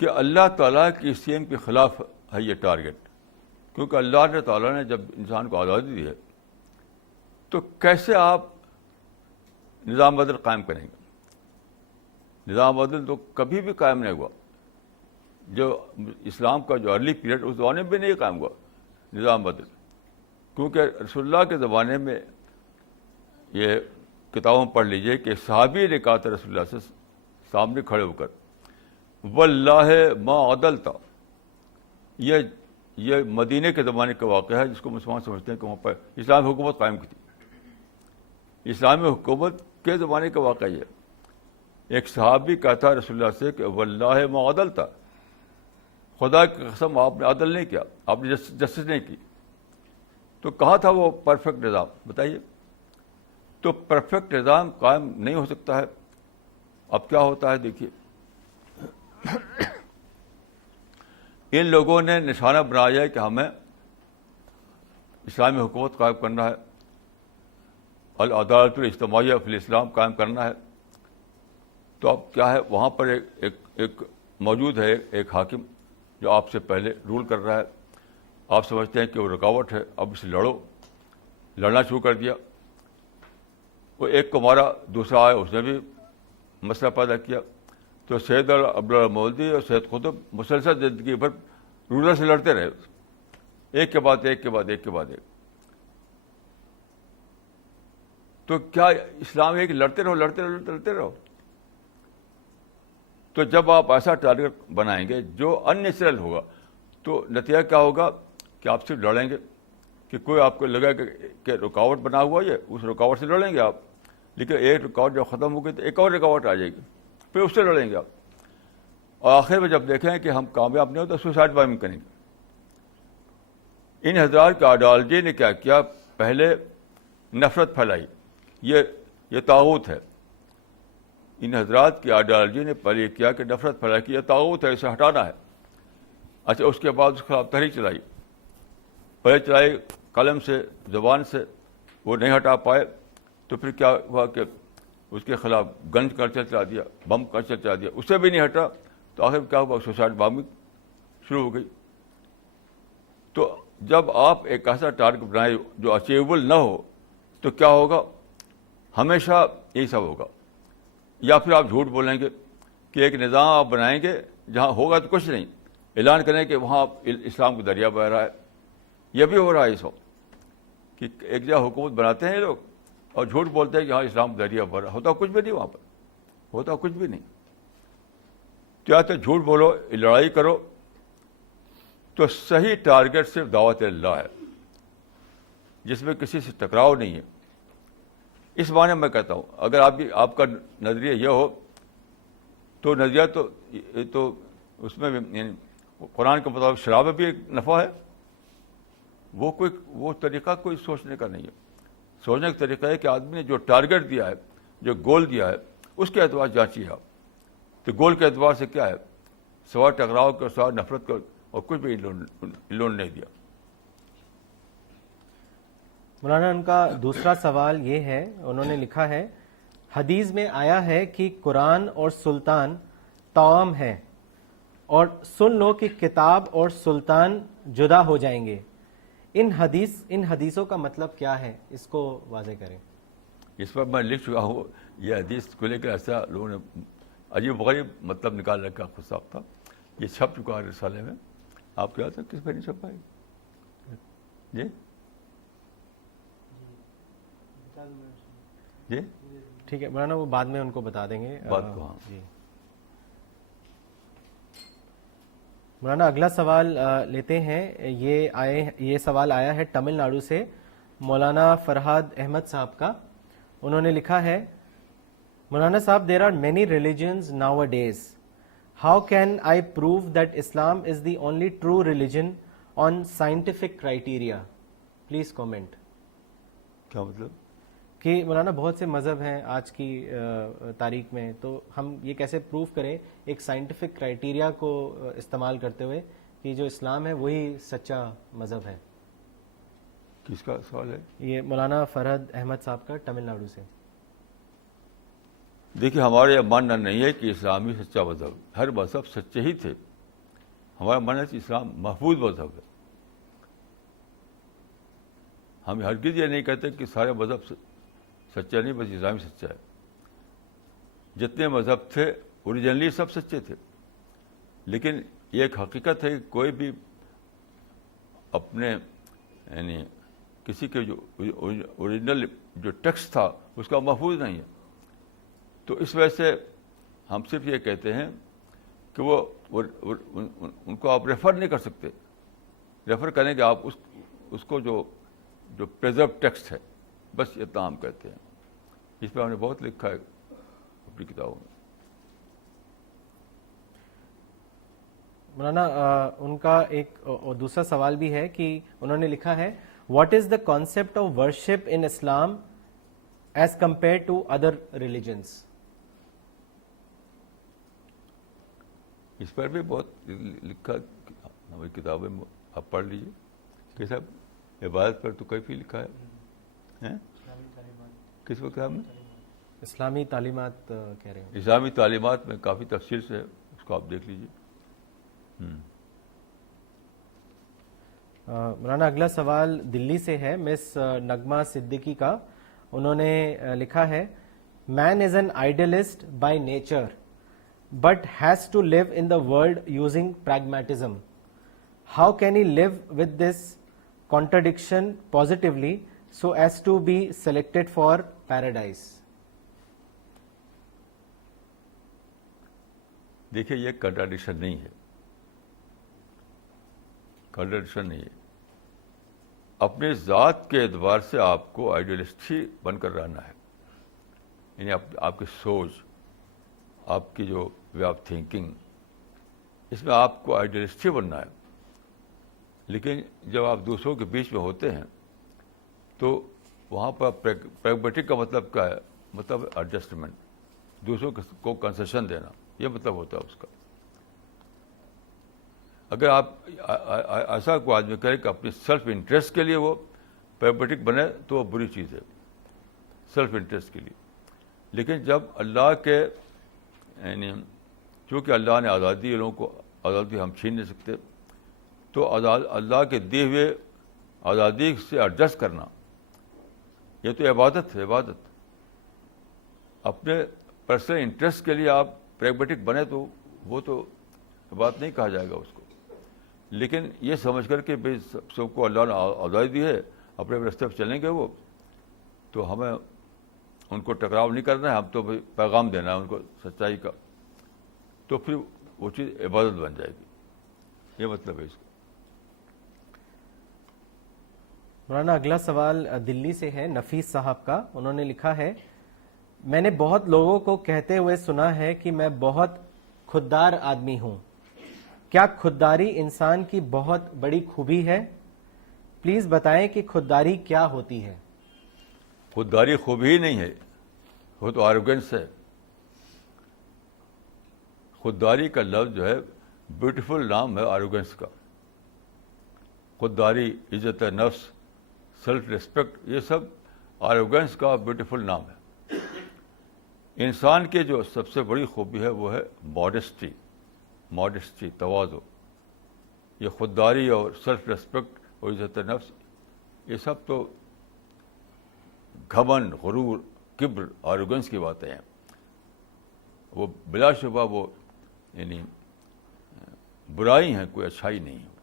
کہ اللہ تعالیٰ کی اسکیم کے خلاف ہے یہ ٹارگیٹ، کیونکہ اللہ تعالیٰ نے جب انسان کو آزادی دی ہے تو کیسے آپ نظام عدل قائم کریں گے؟ نظام عدل تو کبھی بھی قائم نہیں ہوا. جو اسلام کا جو ارلی پیریڈ اس زمانے میں بھی نہیں قائم ہوا نظام عدل، کیونکہ رسول اللہ کے زمانے میں یہ کتابوں میں پڑھ لیجئے کہ صحابی نے کہا تھا رسول اللہ سے سامنے کھڑے ہو کر، واللہ ما عدلتا. یہ مدینے کے زمانے کا واقعہ ہے جس کو مسلمان سمجھتے ہیں کہ وہاں پر اسلامی حکومت قائم کی تھی. اسلامی حکومت کے زمانے کا واقعہ یہ. ایک صحابی کہتا رسول اللہ سے کہ واللہ ما عدلتا، خدا کی قسم آپ نے عدل نہیں کیا، آپ نے جسٹس نہیں کی. تو کہاں تھا وہ پرفیکٹ نظام؟ بتائیے. تو پرفیکٹ نظام قائم نہیں ہو سکتا ہے. اب کیا ہوتا ہے دیکھیے، ان لوگوں نے نشانہ بنایا ہے کہ ہمیں اسلامی حکومت قائم کرنا ہے، العدالت الاجتماعیہ فی الاسلام قائم کرنا ہے. تو اب کیا ہے، وہاں پر ایک موجود ہے ایک حاکم جو آپ سے پہلے رول کر رہا ہے. آپ سمجھتے ہیں کہ وہ رکاوٹ ہے، اب اسے لڑنا شروع کر دیا. وہ ایک کو مارا، دوسرا آیا اس نے بھی مسئلہ پیدا کیا. تو سید عبداللہ مولوی اور سید قطب مسلسل زندگی بھر رولر سے لڑتے رہے، ایک کے بعد ایک کے بعد ایک کے بعد ایک. تو کیا اسلام ہے کہ لڑتے رہو؟ تو جب آپ ایسا ٹارگیٹ بنائیں گے جو ان نیچرل ہوگا تو نتیجہ کیا ہوگا کہ آپ صرف لڑیں گے. کہ کوئی آپ کو لگا کہ رکاوٹ بنا ہوا ہے، اس رکاوٹ سے لڑیں گے آپ، لیکن ایک رکاوٹ جب ختم ہو گئی تو ایک اور رکاوٹ آ جائے گی، پھر اس سے لڑیں گے آپ. اور آخر میں جب دیکھیں کہ ہم کامیاب نہیں ہو تو سوسائڈ بامنگ کریں گے. ان حضرات کے آئیڈیالوجی نے کیا کیا؟ پہلے نفرت پھیلائی. یہ طاغوت ہے. ان حضرات کی آئیڈیالوجی نے پہلے یہ کیا کہ نفرت پھیلائی کہ یہ طاغوت ہے، اسے ہٹانا ہے. اچھا، اس کے بعد اس کے خلاف تحریک چلائی. پہلے چلائی قلم سے، زبان سے، وہ نہیں ہٹا پائے تو پھر کیا ہوا کہ اس کے خلاف گن کلچر چلا دیا، بم کلچر چلا دیا، اس سے بھی نہیں ہٹا تو آخر کیا ہوا؟ سوسائڈ بامنگ شروع ہو گئی. تو جب آپ ایک ایسا ٹارگٹ بنائیں جو اچیویبل نہ ہو تو کیا ہوگا؟ ہمیشہ یہی سب ہوگا. یا پھر آپ جھوٹ بولیں گے کہ ایک نظام آپ بنائیں گے جہاں ہوگا تو کچھ نہیں، اعلان کریں کہ وہاں اسلام کا دریا بہ رہا ہے. یہ بھی ہو رہا ہے اس وقت کہ ایک جگہ حکومت بناتے ہیں یہ لوگ اور جھوٹ بولتے ہیں کہ ہاں اسلام کا دریا بہ رہا ہے، ہوتا کچھ بھی نہیں وہاں پر، ہوتا کچھ بھی نہیں. کیا تو جھوٹ بولو، لڑائی کرو. تو صحیح ٹارگیٹ صرف دعوت اللہ ہے جس میں کسی سے ٹکراؤ نہیں ہے. اس معنی میں کہتا ہوں اگر آپ کا نظریہ یہ ہو تو نظریہ تو اس میں یعنی قرآن کے مطابق شراب میں بھی ایک نفع ہے. وہ طریقہ کوئی سوچنے کا نہیں ہے. سوچنے کا طریقہ ہے کہ آدمی نے جو ٹارگیٹ دیا ہے، جو گول دیا ہے، اس کے اعتبار جانچیے آپ. تو گول کے اعتبار سے کیا ہے؟ سوائے ٹکراؤ کا، سوائے نفرت کا اور کچھ بھی لون نہیں دیا. مولانا ان کا دوسرا سوال یہ ہے، انہوں نے لکھا ہے حدیث میں آیا ہے کہ قرآن اور سلطان توأم ہے، اور سن لو کہ کتاب اور سلطان جدا ہو جائیں گے. ان حدیثوں کا مطلب کیا ہے؟ اس کو واضح کریں. اس پر میں لکھ چکا ہوں. یہ حدیث کو لے کر ایسا لوگوں نے عجیب غریب مطلب نکال رکھا خود صاحب تھا. یہ چھپ چکا ہے رسالے میں. آپ کیا تھا کس پہ نہیں چھپا ہے؟ جی جی ٹھیک ہے مولانا، وہ بعد میں ان کو بتا دیں گے بات کو. ہاں جی مولانا اگلا سوال لیتے ہیں. یہ سوال آیا ہے تمل ناڈو سے مولانا فرحاد احمد صاحب کا. انہوں نے لکھا ہے مولانا صاحب there are many religions nowadays. How can I prove that Islam is the only true religion on scientific criteria? Please comment. کیا مطلب؟ کہ مولانا بہت سے مذہب ہیں آج کی تاریخ میں، تو ہم یہ کیسے پروف کریں ایک سائنٹیفک کرائٹیریا کو استعمال کرتے ہوئے کہ کہ جو اسلام ہے وہی سچا مذہب ہے؟ کس کا سوال ہے؟ یہ مولانا فرحت احمد صاحب کا تمل ناڈو سے. دیکھیے ہمارا یہ ماننا نہیں ہے کہ اسلام ہی سچا مذہب، ہر مذہب سچے ہی تھے. ہمارا ماننا ہے کہ اسلام محفوظ مذہب ہے. ہم ہرگز یہ نہیں کہتے کہ سارے مذہب سچا نہیں، بس اسلام ہی سچا ہے. جتنے مذہب تھے اوریجنلی سب سچے تھے، لیکن یہ ایک حقیقت ہے کہ کوئی بھی اپنے یعنی کسی کے جو اوریجنل جو ٹیکسٹ تھا اس کا محفوظ نہیں ہے. تو اس وجہ سے ہم صرف یہ کہتے ہیں کہ وہ ان کو آپ ریفر نہیں کر سکتے. ریفر کریں کہ آپ اس کو جو پریزرو ٹیکسٹ ہے، بس اتنا ہم کہتے ہیں. اس پہ ہم نے بہت لکھا ہے اپنی کتابوں میں. مولانا ان کا ایک دوسرا سوال بھی ہے کہ انہوں نے لکھا ہے what is the concept of worship in Islam as compare to other religions. اس پر بھی بہت لکھا ہماری کتابیں آپ پڑھ لیجیے کہ صاحب عبادت پر تو کافی لکھا ہے. کس وقت ہم اسلامی تعلیمات کہہ رہے ہیں. اسلامی تعلیمات میں کافی تفصیل سے اس کو آپ دیکھ لیجیے. مولانا اگلا سوال دلی سے ہے مس نغمہ صدیقی کا. انہوں نے لکھا ہے man is an idealist by nature but has to live in the world using pragmatism. How can he live with this contradiction positively so as to be selected for paradise? دیکھیے یہ کنٹراڈکشن نہیں ہے، کنٹراڈکشن نہیں ہے. اپنے ذات کے اعتبار سے آپ کو آئیڈیلسٹ ہی بن کر رہنا ہے. یعنی آپ کی سوچ، آپ کی جو وے آف تھنکنگ، اس میں آپ کو آئیڈیلسٹ ہی بننا ہے. لیکن جب آپ دوسروں کے بیچ میں ہوتے ہیں تو وہاں پر پریگمیٹک کا مطلب کیا ہے؟ مطلب ایڈجسٹمنٹ، دوسروں کو کنسیشن دینا، یہ مطلب ہوتا ہے اس کا. اگر آپ ایسا کوئی آدمی کرے کہ اپنی سیلف انٹرسٹ کے لیے وہ پریگمیٹک بنے تو وہ بری چیز ہے، سیلف انٹرسٹ کے لیے. لیکن جب اللہ کے یعنی چونکہ اللہ نے آزادی لوگوں کو، آزادی ہم چھین نہیں سکتے، تو اللہ کے دیے ہوئے آزادی سے ایڈجسٹ کرنا یہ تو عبادت ہے. عبادت اپنے پرسنل انٹرسٹ کے لیے آپ پریگمیٹک بنے تو وہ تو بات نہیں کہا جائے گا اس کو. لیکن یہ سمجھ کر کہ بھائی سب کو اللہ نے آزادی دی ہے، اپنے راستے پہ چلیں گے وہ، تو ہمیں ان کو ٹکراؤ نہیں کرنا ہے، ہم تو پیغام دینا ہے ان کو سچائی کا، تو پھر وہ چیز عبادت بن جائے گی. یہ مطلب ہے اس کا. مولانا اگلا سوال دلی سے ہے نفیس صاحب کا. انہوں نے لکھا ہے میں نے بہت لوگوں کو کہتے ہوئے سنا ہے کہ میں بہت خوددار آدمی ہوں. کیا خودداری انسان کی بہت بڑی خوبی ہے؟ پلیز بتائیں کہ خودداری کیا ہوتی ہے. خودداری خوبی ہی نہیں ہے، وہ تو آروگنس ہے. خودداری کا لفظ جو ہے بیوٹیفل نام ہے آروگنس کا. خودداری، عزت نفس، سیلف ریسپیکٹ، یہ سب آروگنس کا بیوٹیفل نام ہے. انسان کی جو سب سے بڑی خوبی ہے وہ ہے ماڈسٹی، تواضع. یہ خودداری اور سیلف ریسپیکٹ اور عزت نفس یہ سب تو گھمنڈ، غرور، کبر، آروگنس کی باتیں ہیں. وہ بلا شبہ وہ یعنی برائی ہیں، کوئی اچھائی نہیں ہے.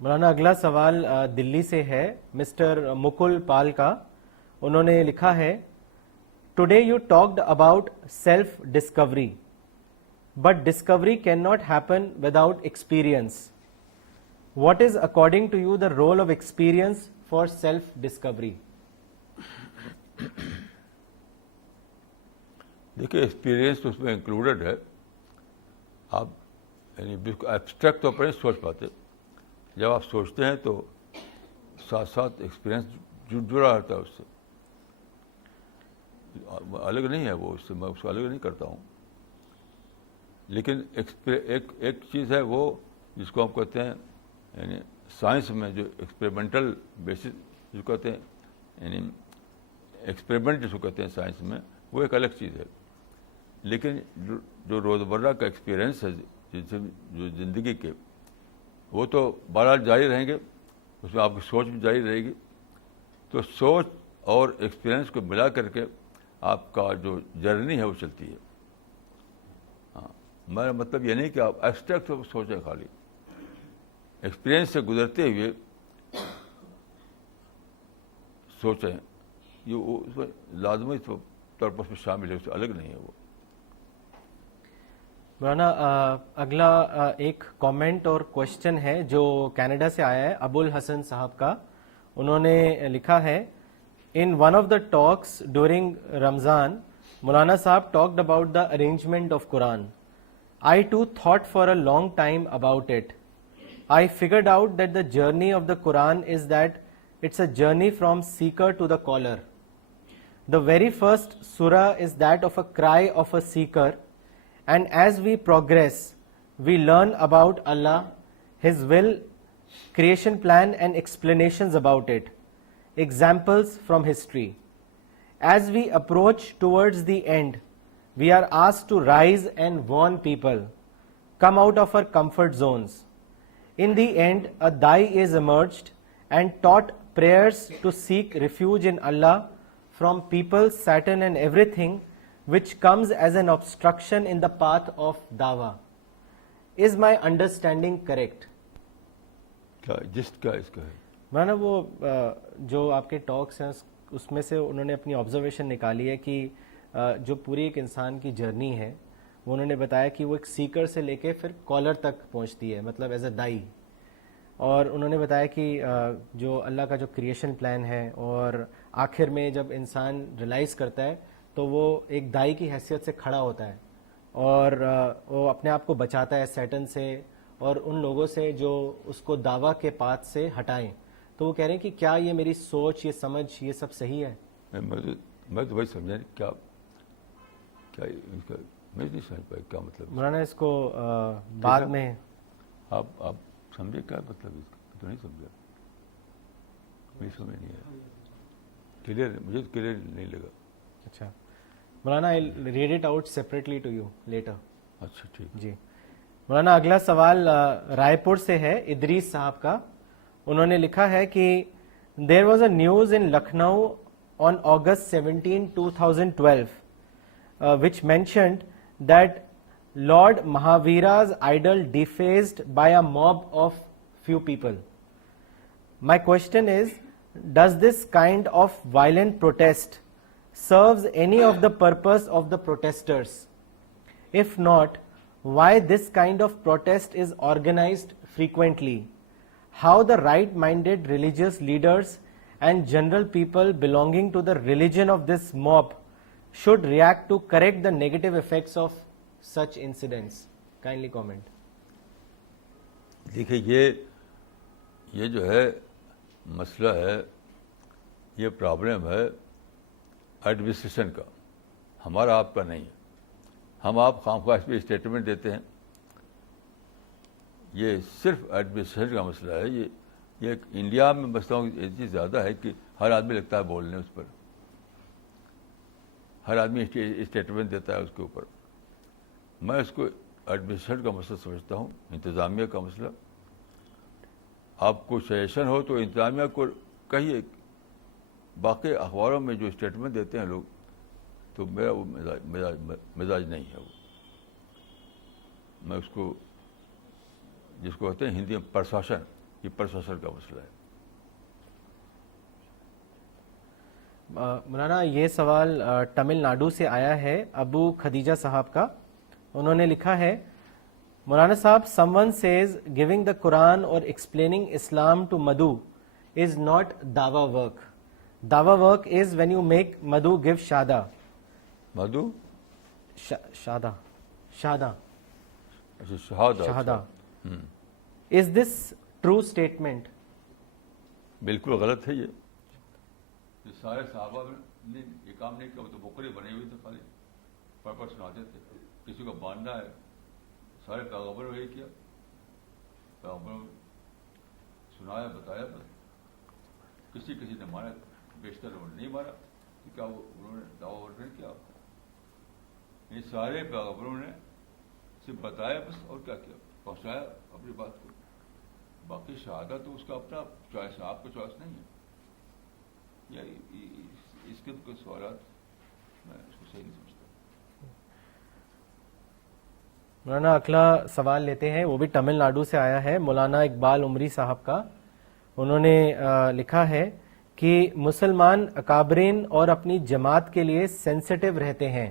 مولانا اگلا سوال دلی سے ہے مسٹر مکل پال کا. انہوں نے لکھا ہے today you talked about self discovery but discovery can not happen without experience. What is according to you the role of experience for self discovery? دیکھیے ایکسپیرئنس تو اس میں انکلوڈیڈ ہے. آپ یعنی بالکل ایبسٹریکٹ تو نہیں سوچ پاتے. جب آپ سوچتے ہیں تو ساتھ ساتھ ایکسپیرئنس جڑا رہتا ہے اس سے. الگ نہیں ہے وہ، اس سے میں اس کو الگ نہیں کرتا ہوں. لیکن ایک چیز ہے وہ جس کو ہم کہتے ہیں یعنی سائنس میں جو ایکسپریمنٹل بیسس جو کہتے ہیں یعنی ایکسپریمنٹ جس کو کہتے ہیں سائنس میں، وہ ایک الگ چیز ہے. لیکن جو روزمرہ کا ایکسپیرئنس ہے جو زندگی کے، وہ تو بہرحال جاری رہیں گے، اس میں آپ کی سوچ بھی جاری رہے گی. تو سوچ اور ایکسپیرئنس کو ملا کر کے آپ کا جو جرنی ہے وہ چلتی ہے. ہاں، میرا مطلب یہ نہیں کہ آپ ایبسٹریکٹ سوچیں، خالی ایکسپیرئنس سے گزرتے ہوئے سوچیں، یہ اس میں لازمی طور پر اس میں شامل ہے، اس سے الگ نہیں ہے وہ. مولانا اگلا ایک کامنٹ اور کوشچن ہے جو کینیڈا سے آیا ہے، ابو الحسن صاحب کا. انہوں نے لکھا ہے، in one of the talks during Ramzan Maulana sahab talked about the arrangement of Quran. I too thought for a long time about it. I figured out that the journey of the Quran is that it's a journey from seeker to the caller. The very first surah is that of a cry of a seeker, and as we progress, we learn about Allah, His will, creation plan and explanations about it, examples from history. As we approach towards the end, we are asked to rise and warn people, come out of our comfort zones. In the end, a Dai is emerged and taught prayers to seek refuge in Allah from people, Satan and everything which comes as an obstruction in the path of Dawah. Is my understanding correct? جس کا اس کا ہے مانا وہ جو آپ کے ٹاکس ہیں اس میں سے انہوں نے اپنی آبزرویشن نکالی ہے کہ جو پوری ایک انسان کی جرنی ہے وہ انہوں نے بتایا کہ وہ ایک سیکر سے لے کے پھر کالر تک پہنچتی ہے، مطلب ایز اے دائی. اور انہوں نے بتایا کہ جو اللہ کا جو کریشن پلان ہے اور آخر میں جب انسان ریلائز کرتا ہے تو وہ ایک دائی کی حیثیت سے کھڑا ہوتا ہے اور وہ اپنے آپ کو بچاتا ہے سیٹن سے اور ان لوگوں سے جو اس کو دعویٰ کے پاتھ سے ہٹائیں. تو وہ کہہ رہے ہیں کہ کیا یہ میری سوچ، یہ سمجھ، یہ سب صحیح ہے؟ میں تو وہی سمجھا کیا میں نہیں سمجھ پایا کیا مطلب. مولانا اس کو بعد میں آپ سمجھے کیا مطلب اس کا؟ تو نہیں سمجھا، مجھے سمجھ نہیں آیا، کلیئر مجھے تو کلیئر نہیں لگا. اچھا مولانا I read it out separately to you later. اچھا ٹھیک. جی مولانا اگلا سوال رائے پور سے ہے، ادریس صاحب کا. انہوں نے لکھا ہے کہ there was a news in Lucknow on August 17, 2012 which mentioned that Lord Mahavira's idol defaced by a mob of few people. My question is, does this kind of violent protest serves any of the purpose of the protesters? If not, why this kind of protest is organized frequently? How the right-minded religious leaders and general people belonging to the religion of this mob should react to correct the negative effects of such incidents? Kindly comment. دیکھیے یہ جو ہے مسئلہ ہے، یہ پرابلم ہے ایڈمنسٹریشن کا، ہمارا آپ کا نہیں ہے. ہم آپ خواہ اس پہ اسٹیٹمنٹ دیتے ہیں، یہ صرف ایڈمنسٹریشن کا مسئلہ ہے. یہ انڈیا میں مسئلہ یہ چیز زیادہ ہے کہ ہر آدمی لگتا ہے بولنے اس پر، ہر آدمی اسٹیٹمنٹ دیتا ہے اس کے اوپر. میں اس کو ایڈمنسٹریشن کا مسئلہ سمجھتا ہوں، انتظامیہ کا مسئلہ. آپ کو سجیشن ہو تو انتظامیہ کو کہیے. باقی اخباروں میں جو اسٹیٹمنٹ دیتے ہیں لوگ، تو میرا وہ مزاج نہیں ہے. وہ میں اس کو جس کو کہتے ہیں ہندی میں پرشاسن، یہ پرشاسن کا مسئلہ ہے. مولانا یہ سوال تمل ناڈو سے آیا ہے، ابو خدیجہ صاحب کا. انہوں نے لکھا ہے، مولانا صاحب someone says giving the Quran or explaining Islam to Madhu is not dawa work. Dawa work is when you make Madhu give shahada. Madhu Shahada. اچھا شہادہ. Is this true statement? بالکل غلط ہے. یہ سارے صحابہ نہیں یہ کام نہیں کیا, وہ تو بکرے بنے ہوئے تھے, خالی پڑھ سناتے تھے. کسی کو باندھنا ہے, سارے پیغمبر وہی کیا, پیغمبر سنایا بتایا, بس کسی نے مانا, بیشتر انہوں نے نہیں مانا. کیا وہ انہوں نے دعویٰ نہیں کیا, یہ سارے پیغمبروں نے صرف بتایا بس, اور کیا کیا, پہنچایا اپنی بات کو. باقی شہادت تو اس کا اپنا چوائس ہے, آپ کا چوائس نہیں ہے. یا اس کے کوئی سوالات میں اس کو صحیح نہیں سمجھتا. مولانا اگلا سوال لیتے ہیں, وہ بھی تمل ناڈو سے آیا ہے, مولانا اقبال عمری صاحب کا. انہوں نے لکھا ہے کہ مسلمان اکابرین اور اپنی جماعت کے لیے سینسٹیو رہتے ہیں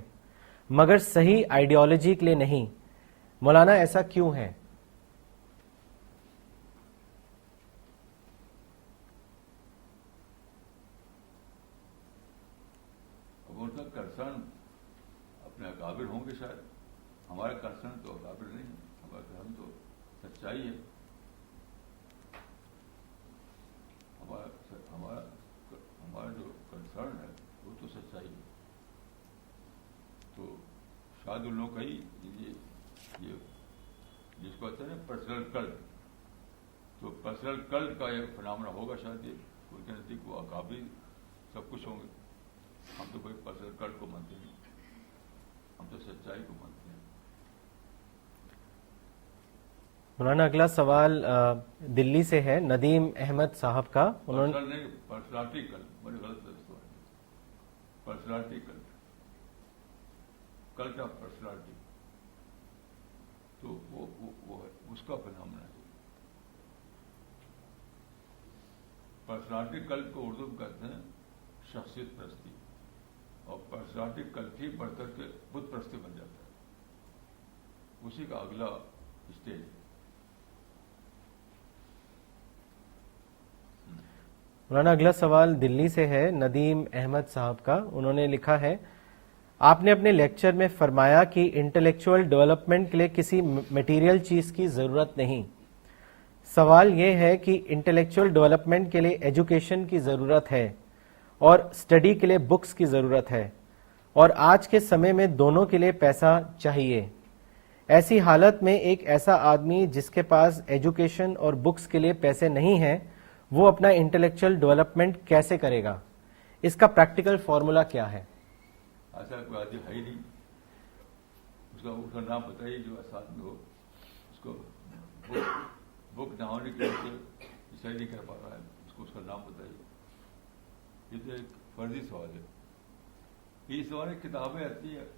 مگر صحیح آئیڈیالوجی کے لیے نہیں. مولانا ایسا کیوں ہے؟ اب ان کا کنسرن اپنے اکابر ہوں گے شاید, ہمارا کنسرن تو اکابر نہیں ہے, ہمارا کنسرن تو سچائی ہے. ہمارا جو کنسرن ہے وہ تو سچائی ہے. تو شاید ان لوگ کا ہی یہ جس کو کہتے ہیں نا پرسنل کلٹ, تو پرسنل کلٹ کا ایک فنامنا ہوگا شاید. یہ ان کے نزدیک وہ اکابر سب کچھ ہوں گے. ہم تو کوئی پرسنل کلٹ کو مانتے نہیں, ہم تو سچائی کو مانتے ہیں. مولانا اگلا سوال دلی سے ہے, ندیم احمد صاحب کا. انہوں نے نہیں, پرسنالٹی کلٹ, بڑی غلط ہے اس کو. Personality cult, cult of personality, تو وہ ہے, اس کا فنامنا ہے. پرسنالٹی کلٹ کو اردو میں کہتے ہیں شخصیت پرستی, اور پرسنالٹی کلٹ ہی بڑھ کر کے بت پرستی بن جاتا ہے. اسی کا اگلا اسٹیج. مولانا اگلا سوال دلی سے ہے, ندیم احمد صاحب کا. انہوں نے لکھا ہے, آپ نے اپنے لیکچر میں فرمایا کہ انٹلیکچوئل ڈیولپمنٹ کے لیے کسی میٹیریل چیز کی ضرورت نہیں. سوال یہ ہے کہ انٹلیکچوئل ڈیولپمنٹ کے لیے ایجوکیشن کی ضرورت ہے اور اسٹڈی کے لیے بکس کی ضرورت ہے, اور آج کے سمے میں دونوں کے لیے پیسہ چاہیے. ایسی حالت میں ایک ایسا آدمی جس کے پاس ایجوکیشن اور بکس کے لیے پیسے نہیں ہیں, وہ اپنا انٹلیکچوئل ڈیولپمنٹ کیسے کرے گا؟ اس کا پریکٹیکل فارمولا کیا ہے؟ ایسا کوئی آدمی ہے ہی نہیں. اس کا نام بتائیے جو ایسا آدمی ہو, اس کو بک نہ ہونے کی وجہ سے صحیح نہیں کر پا رہا ہے, اس کا نام بتائیے. یہ تو ایک فرضی سوال ہے. یہ سوال کتابیں آتی ہیں,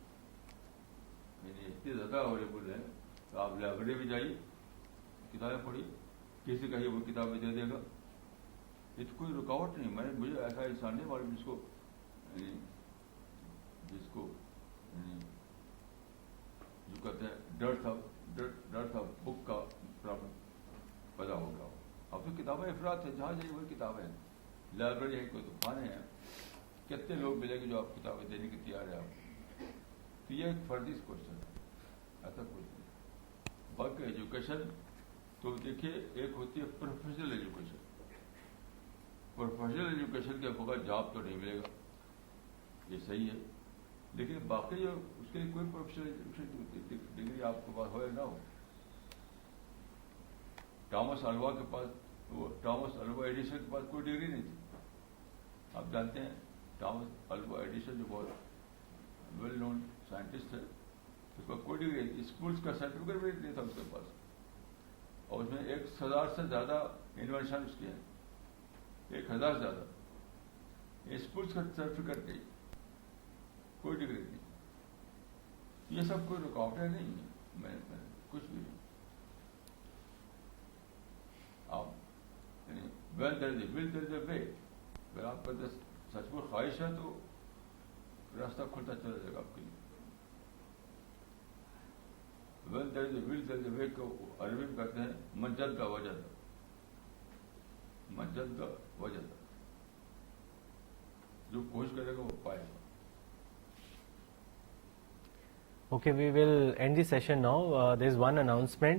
یعنی اتنی زیادہ اویلیبل ہیں, تو آپ لائبریری میں جائیے, کتابیں پڑھیے, کسی کہیں وہ کتابیں دے دے گا. یہ تو کوئی رکاوٹ نہیں. مجھے ایسا انسان نہیں معلوم جس کو جو کہتے ہیں ڈر تھا بک کا پرابلم پیدا ہو گیا. اب تو کتابیں افراد ہیں, جہاں جائیے وہی کتابیں ہیں. لائبریری ہے, کوئی دکانیں ہیں, کتنے لوگ ملیں گے جو آپ کتابیں دینے کی تیار ہے آپ. تو یہ ایک فرضی کوشچن ہے, ایسا کچھ نہیں. باقی ایجوکیشن تو دیکھیے, ایک ہوتی ہے پروفیشنل ایجوکیشن. پروفیشنل ایجوکیشن کے بغیر جاب تو نہیں ملے گا, یہ صحیح ہے. لیکن باقی جو اس کے لیے کوئی پروفیشنل ایجوکیشن ڈگری آپ کے پاس ہو یا نہ ہو. ٹامس الوا کے پاس, وہ ٹامس الوا ایڈیسن کے پاس کوئی ڈگری نہیں تھی. آپ جانتے ہیں ٹامس الوا ایڈیسن جو بہت ویل نون سائنٹسٹ ہے, اس کا کوئی ڈگری نہیں, اسکولس کا سرٹیفکیٹ بھی نہیں تھا اس کے پاس, اور اس میں 1000 سے زیادہ انوینشن اس کی ہیں, 1000 سے زیادہ. اسکولس کا سرٹیفکیٹ نہیں, کوئی ڈگری نہیں. یہ سب کوئی رکاوٹیں نہیں ہیں, میں کچھ بھی نہیں. آپ ویل دیر از اے ول دیر از اے وے. اگر آپ کا سچ میں خواہش ہے تو راستہ کھلتا چلا جائے گا آپ کے لیے. ویل دیر از اے ول دیر از اے وے کو عربی میں کہتے ہیں منجد کا وجد. منجد کا وجد, جو کوشش کرے گا وہ پائے گا. Okay, we will end the session now. There is one announcement.